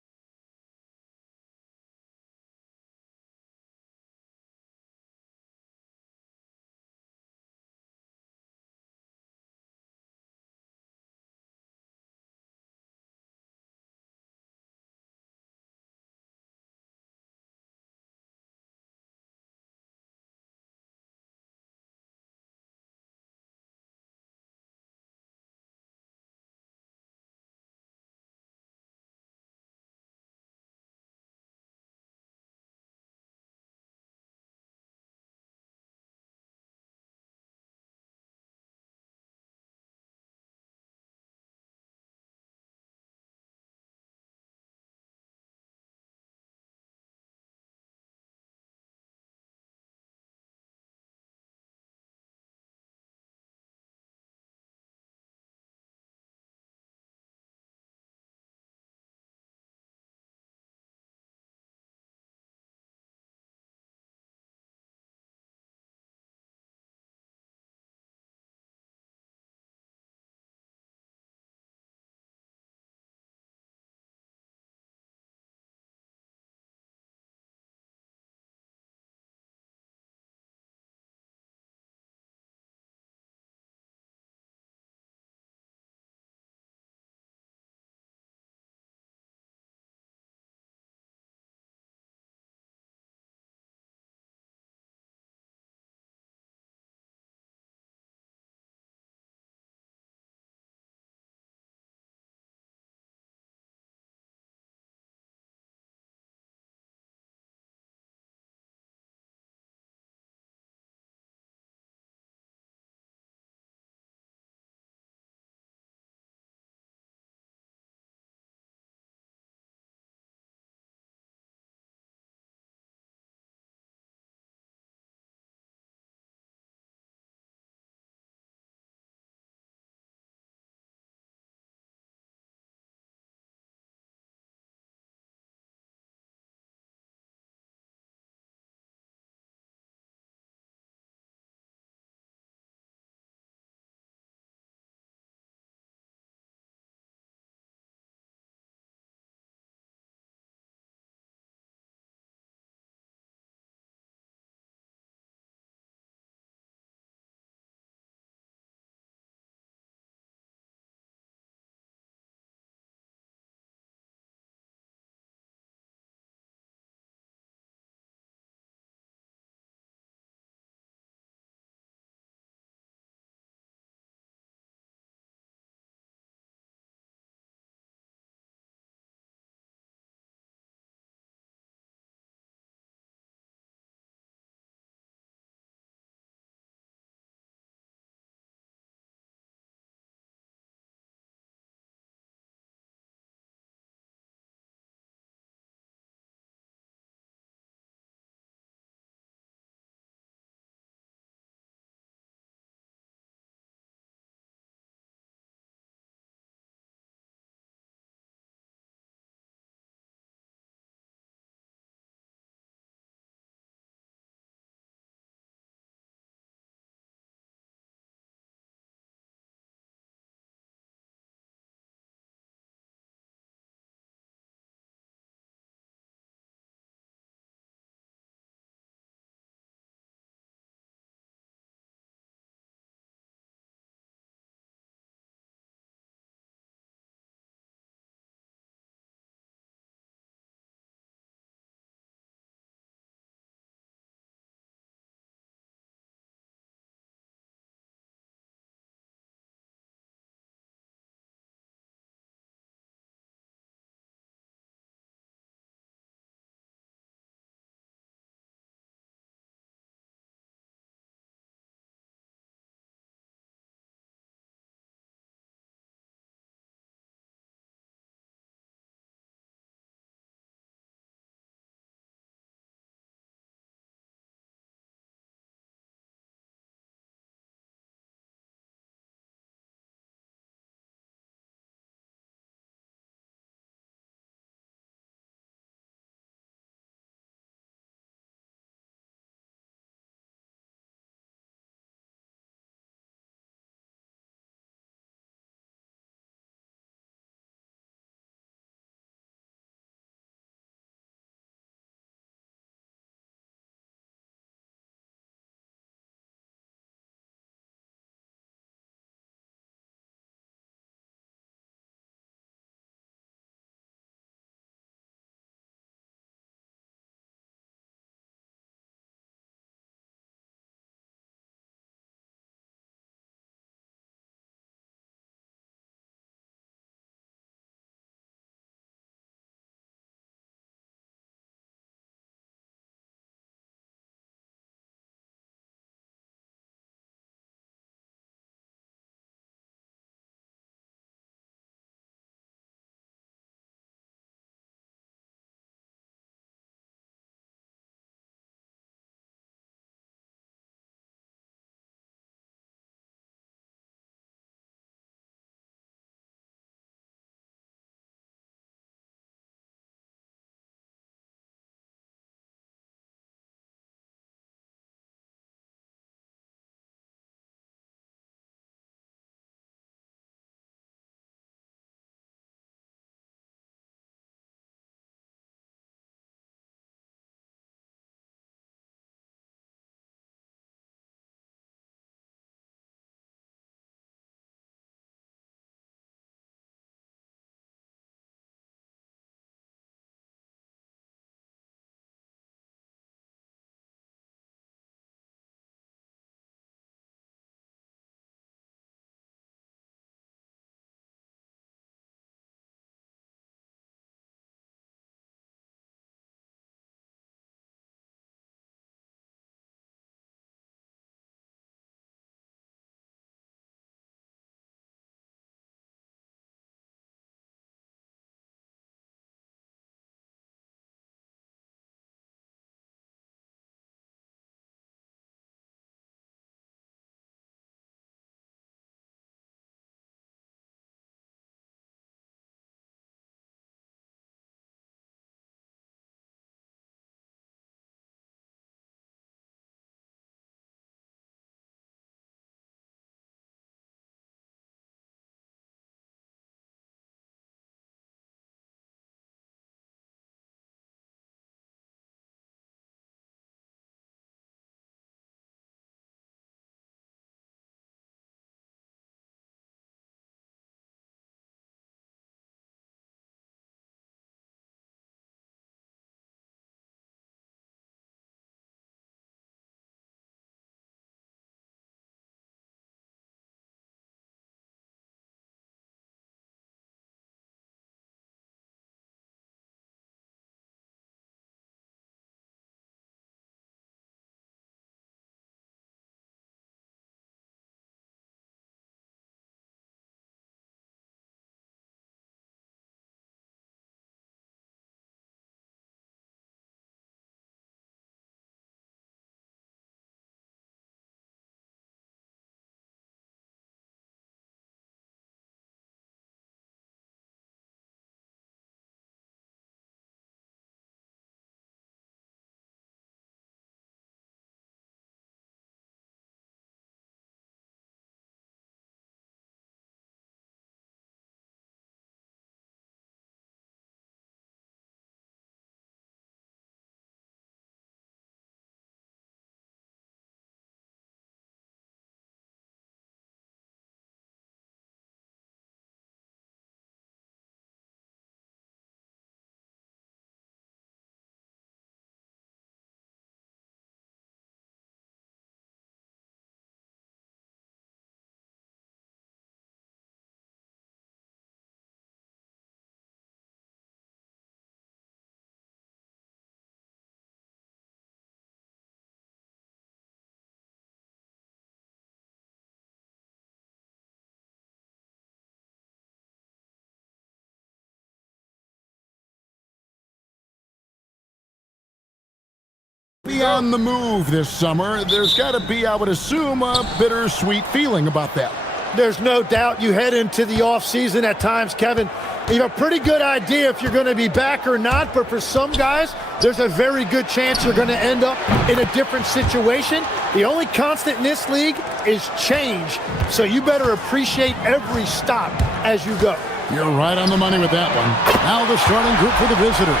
Be on the move this summer. There's got to be, I would assume, a bittersweet feeling about that. There's no doubt you head into the offseason at times, Kevin. You have a pretty good idea if you're going to be back or not, but for some guys, there's a very good chance you're going to end up in a different situation. The only constant in this league is change, so you better appreciate every stop as you go. You're right on the money with that one. Now the starting group for the visitors.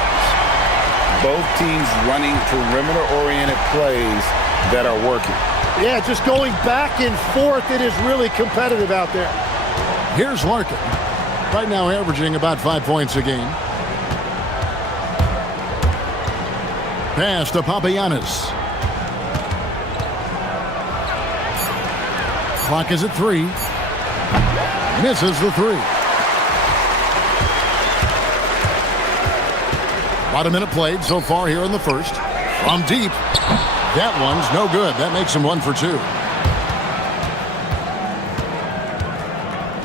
Both teams running perimeter-oriented plays that are working. Yeah, just going back and forth, it is really competitive out there. Here's Larkin. Right now averaging about 5 points a game. Pass to Papagiannis. Clock is at 3. Misses the 3. About a minute played so far here in the first. From deep. That one's no good. That makes him 1 for 2.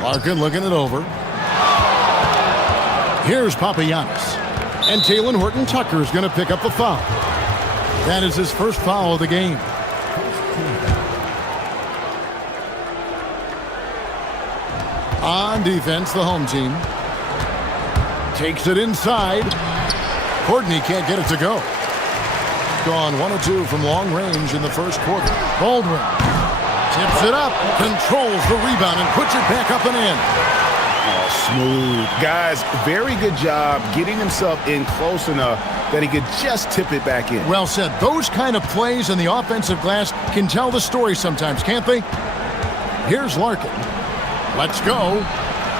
Larkin looking it over. Here's Papagiannis. And Talen Horton-Tucker is going to pick up the foul. That is his first foul of the game. On defense, the home team. Takes it inside. Courtney can't get it to go. Gone 1 of 2 from long range in the first quarter. Baldwin tips it up, controls the rebound, and puts it back up and in. Oh, smooth. Guys, very good job getting himself in close enough that he could just tip it back in. Well said. Those kind of plays in the offensive glass can tell the story sometimes, can't they? Here's Larkin. Let's go.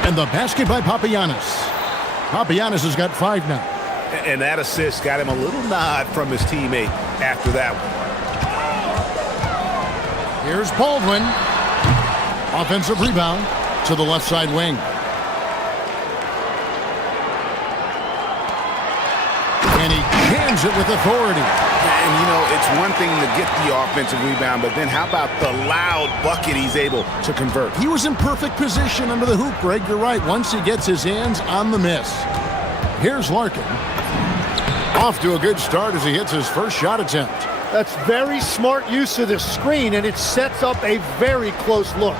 And the basket by Papagiannis. Papagiannis has got 5 now. And that assist got him a little nod from his teammate after that one. Here's Baldwin. Offensive rebound to the left side wing. And he jams it with authority. And, you know, it's one thing to get the offensive rebound, but then how about the loud bucket he's able to convert? He was in perfect position under the hoop, Greg. You're right. Once he gets his hands on the miss. Here's Larkin. Off to a good start as he hits his first shot attempt. That's very smart use of the screen, and it sets up a very close look.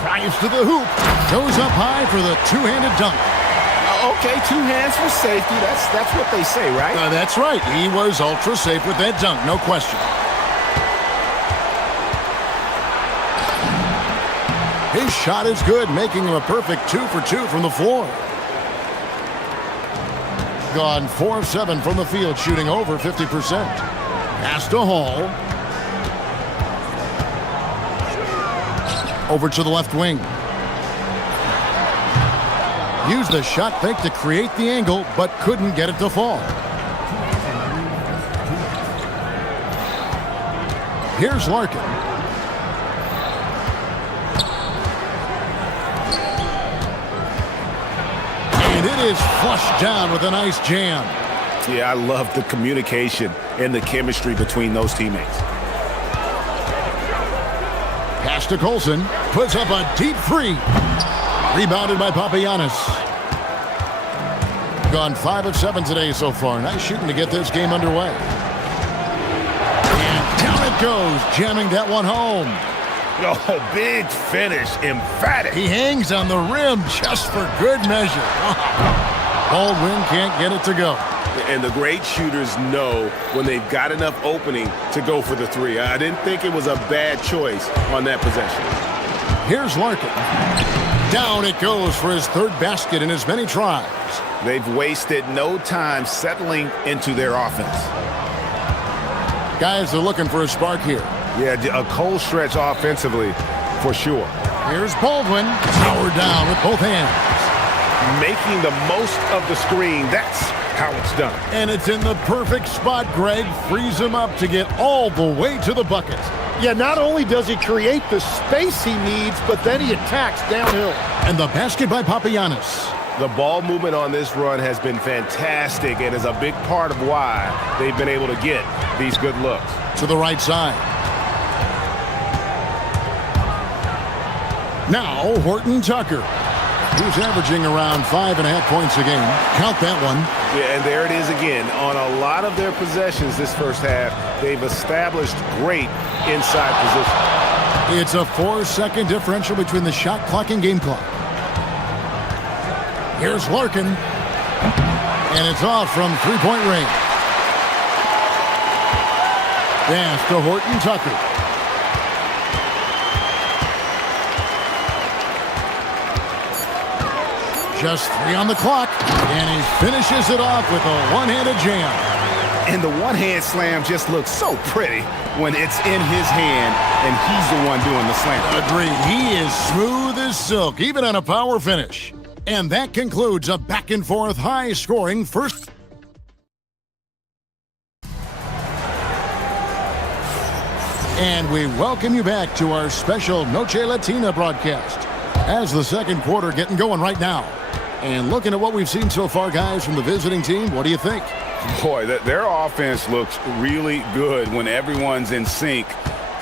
Drives to the hoop. Goes up high for the two-handed dunk. Okay, 2 hands for safety. That's what they say, right? That's right. He was ultra safe with that dunk, no question. His shot is good, making him a perfect 2 for 2 from the floor. Gone 4 of 7 from the field, shooting over 50%. Pass to Hall. Over to the left wing. Used the shot fake to create the angle, but couldn't get it to fall. Here's Larkin. And it is flushed down with a nice jam. Yeah, I love the communication and the chemistry between those teammates. Pass to Colson. Puts up a deep 3. Rebounded by Papagiannis. Gone 5 of 7 today so far. Nice shooting to get this game underway. And down it goes, jamming that one home. Oh, big finish, emphatic. He hangs on the rim just for good measure. Baldwin can't get it to go. And the great shooters know when they've got enough opening to go for the 3. I didn't think it was a bad choice on that possession. Here's Larkin. Down it goes for his 3rd basket in as many tries. They've wasted no time settling into their offense. Guys are looking for a spark here. Yeah, a cold stretch offensively for sure. Here's Baldwin. Power down with both hands. Making the most of the screen. That's how it's done. And it's in the perfect spot, Greg. Frees him up to get all the way to the bucket. Yeah, not only does he create the space he needs, but then he attacks downhill. And the basket by Papagiannis. The ball movement on this run has been fantastic and is a big part of why they've been able to get these good looks. To the right side. Now, Horton-Tucker, who's averaging around 5.5 points a game. Count that one. Yeah, and there it is again. On a lot of their possessions this first half, they've established great inside position. It's a 4-second differential between the shot clock and game clock. Here's Larkin. And it's off from three-point range. Pass to Horton Tucker. Just 3 on the clock, and he finishes it off with a one-handed jam. And the one-hand slam just looks so pretty when it's in his hand and he's the one doing the slam. Agreed. He is smooth as silk, even on a power finish. And that concludes a back-and-forth, high-scoring first. And we welcome you back to our special Noche Latina broadcast. As the second quarter getting going right now. And looking at what we've seen so far, guys, from the visiting team, what do you think? Boy, their offense looks really good when everyone's in sync.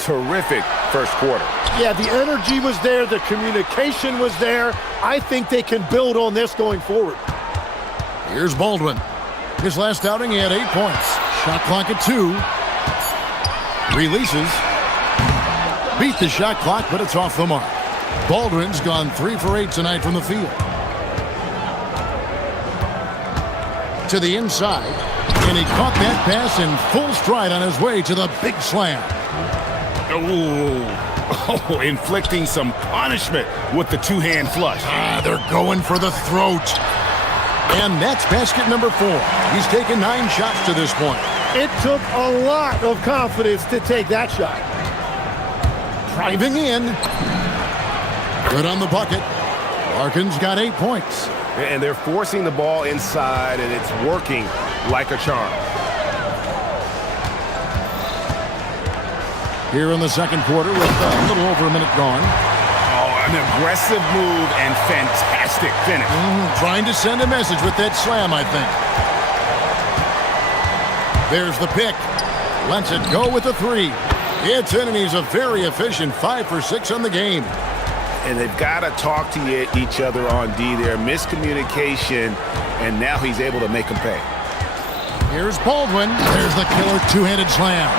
Terrific first quarter. Yeah, the energy was there. The communication was there. I think they can build on this going forward. Here's Baldwin. His last outing, he had 8 points. Shot clock at 2. Releases. Beat the shot clock, but it's off the mark. Baldwin's gone 3 for 8 tonight from the field. To the inside, and he caught that pass in full stride on his way to the big slam. Oh, inflicting some punishment with the two-hand flush. They're going for the throat. And that's basket number 4. He's taken 9 shots to this point. It took a lot of confidence to take that shot. Driving in. Good on the bucket. Larkin's got 8 points. And they're forcing the ball inside, and it's working like a charm. Here in the second quarter with a little over a minute gone. Oh, an aggressive move and fantastic finish. Trying to send a message with that slam, I think. There's the pick. Lets it go with the 3. It's in, and he's a very efficient 5 for 6 on the game. And they've got to talk to each other on D there. Miscommunication, and now he's able to make them pay. Here's Baldwin. There's the killer two-handed slam.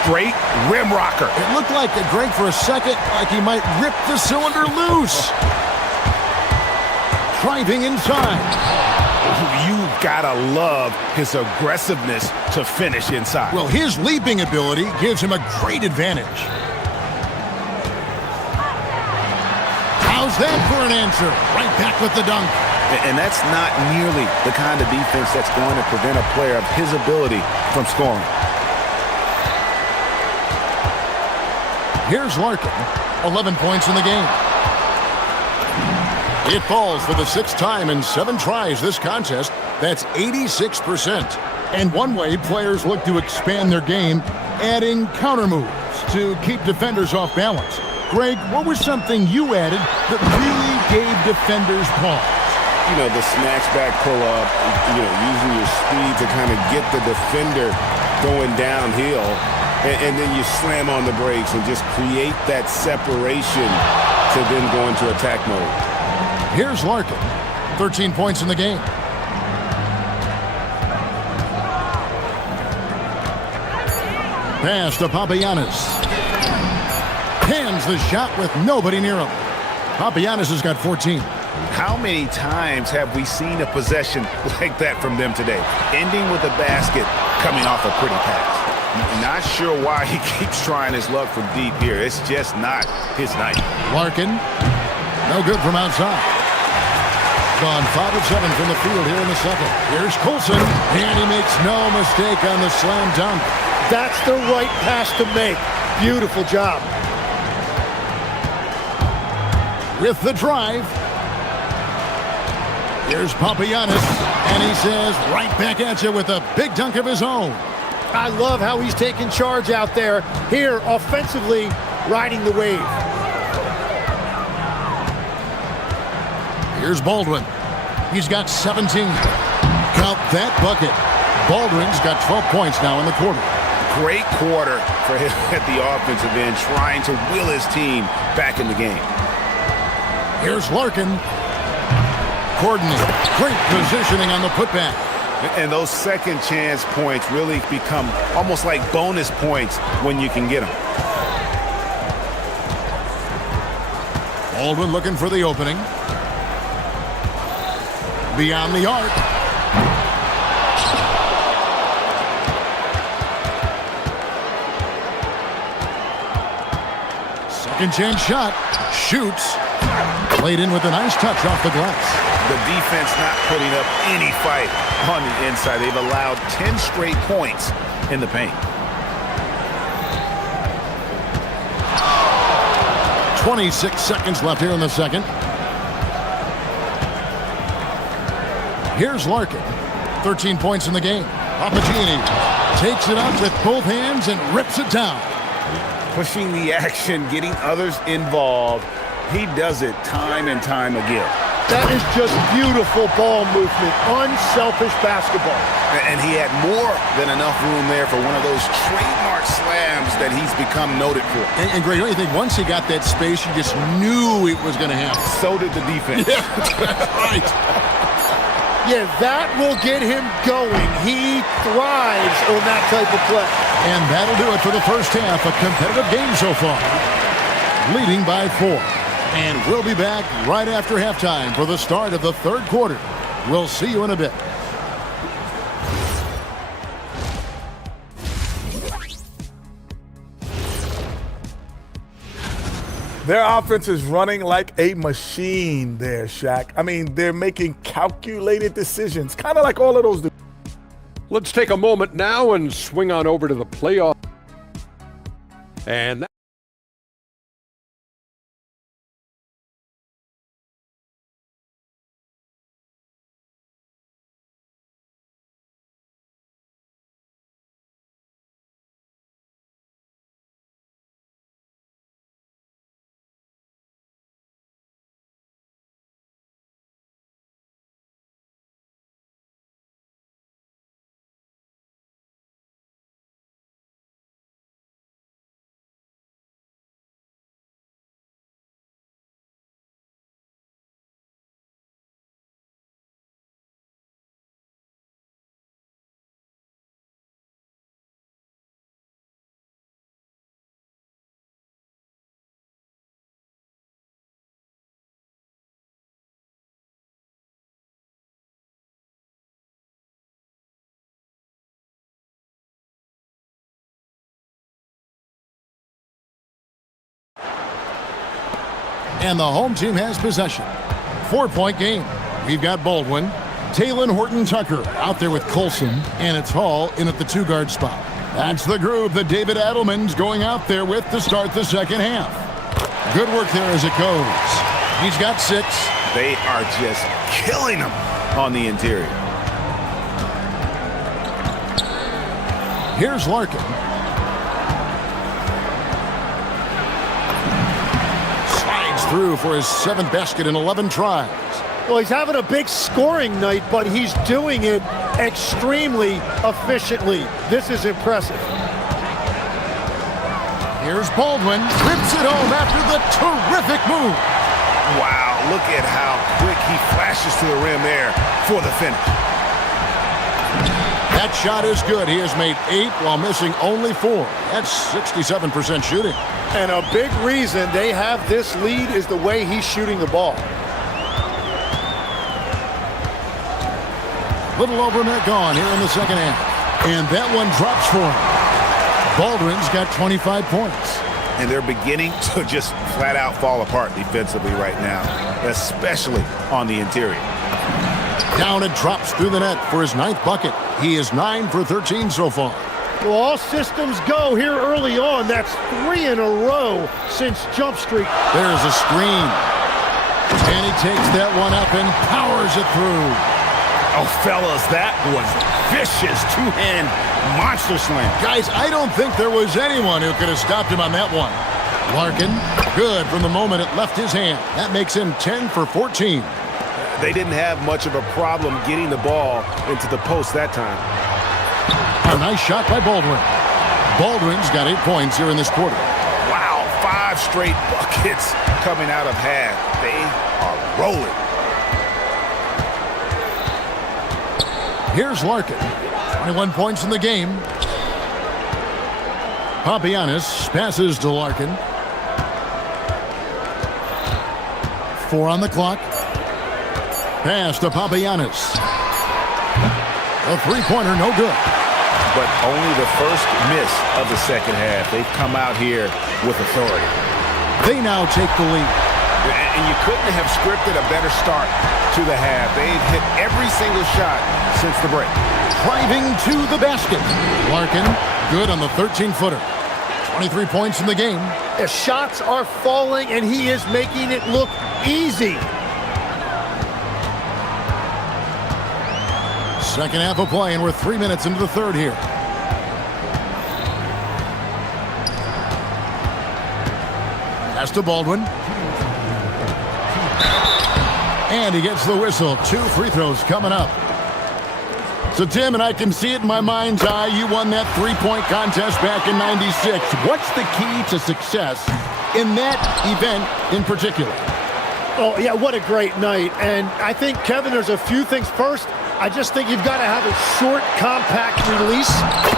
Straight rim rocker. It looked like it, Greg, for a second, like he might rip the cylinder loose. Driving inside. You've got to love his aggressiveness to finish inside. Well, his leaping ability gives him a great advantage. How's that for an answer? Right back with the dunk. And that's not nearly the kind of defense that's going to prevent a player of his ability from scoring. Here's Larkin. 11 points in the game. It falls for the 6th time in 7 tries this contest. That's 86%. And one way players look to expand their game, adding counter moves to keep defenders off balance. Greg, what was something you added that really gave defenders pause? You know, the snatch back pull-up, using your speed to kind of get the defender going downhill, and then you slam on the brakes and just create that separation to then go into attack mode. Here's Larkin. 13 points in the game. Pass to Papagiannis. Hands the shot with nobody near him. Papagiannis has got 14. How many times have we seen a possession like that from them today? Ending with a basket, coming off a pretty pass. Not sure why he keeps trying his luck from deep here. It's just not his night. Larkin, no good from outside. Gone 5 of 7 from the field here in the second. Here's Coulson, and he makes no mistake on the slam dunk. That's the right pass to make. Beautiful job. With the drive. Here's Papagiannis, and he says right back at you with a big dunk of his own. I love how he's taking charge out there. Here, offensively, riding the wave. Here's Baldwin. He's got 17. Count that bucket. Baldwin's got 12 points now in the quarter. Great quarter for him at the offensive end, trying to will his team back in the game. Here's Larkin. Coordinated. Great positioning on the putback. And those second chance points really become almost like bonus points when you can get them. Baldwin looking for the opening. Beyond the arc. Second chance shot. Shoots. Played in with a nice touch off the glass. The defense not putting up any fight on the inside. They've allowed 10 straight points in the paint. 26 seconds left here in the second. Here's Larkin. 13 points in the game. Papagini takes it up with both hands and rips it down. Pushing the action, getting others involved. He does it time and time again. That is just beautiful ball movement, unselfish basketball. And he had more than enough room there for one of those trademark slams that he's become noted for. And Greg, don't you think once he got that space, you just knew it was going to happen? So did the defense. Yeah, that's right. Yeah, that will get him going. He thrives on that type of play. And that'll do it for the first half. A competitive game so far. Leading by 4. And we'll be back right after halftime for the start of the third quarter. We'll see you in a bit. Their offense is running like a machine there, Shaq. I mean, they're making calculated decisions, kind of like all of those. Let's take a moment now and swing on over to the playoff. And And the home team has possession. 4-point game. We've got Baldwin, Taylor Horton-Tucker out there with Colson, and it's Hall in at the 2-guard spot. That's the group that David Adelman's going out there with to start the second half. Good work there as it goes. He's got 6. They are just killing him on the interior. Here's Larkin. Through for his 7th basket in 11 tries. Well, he's having a big scoring night, but he's doing it extremely efficiently. This is impressive. Here's Baldwin. Rips it home after the terrific move. Wow, look at how quick he flashes to the rim there for the finish. That shot is good. He has made 8 while missing only 4. That's 67% shooting. And a big reason they have this lead is the way he's shooting the ball. Little over a minute gone here in the second half. And that one drops for him. Baldwin's got 25 points. And they're beginning to just flat out fall apart defensively right now, especially on the interior. Down it drops through the net for his 9th bucket. He is 9 for 13 so far. Well, all systems go here early on. That's 3 in a row since Jump Street. There's a screen. And he takes that one up and powers it through. Oh, fellas, that was vicious two-hand monster slam. Guys, I don't think there was anyone who could have stopped him on that one. Larkin, good from the moment it left his hand. That makes him 10 for 14. They didn't have much of a problem getting the ball into the post that time. A nice shot by Baldwin. Baldwin's got 8 points here in this quarter. Wow, 5 straight buckets coming out of half. They are rolling. Here's Larkin. 21 points in the game. Papagiannis passes to Larkin. 4 on the clock. Pass to Papagiannis. A three-pointer, no good. But only the first miss of the second half. They've come out here with authority. They now take the lead. And you couldn't have scripted a better start to the half. They've hit every single shot since the break. Driving to the basket. Larkin, good on the 13-footer. 23 points in the game. The shots are falling, and he is making it look easy. Second half of play, and we're 3 minutes into the third here. Pass to Baldwin. And he gets the whistle. 2 free throws coming up. So, Tim, and I can see it in my mind's eye, you won that three-point contest back in '96. What's the key to success in that event in particular? Oh, yeah, what a great night. And I think, Kevin, there's a few things. First, I just think you've got to have a short, compact release,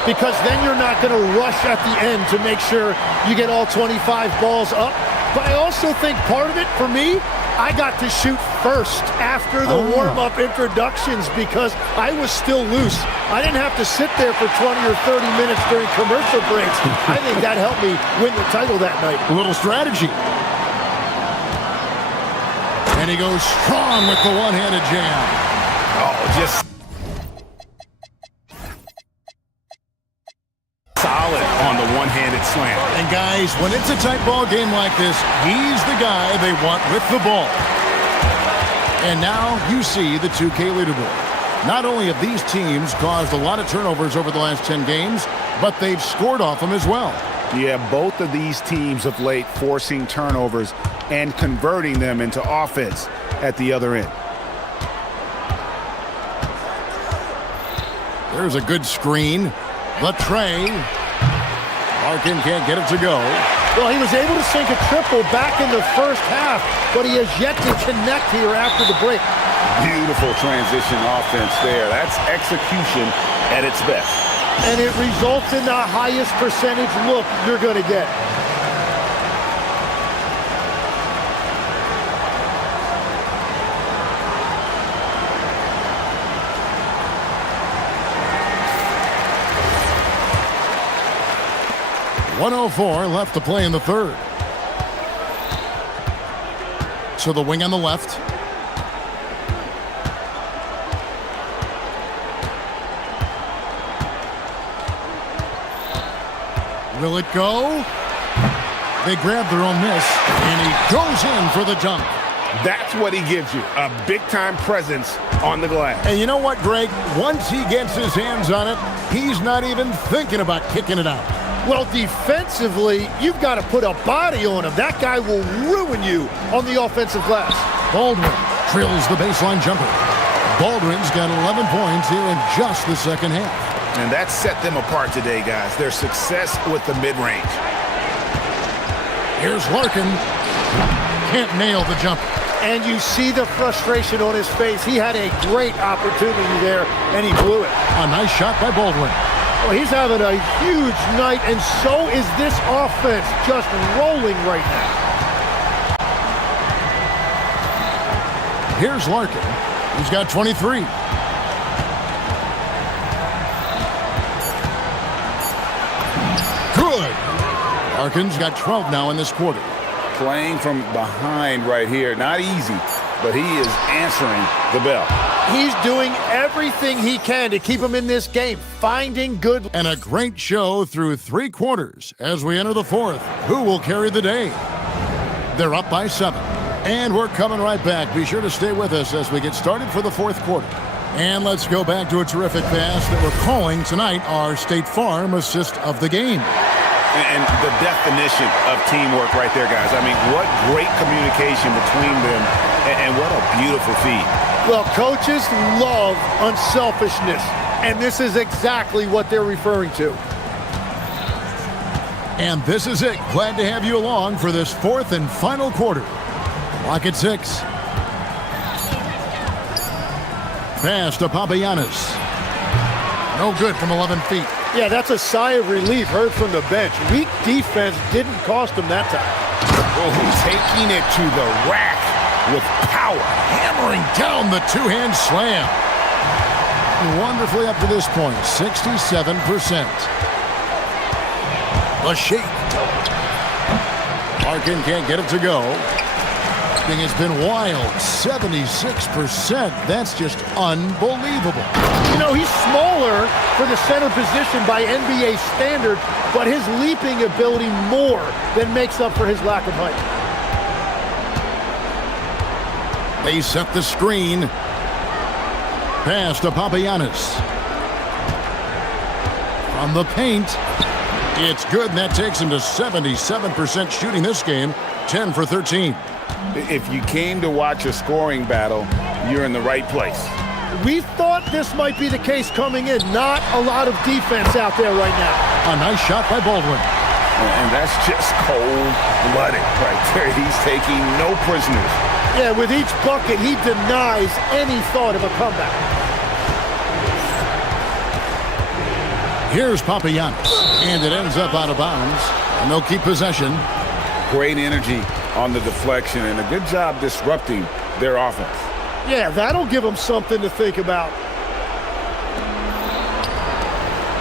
because then you're not going to rush at the end to make sure you get all 25 balls up. But I also think part of it, for me, I got to shoot first after the warm-up introductions because I was still loose. I didn't have to sit there for 20 or 30 minutes during commercial breaks. I think that helped me win the title that night. A little strategy. And he goes strong with the one-handed jam. Oh, just solid on the one-handed slam. And guys, when it's a tight ball game like this, he's the guy they want with the ball. And now you see the 2K leaderboard. Not only have these teams caused a lot of turnovers over the last 10 games, but they've scored off them as well. Yeah, both of these teams of late forcing turnovers and converting them into offense at the other end. There's a good screen. The tray. Larkin can't get it to go. Well, he was able to sink a triple back in the first half, but he has yet to connect here after the break. Beautiful transition offense there. That's execution at its best. And it results in the highest percentage look you're going to get. .104 left to play in the third. So the wing on the left. Will it go? They grab their own miss, and he goes in for the dunk. That's what he gives you, a big-time presence on the glass. And you know what, Greg? Once he gets his hands on it, he's not even thinking about kicking it out. Well, defensively, you've got to put a body on him. That guy will ruin you on the offensive glass. Baldwin drills the baseline jumper. Baldwin's got 11 points here in just the second half. And that set them apart today, guys. Their success with the mid-range. Here's Larkin. Can't nail the jumper. And you see the frustration on his face. He had a great opportunity there, and he blew it. A nice shot by Baldwin. Well, he's having a huge night, and so is this offense, just rolling right now. Here's Larkin. He's got 23. Good. Larkin's got 12 now in this quarter. Playing from behind right here. Not easy, but he is answering the bell. He's doing everything he can to keep him in this game, finding good. And a great show through 3 quarters as we enter the fourth. Who will carry the day? They're up by 7. And we're coming right back. Be sure to stay with us as we get started for the fourth quarter. And let's go back to a terrific pass that we're calling tonight our State Farm assist of the game. And the definition of teamwork right there, guys. I mean, what great communication between them, and what a beautiful feed. Well, coaches love unselfishness, and this is exactly what they're referring to. And this is it. Glad to have you along for this fourth and final quarter. Clock at 6. Pass to Papagiannis. No good from 11 feet. Yeah, that's a sigh of relief heard from the bench. Weak defense didn't cost him that time. Oh, taking it to the rack with power. Hammering down the two-hand slam. Wonderfully up to this point, 67%. A shake. Larkin can't get it to go. Thing has been wild, 76%. That's just unbelievable. You know, he's smaller for the center position by NBA standard, but his leaping ability more than makes up for his lack of height. They set the screen. Pass to Papagiannis. From the paint. It's good, and that takes him to 77% shooting this game, 10 for 13. If you came to watch a scoring battle, you're in the right place. We thought this might be the case coming in. Not a lot of defense out there right now. A nice shot by Baldwin. And that's just cold-blooded right there. He's taking no prisoners. Yeah, with each bucket, he denies any thought of a comeback. Here's Papagiannis, and it ends up out of bounds, and they'll keep possession. Great energy on the deflection, and a good job disrupting their offense. Yeah, that'll give them something to think about.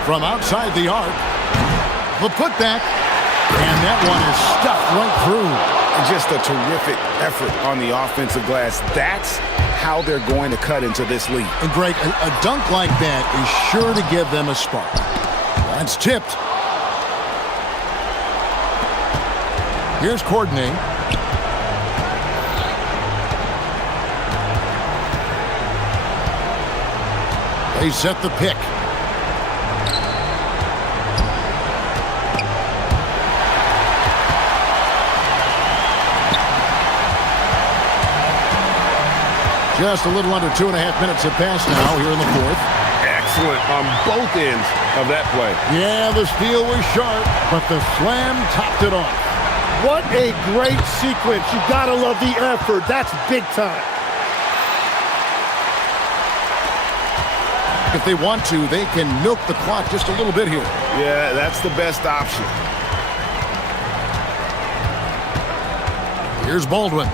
From outside the arc, the putback, and that one is stuffed right through. Just a terrific effort on the offensive glass. That's how they're going to cut into this lead. And Greg, a dunk like that is sure to give them a spark. That's tipped. Here's Courtney. They set the pick. Just a little under 2.5 minutes have passed now here in the fourth. Excellent on both ends of that play. Yeah, the steal was sharp, but the slam topped it off. What a great sequence. You gotta love the effort. That's big time. If they want to, they can milk the clock just a little bit here. Yeah, that's the best option. Here's Baldwin.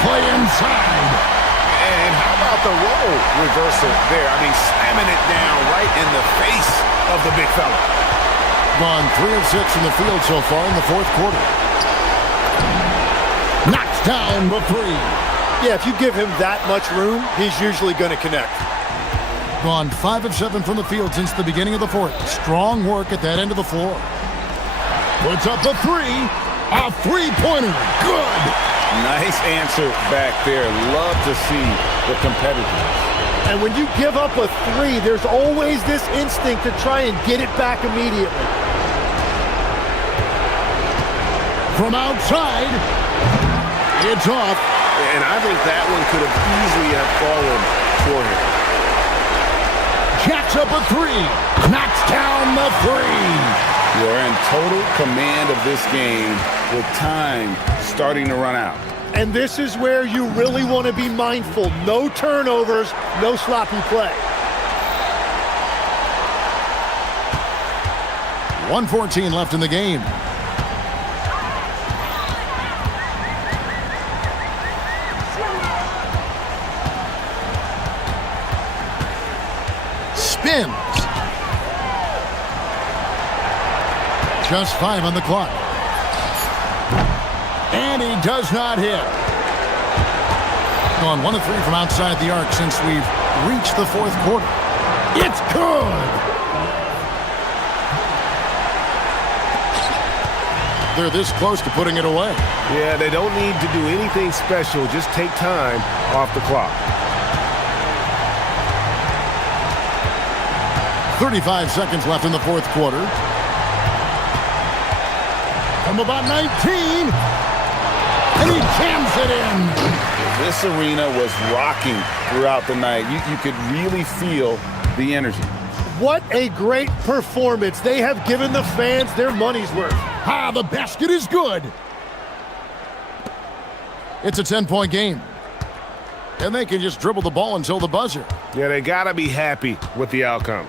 Play inside. And how about the role reversal there? I mean, slamming it down right in the face of the big fella. Gone 3 of 6 from the field so far in the fourth quarter. Knocks down the three. Yeah, if you give him that much room, he's usually going to connect. Gone 5 of 7 from the field since the beginning of the fourth. Strong work at that end of the floor. Puts up a three. A three-pointer. Good. Nice answer back there. Love to see the competitors. And when you give up a three, there's always this instinct to try and get it back immediately. From outside, it's off. And I think that one could have easily have fallen for him. Jacks up a three. Knocks down the three. You're in total command of this game with time starting to run out. And this is where you really want to be mindful. No turnovers, no sloppy play. 1:14 left in the game. Spins. Just 5 on the clock. And he does not hit. Gone 1 of 3 from outside the arc since we've reached the fourth quarter. It's good. They're this close to putting it away. Yeah, they don't need to do anything special. Just take time off the clock. 35 seconds left in the fourth quarter. From about 19. And he jams it in. This arena was rocking throughout the night. You could really feel the energy. What a great performance. They have given the fans their money's worth. Ah, the basket is good. It's a 10-point game. And they can just dribble the ball until the buzzer. Yeah, they got to be happy with the outcome.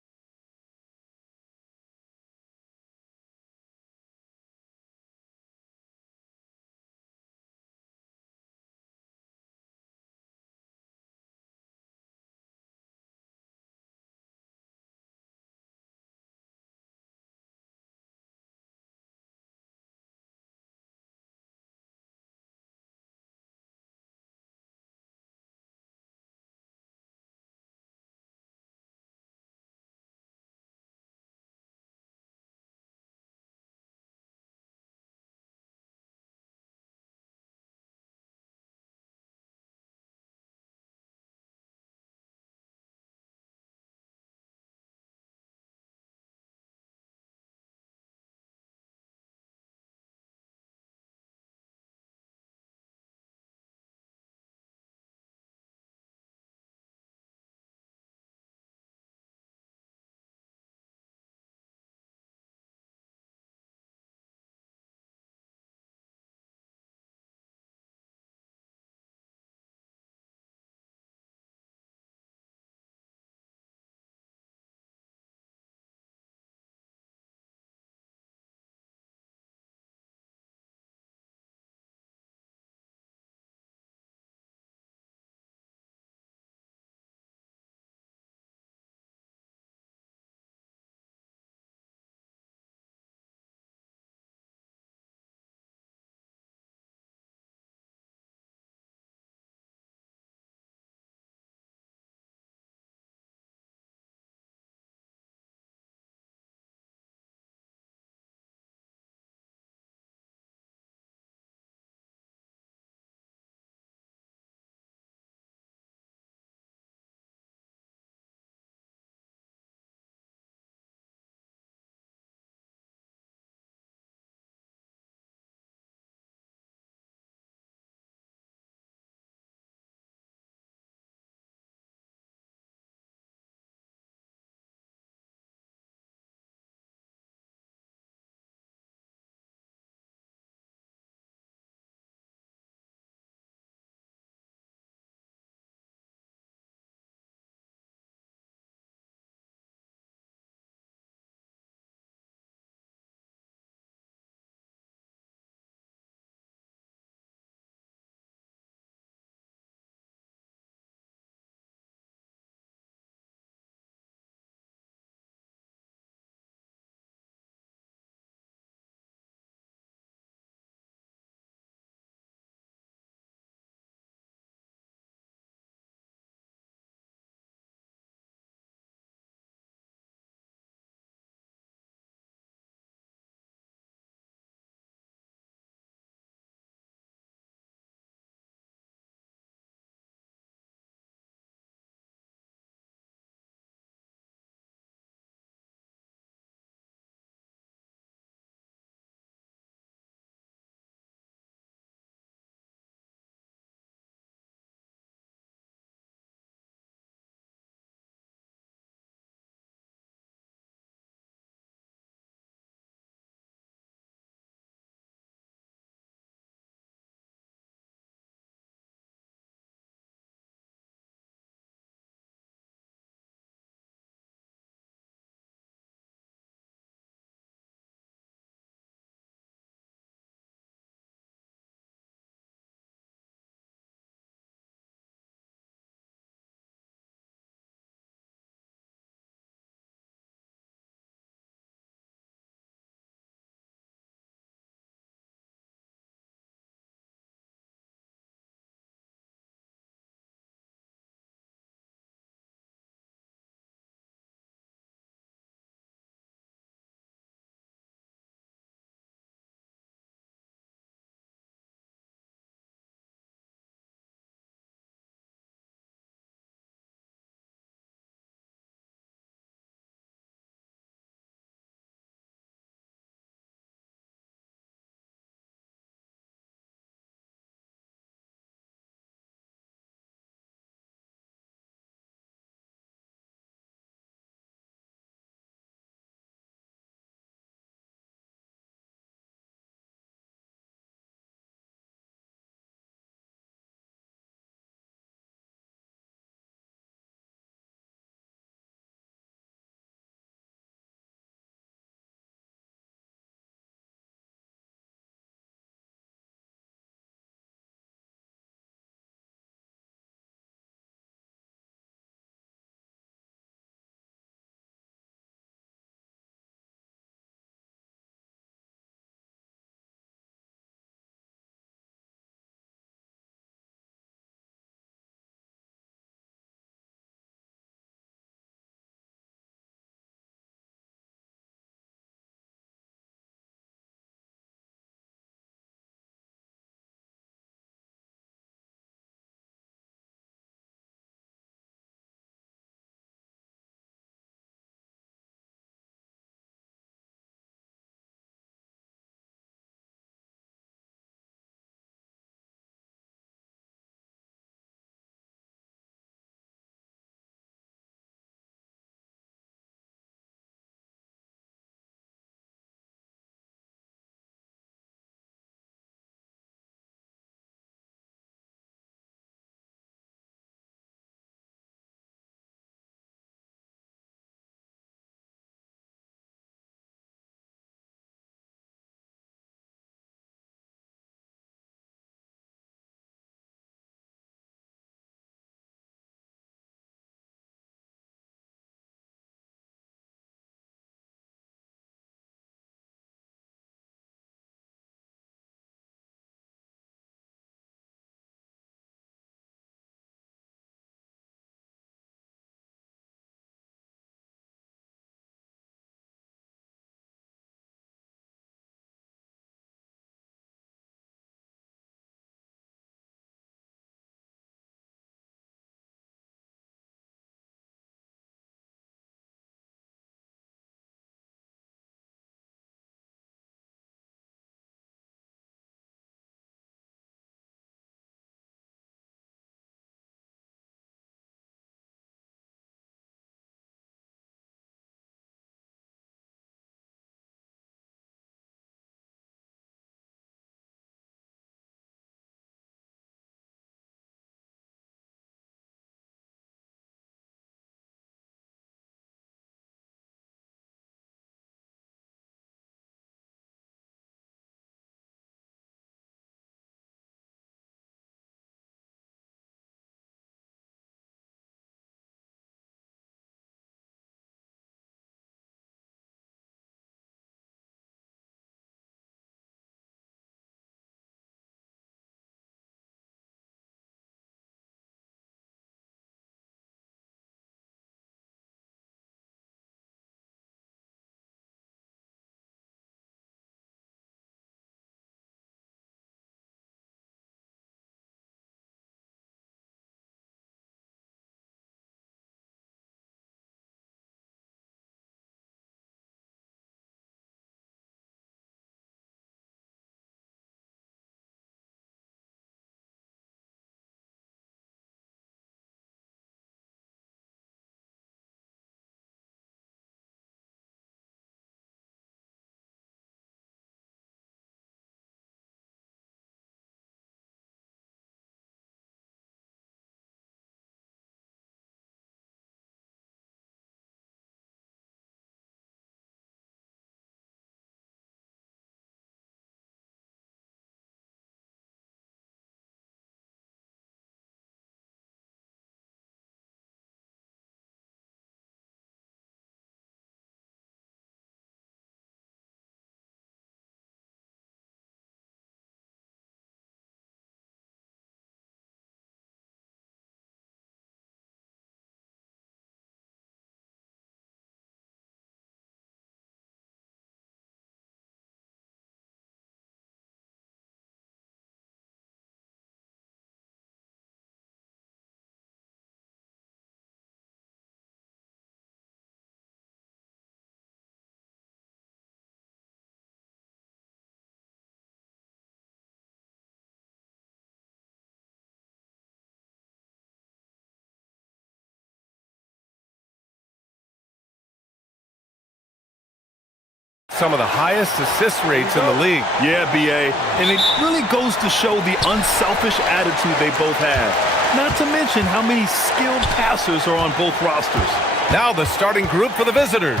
Some of the highest assist rates in the league. Yeah, B.A. And it really goes to show the unselfish attitude they both have. Not to mention how many skilled passers are on both rosters. Now the starting group for the visitors.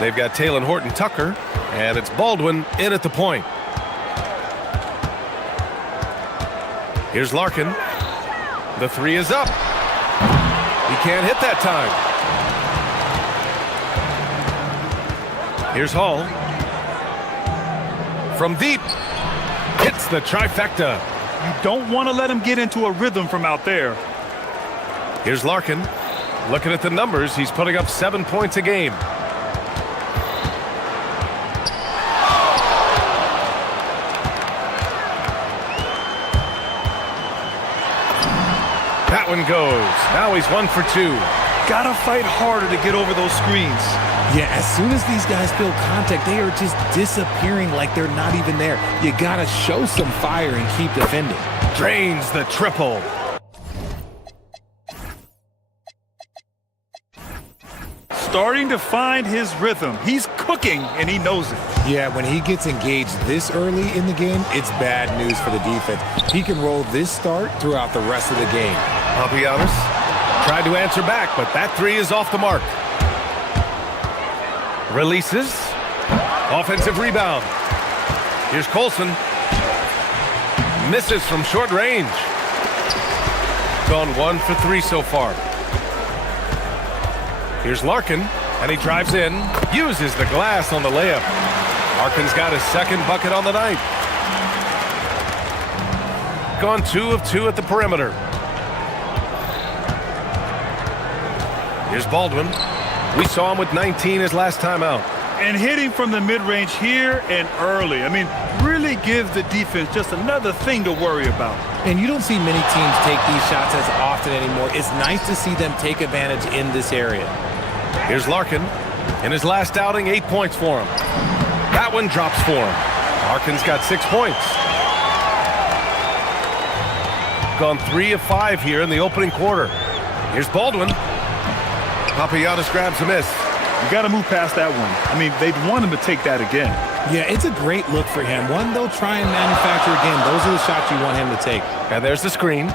They've got Taylor Horton-Tucker, and it's Baldwin in at the point. Here's Larkin. The three is up. He can't hit that time. Here's Hall. From deep. Hits the trifecta. You don't want to let him get into a rhythm from out there. Here's Larkin. Looking at the numbers, he's putting up 7 points a game. That one goes. Now he's 1 for 2. Gotta fight harder to get over those screens. Yeah, as soon as these guys feel contact, they are just disappearing like they're not even there. You gotta show some fire and keep defending. Drains the triple. Starting to find his rhythm. He's cooking, and he knows it. Yeah, when he gets engaged this early in the game, it's bad news for the defense. He can roll this start throughout the rest of the game. Papagiannis tried to answer back, but that three is off the mark. Releases. Offensive rebound. Here's Colson. Misses from short range. Gone 1 for 3 so far. Here's Larkin, and he drives in, uses the glass on the layup. Larkin's got his second bucket on the night. Gone 2 of 2 at the perimeter. Here's Baldwin. We saw him with 19 his last time out. And hitting from the mid-range here and early. I mean, really gives the defense just another thing to worry about. And you don't see many teams take these shots as often anymore. It's nice to see them take advantage in this area. Here's Larkin. In his last outing, 8 points for him. That one drops for him. Larkin's got 6 points. Gone 3 of 5 here in the opening quarter. Here's Baldwin. Papagiannis grabs a miss. You got to move past that one. I mean, they'd want him to take that again. Yeah, it's a great look for him. One they'll try and manufacture again. Those are the shots you want him to take. And there's the screen.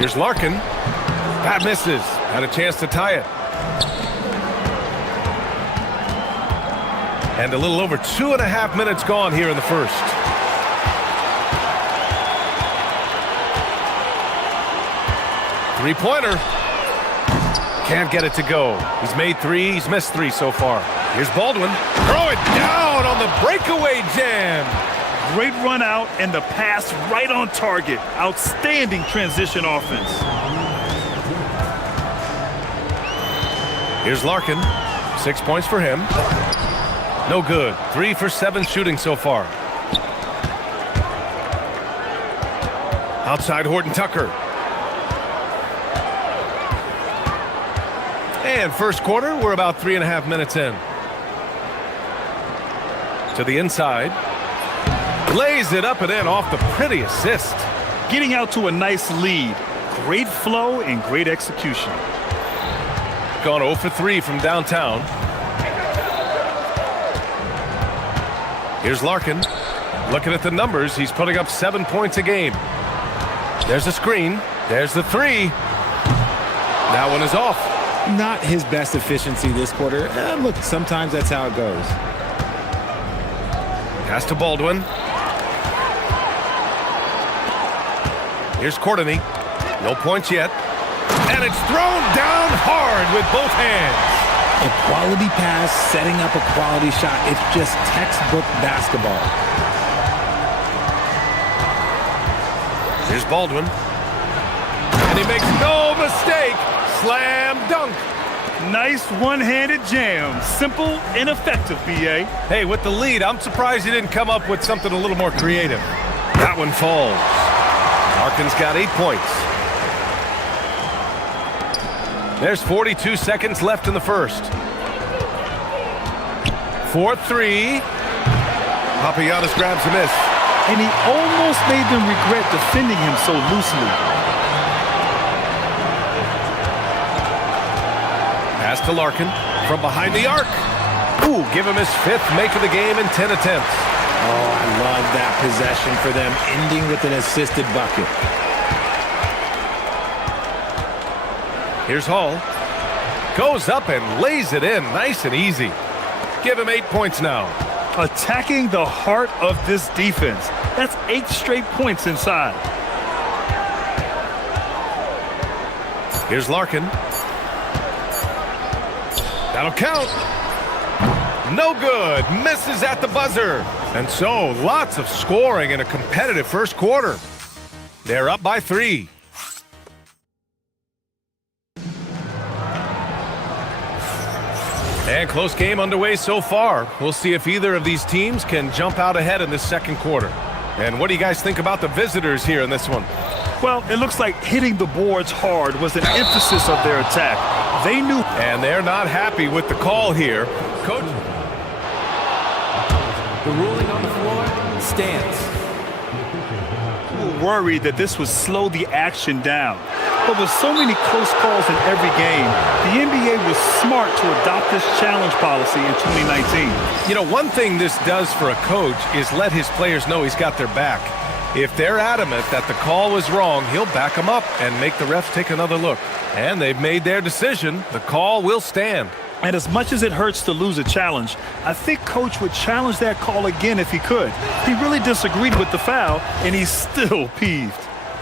Here's Larkin. That misses. Had a chance to tie it. And a little over 2.5 minutes gone here in the first. Three-pointer. Can't get it to go. He's made 3. He's missed 3 so far. Here's Baldwin. Throw it down on the breakaway jam. Great run out and the pass right on target. Outstanding transition offense. Here's Larkin. 6 points for him. No good. 3 for 7 shooting so far. Outside Horton-Tucker. And first quarter, we're about 3.5 minutes in. To the inside. Lays it up and in off the pretty assist. Getting out to a nice lead. Great flow and great execution. Gone 0 for 3 from downtown. Here's Larkin. Looking at the numbers, he's putting up 7 points a game. There's a screen. There's the 3. That one is off. Not his best efficiency this quarter. Look, sometimes that's how it goes. Pass to Baldwin. Here's Courtney. No points yet. And it's thrown down hard with both hands. A quality pass, setting up a quality shot. It's just textbook basketball. Here's Baldwin. And he makes no mistake. Slam dunk. Nice one-handed jam. Simple and effective, B.A. Hey, with the lead, I'm surprised he didn't come up with something a little more creative. That one falls. Larkin's got 8 points. There's 42 seconds left in the first. 4-3. Papagiannis grabs a miss. And he almost made them regret defending him so loosely. Pass to Larkin from behind the arc. Ooh, give him his 5th make of the game in 10 attempts. Oh, I love that possession for them, ending with an assisted bucket. Here's Hall. Goes up and lays it in, nice and easy. Give him 8 points now. Attacking the heart of this defense. That's 8 straight points inside. Here's Larkin. That'll count. No good. Misses at the buzzer. And so, lots of scoring in a competitive first quarter. They're up by 3. And close game underway so far. We'll see if either of these teams can jump out ahead in this second quarter. And what do you guys think about the visitors here in this one? Well, it looks like hitting the boards hard was an emphasis of their attack. They knew. And they're not happy with the call here. Coach. The ruling on the floor stands. We were worried that this would slow the action down. But with so many close calls in every game, the NBA was smart to adopt this challenge policy in 2019. You know, one thing this does for a coach is let his players know he's got their back. If they're adamant that the call was wrong, he'll back them up and make the refs take another look. And they've made their decision. The call will stand. And as much as it hurts to lose a challenge, I think Coach would challenge that call again if he could. He really disagreed with the foul, and he's still peeved.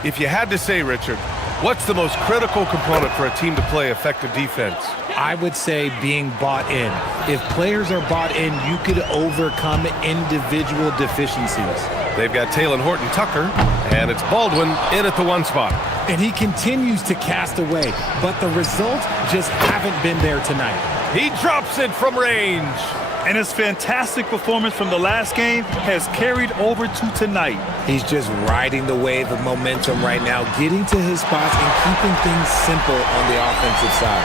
If you had to say, Richard, what's the most critical component for a team to play effective defense? I would say being bought in. If players are bought in, you could overcome individual deficiencies. They've got Taylor Horton-Tucker, and it's Baldwin in at the 1 spot. And he continues to cast away, but the results just haven't been there tonight. He drops it from range. And his fantastic performance from the last game has carried over to tonight. He's just riding the wave of momentum right now, getting to his spots and keeping things simple on the offensive side.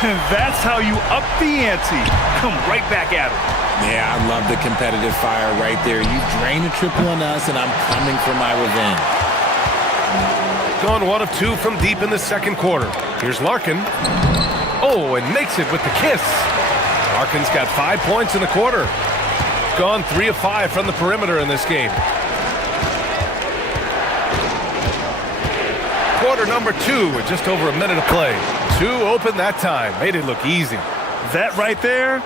And that's how you up the ante. Come right back at him. Yeah, I love the competitive fire right there. You drain a triple on us, and I'm coming for my revenge. Gone 1 of 2 from deep in the second quarter. Here's Larkin. Oh, and makes it with the kiss. Larkin's got 5 points in the quarter. Gone 3 of 5 from the perimeter in this game. Quarter number 2 with just over a minute of play. 2 open that time. Made it look easy. That right there,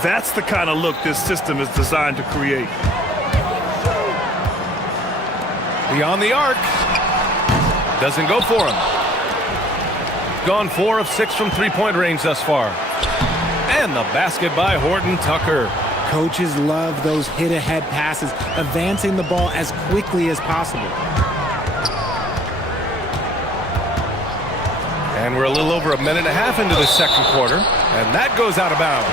that's the kind of look this system is designed to create. Beyond the arc. Doesn't go for him. Gone 4 of 6 from three-point range thus far. And the basket by Horton-Tucker. Coaches love those hit-ahead passes, advancing the ball as quickly as possible. And we're a little over a minute and a half into the second quarter. And that goes out of bounds.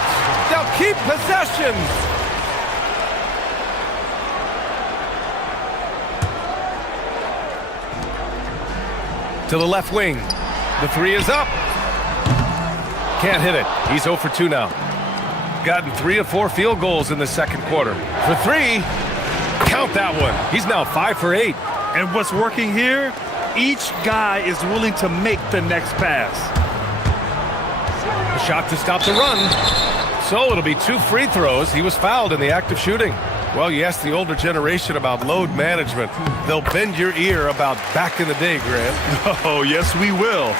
They'll keep possession. To the left wing. The 3 is up. Can't hit it. He's 0 for 2 now. Gotten 3 of 4 field goals in the second quarter. For 3, count that one. He's now 5 for 8. And what's working here? Each guy is willing to make the next pass. A shot to stop the run. So it'll be 2 free throws. He was fouled in the act of shooting. Well, you ask the older generation about load management. They'll bend your ear about back in the day, Grant. Oh, yes, we will.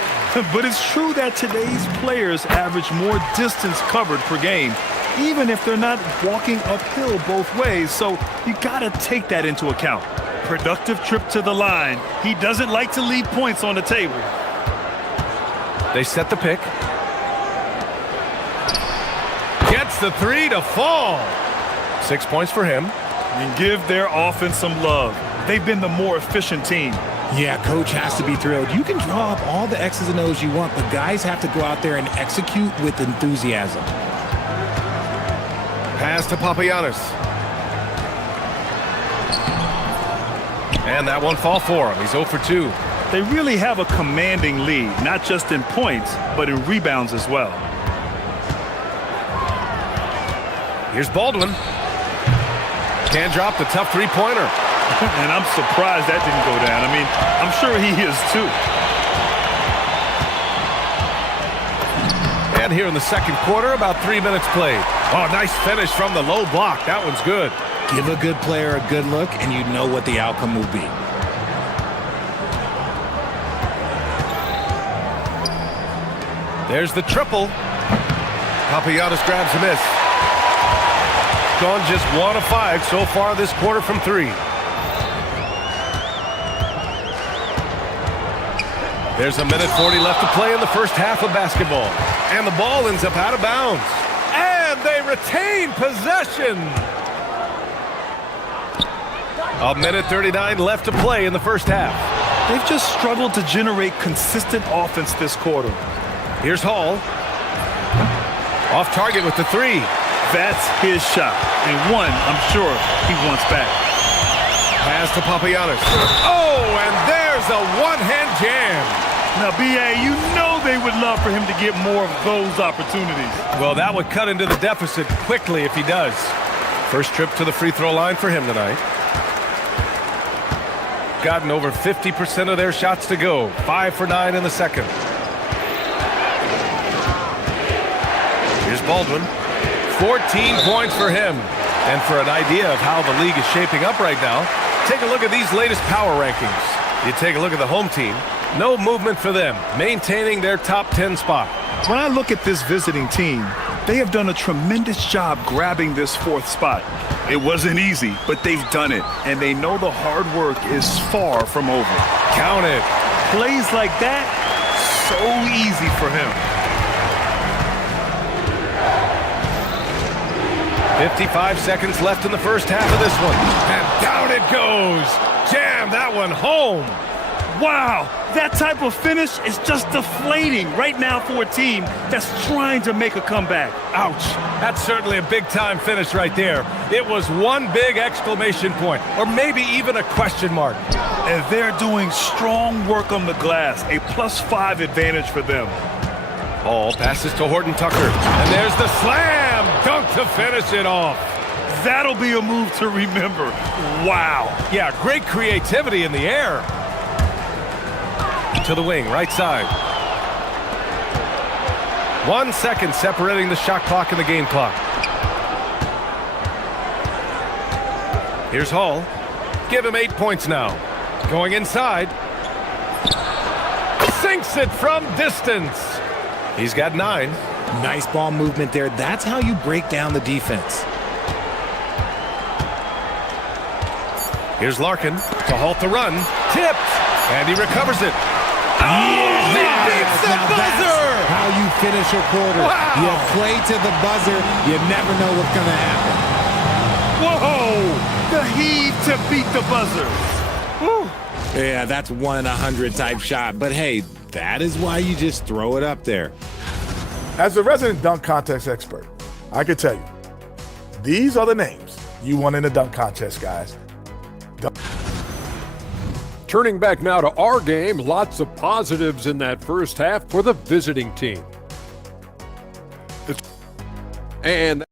But it's true that today's players average more distance covered per game, even if they're not walking uphill both ways. So you got to take that into account. Productive trip to the line. He doesn't like to leave points on the table. They set the pick. Gets the 3 to fall. 6 points for him. And give their offense some love. They've been the more efficient team. Yeah, coach has to be thrilled. You can draw up all the X's and O's you want, but guys have to go out there and execute with enthusiasm. Pass to Papagiannis. And that one fall for him. He's 0 for 2. They really have a commanding lead, not just in points, but in rebounds as well. Here's Baldwin. Can't drop the tough three-pointer. And I'm surprised that didn't go down. I mean, I'm sure he is too. again here in the second quarter, about 3 minutes played. Oh, nice finish from the low block. That one's good. Give a good player a good look, and you know what the outcome will be. There's the triple. Papagiannis grabs a miss. Gone just 1 of 5 so far this quarter from 3. There's a minute 40 left to play in the first half of basketball. And the ball ends up out of bounds. And they retain possession. A minute 39 left to play in the first half. They've just struggled to generate consistent offense this quarter. Here's Hall. Off target with the 3. That's his shot. And one, I'm sure he wants back. Pass to Papagiannis. Oh, and there's a one-hand jam. Now, B.A., you know they would love for him to get more of those opportunities. Well, that would cut into the deficit quickly if he does. First trip to the free throw line for him tonight. Gotten over 50% of their shots to go. 5 for 9 in the second. Here's Baldwin. 14 points for him. And for an idea of how the league is shaping up right now, take a look at these latest power rankings. You take a look at the home team. No movement for them, maintaining their top 10 spot. When I look at this visiting team, they have done a tremendous job grabbing this 4th spot. It wasn't easy, but they've done it, and they know the hard work is far from over. Count it. Plays like that, so easy for him. 55 seconds left in the first half of this one. And down it goes. Jam that one home. Wow, that type of finish is just deflating right now for a team that's trying to make a comeback. Ouch. That's certainly a big-time finish right there. It was one big exclamation point, or maybe even a question mark. And they're doing strong work on the glass, a +5 advantage for them. Ball passes to Horton Tucker. And there's the slam dunk to finish it off. That'll be a move to remember. Wow. Yeah, great creativity in the air. To the wing, right side. 1 second separating the shot clock and the game clock. Here's Hall. Give him 8 points now. Going inside. Sinks it from distance. He's got 9. Nice ball movement there. That's how you break down the defense. Here's Larkin to halt the run. Tipped. And he recovers it. Yeah, he beats the buzzer! How you finish a quarter. Wow. You play to the buzzer. You never know what's going to happen. Whoa! The heave to beat the buzzer. Woo. Yeah, that's 1 in 100 type shot. But hey, that is why you just throw it up there. As a resident dunk contest expert, I can tell you, these are the names you want in a dunk contest, guys. Turning back now to our game, lots of positives in that first half for the visiting team. And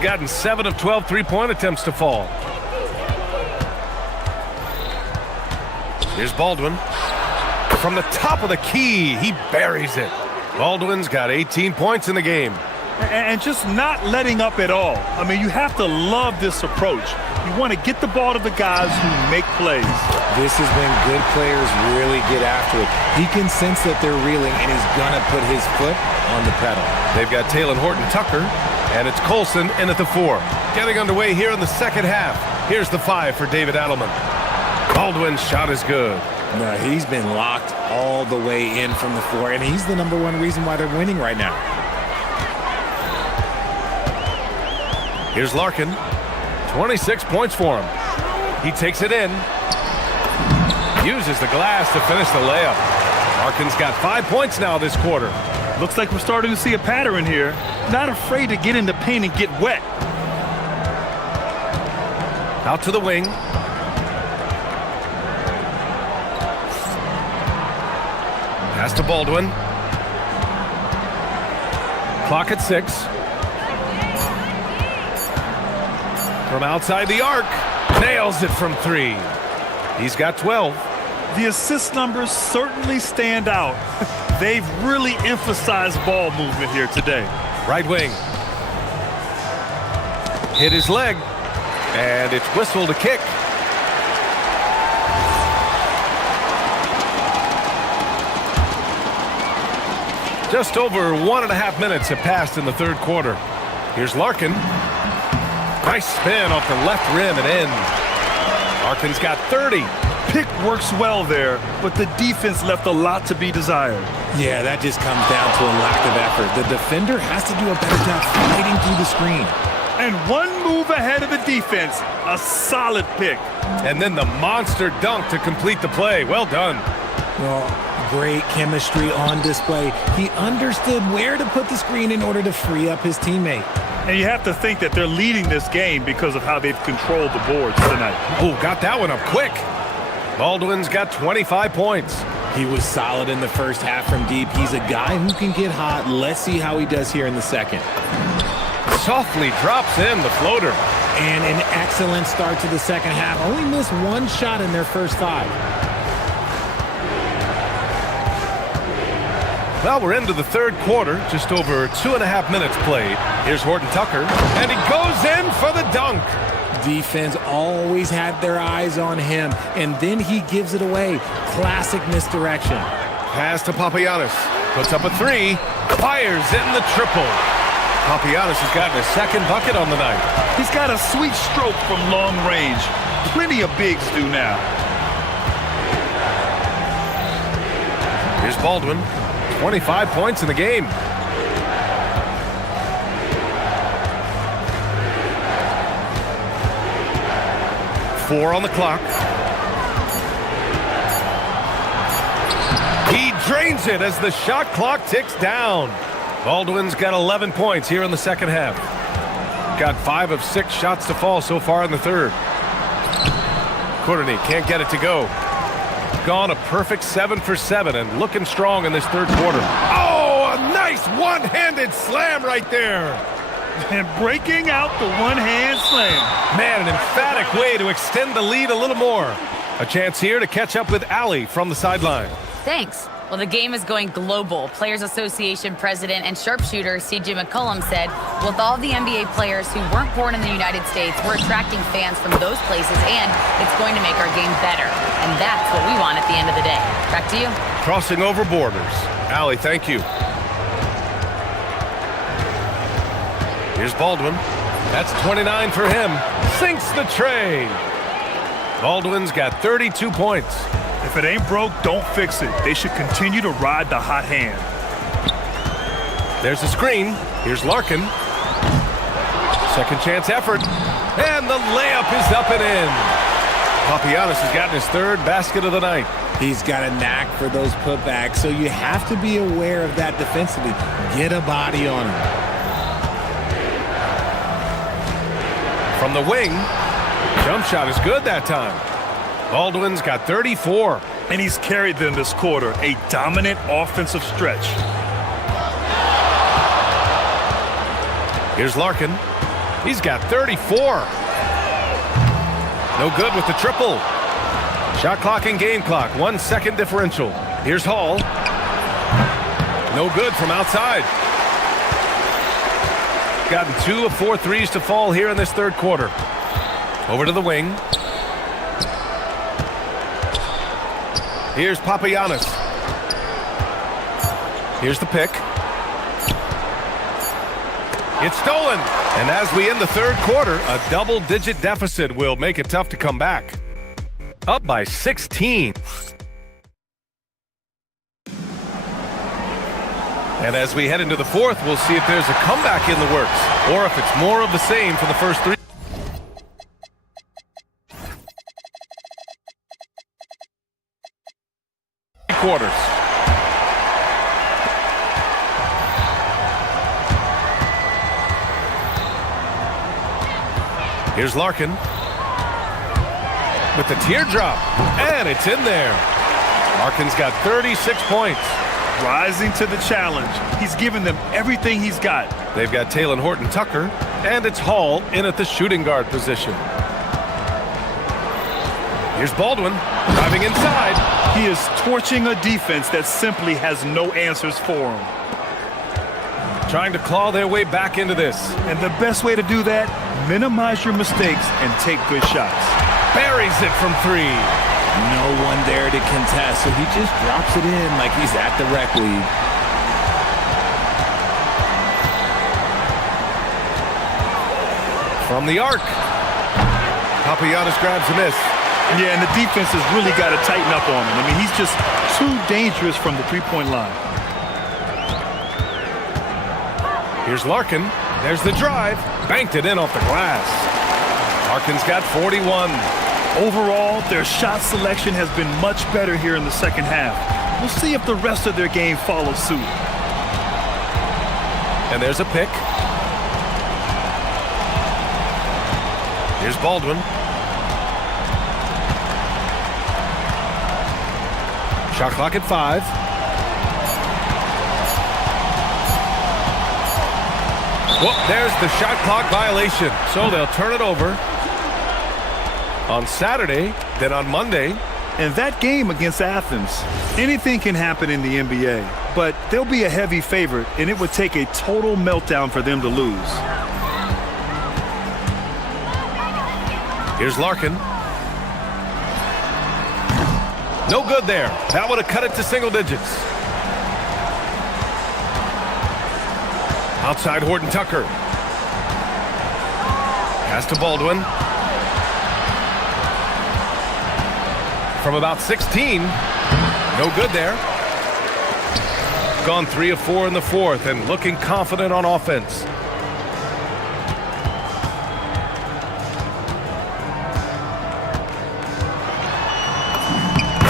gotten 7 of 12 three-point attempts to fall. Here's Baldwin. From the top of the key, he buries it. Baldwin's got 18 points in the game. And just not letting up at all. I mean, you have to love this approach. You want to get the ball to the guys who make plays. This is when good players really get after it. He can sense that they're reeling, and he's going to put his foot on the pedal. They've got Talon Horton-Tucker, and it's Colson in at the 4. Getting underway here in the second half. Here's the 5 for David Adelman. Baldwin's shot is good. No, he's been locked all the way in from the floor, and he's the #1 reason why they're winning right now. Here's Larkin. 26 points for him. He takes it in. Uses the glass to finish the layup. Larkin's got 5 points now this quarter. Looks like we're starting to see a pattern here. Not afraid to get in the paint and get wet. Out to the wing. Pass to Baldwin. Clock at 6. From outside the arc. Nails it from 3. He's got 12. The assist numbers certainly stand out. They've really emphasized ball movement here today. Right wing. Hit his leg. And it's whistled a kick. Just over 1.5 minutes have passed in the third quarter. Here's Larkin. Nice spin off the left rim and in. Larkin's got 30. Pick works well there, but the defense left a lot to be desired. Yeah, that just comes down to a lack of effort. The defender has to do a better job fighting through the screen. And one move ahead of the defense, a solid pick. And then the monster dunk to complete the play. Well done. Well, great chemistry on display. He understood where to put the screen in order to free up his teammate. And you have to think that they're leading this game because of how they've controlled the boards tonight. Oh, got that one up quick. Baldwin's got 25 points. He was solid in the first half from deep. He's a guy who can get hot. Let's see how he does here in the second. Softly drops in the floater. And an excellent start to the second half. Only missed one shot in their first 5. Well, we're into the third quarter. Just over 2.5 minutes played. Here's Horton-Tucker. And he goes in for the dunk. Defense always had their eyes on him, and then he gives it away. Classic misdirection. Pass to Papagiannis. Puts up a 3. Fires in the triple. Papagiannis has gotten his second bucket on the night. He's got a sweet stroke from long range. Plenty of bigs do now. Here's Baldwin. 25 points in the game. Four on the clock. He drains it as the shot clock ticks down. Baldwin's got 11 points here in the second half. Got 5 of 6 shots to fall so far in the third. Courtney can't get it to go. Gone a perfect 7 for 7 and looking strong in this third quarter. Oh, a nice one-handed slam right there. And breaking out the one-hand slam. Man, an emphatic way to extend the lead a little more. A chance here to catch up with Allie from the sideline. Thanks. Well, the game is going global. Players Association president and sharpshooter C.J. McCollum said, with all the NBA players who weren't born in the United States, we're attracting fans from those places, and it's going to make our game better. And that's what we want at the end of the day. Back to you. Crossing over borders. Allie, thank you. Here's Baldwin. That's 29 for him. Sinks the tray. Baldwin's got 32 points. If it ain't broke, don't fix it. They should continue to ride the hot hand. There's the screen. Here's Larkin. Second chance effort. And the layup is up and in. Papagiannis has gotten his third basket of the night. He's got a knack for those putbacks, so you have to be aware of that defensively. Get a body on him. From the wing. Jump shot is good that time. Baldwin's got 34. And he's carried them this quarter. A dominant offensive stretch. Here's Larkin. He's got 34. No good with the triple. Shot clock and game clock. 1 second differential. Here's Hall. No good from outside. Gotten 2 of 4 threes to fall here in this third quarter. Over to the wing. Here's Papagiannis. Here's the pick. It's stolen. And as we end the third quarter, a double-digit deficit will make it tough to come back. Up by 16. And as we head into the fourth, we'll see if there's a comeback in the works, or if it's more of the same for the first three quarters. Here's Larkin with the teardrop, and it's in there. Larkin's got 36 points. Rising to the challenge. He's given them everything he's got. They've got Taylor Horton-Tucker, and it's Hall in at the shooting guard position. Here's Baldwin driving inside. He is torching a defense that simply has no answers for him. Trying to claw their way back into this. And the best way to do that, minimize your mistakes and take good shots. Buries it from three. No one there to contest, so he just drops it in like he's at the rec league. From the arc. Papagiannis grabs a miss. Yeah, and the defense has really got to tighten up on him. I mean, he's just too dangerous from the three-point line. Here's Larkin. There's the drive. Banked it in off the glass. Larkin's got 41. Overall, their shot selection has been much better here in the second half. We'll see if the rest of their game follows suit. And there's a pick. Here's Baldwin. Shot clock at 5. Well, there's the shot clock violation. So they'll turn it over on Saturday, then on Monday. And that game against Athens, anything can happen in the NBA, but they'll be a heavy favorite, and it would take a total meltdown for them to lose. Here's Larkin. No good there. That would have cut it to single digits. Outside Horton-Tucker. Pass to Baldwin. From about 16. No good there. Gone 3 of 4 in the fourth and looking confident on offense.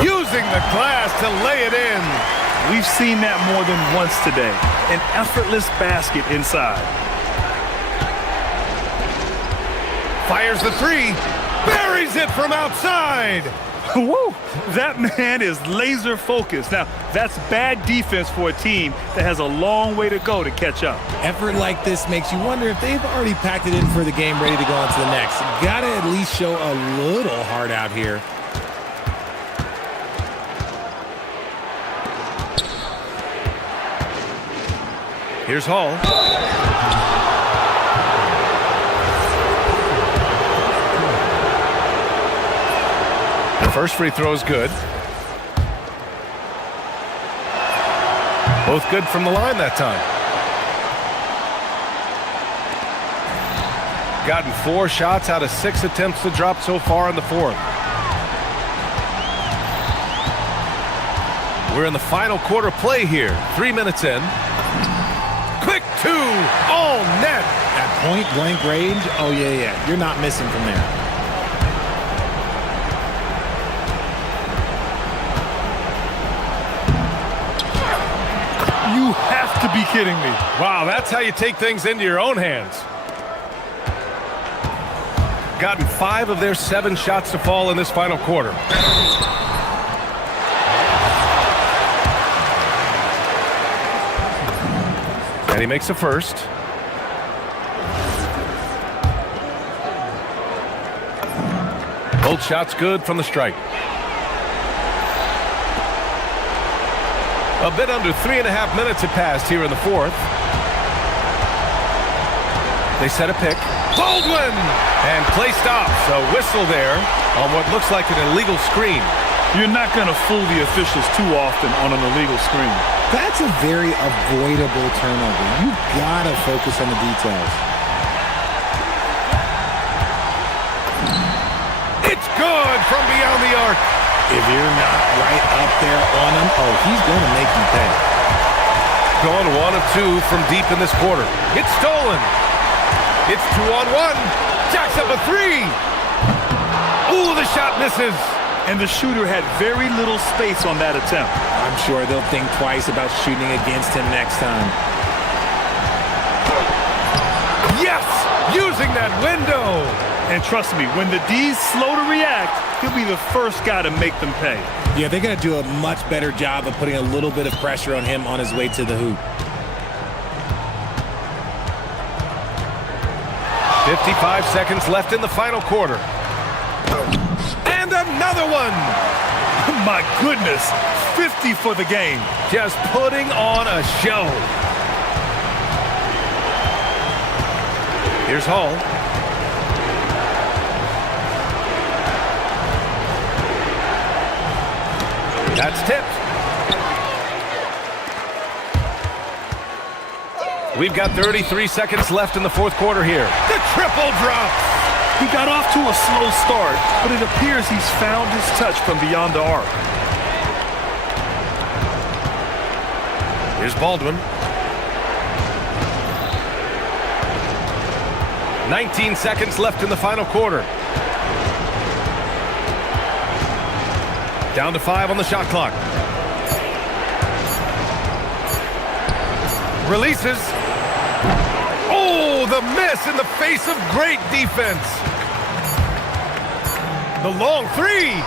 Using the glass to lay it in. We've seen that more than once today. An effortless basket inside. Fires the three. Buries it from outside. Woo! That man is laser focused. Now, that's bad defense for a team that has a long way to go to catch up. Effort like this makes you wonder if they've already packed it in for the game, ready to go on to the next. Gotta at least show a little heart out here. Here's Hall. The first free throw is good. Both good from the line that time. Gotten 4 shots out of 6 attempts to drop so far in the fourth. We're in the final quarter play here. 3 minutes in. Quick 2, all net. At point blank range, oh yeah. You're not missing from there. You have to be kidding me. Wow, that's how you take things into your own hands. Gotten 5 of their 7 shots to fall in this final quarter. And he makes a first. Both shots good from the stripe. A bit under 3.5 minutes had passed here in the fourth. They set a pick. Baldwin! And play stops. A whistle there on what looks like an illegal screen. You're not going to fool the officials too often on an illegal screen. That's a very avoidable turnover. You gotta focus on the details. It's good from beyond the arc. If you're not right up there on him, oh, he's going to make you pay. Gone 1 of 2 from deep in this quarter. It's stolen. It's 2-on-1. Jacks up a 3. Ooh, the shot misses. And the shooter had very little space on that attempt. I'm sure they'll think twice about shooting against him next time. Yes! Using that window! And trust me, when the D's slow to react, he'll be the first guy to make them pay. Yeah, they're going to do a much better job of putting a little bit of pressure on him on his way to the hoop. 55 seconds left in the final quarter. And another one! My goodness, 50 for the game. Just putting on a show. Here's Hall. That's tipped. We've got 33 seconds left in the fourth quarter here. The triple drop. He got off to a slow start, but it appears he's found his touch from beyond the arc. Here's Baldwin. 19 seconds left in the final quarter. Down to 5 on the shot clock. Releases. Oh, the miss in the face of great defense. The long 3.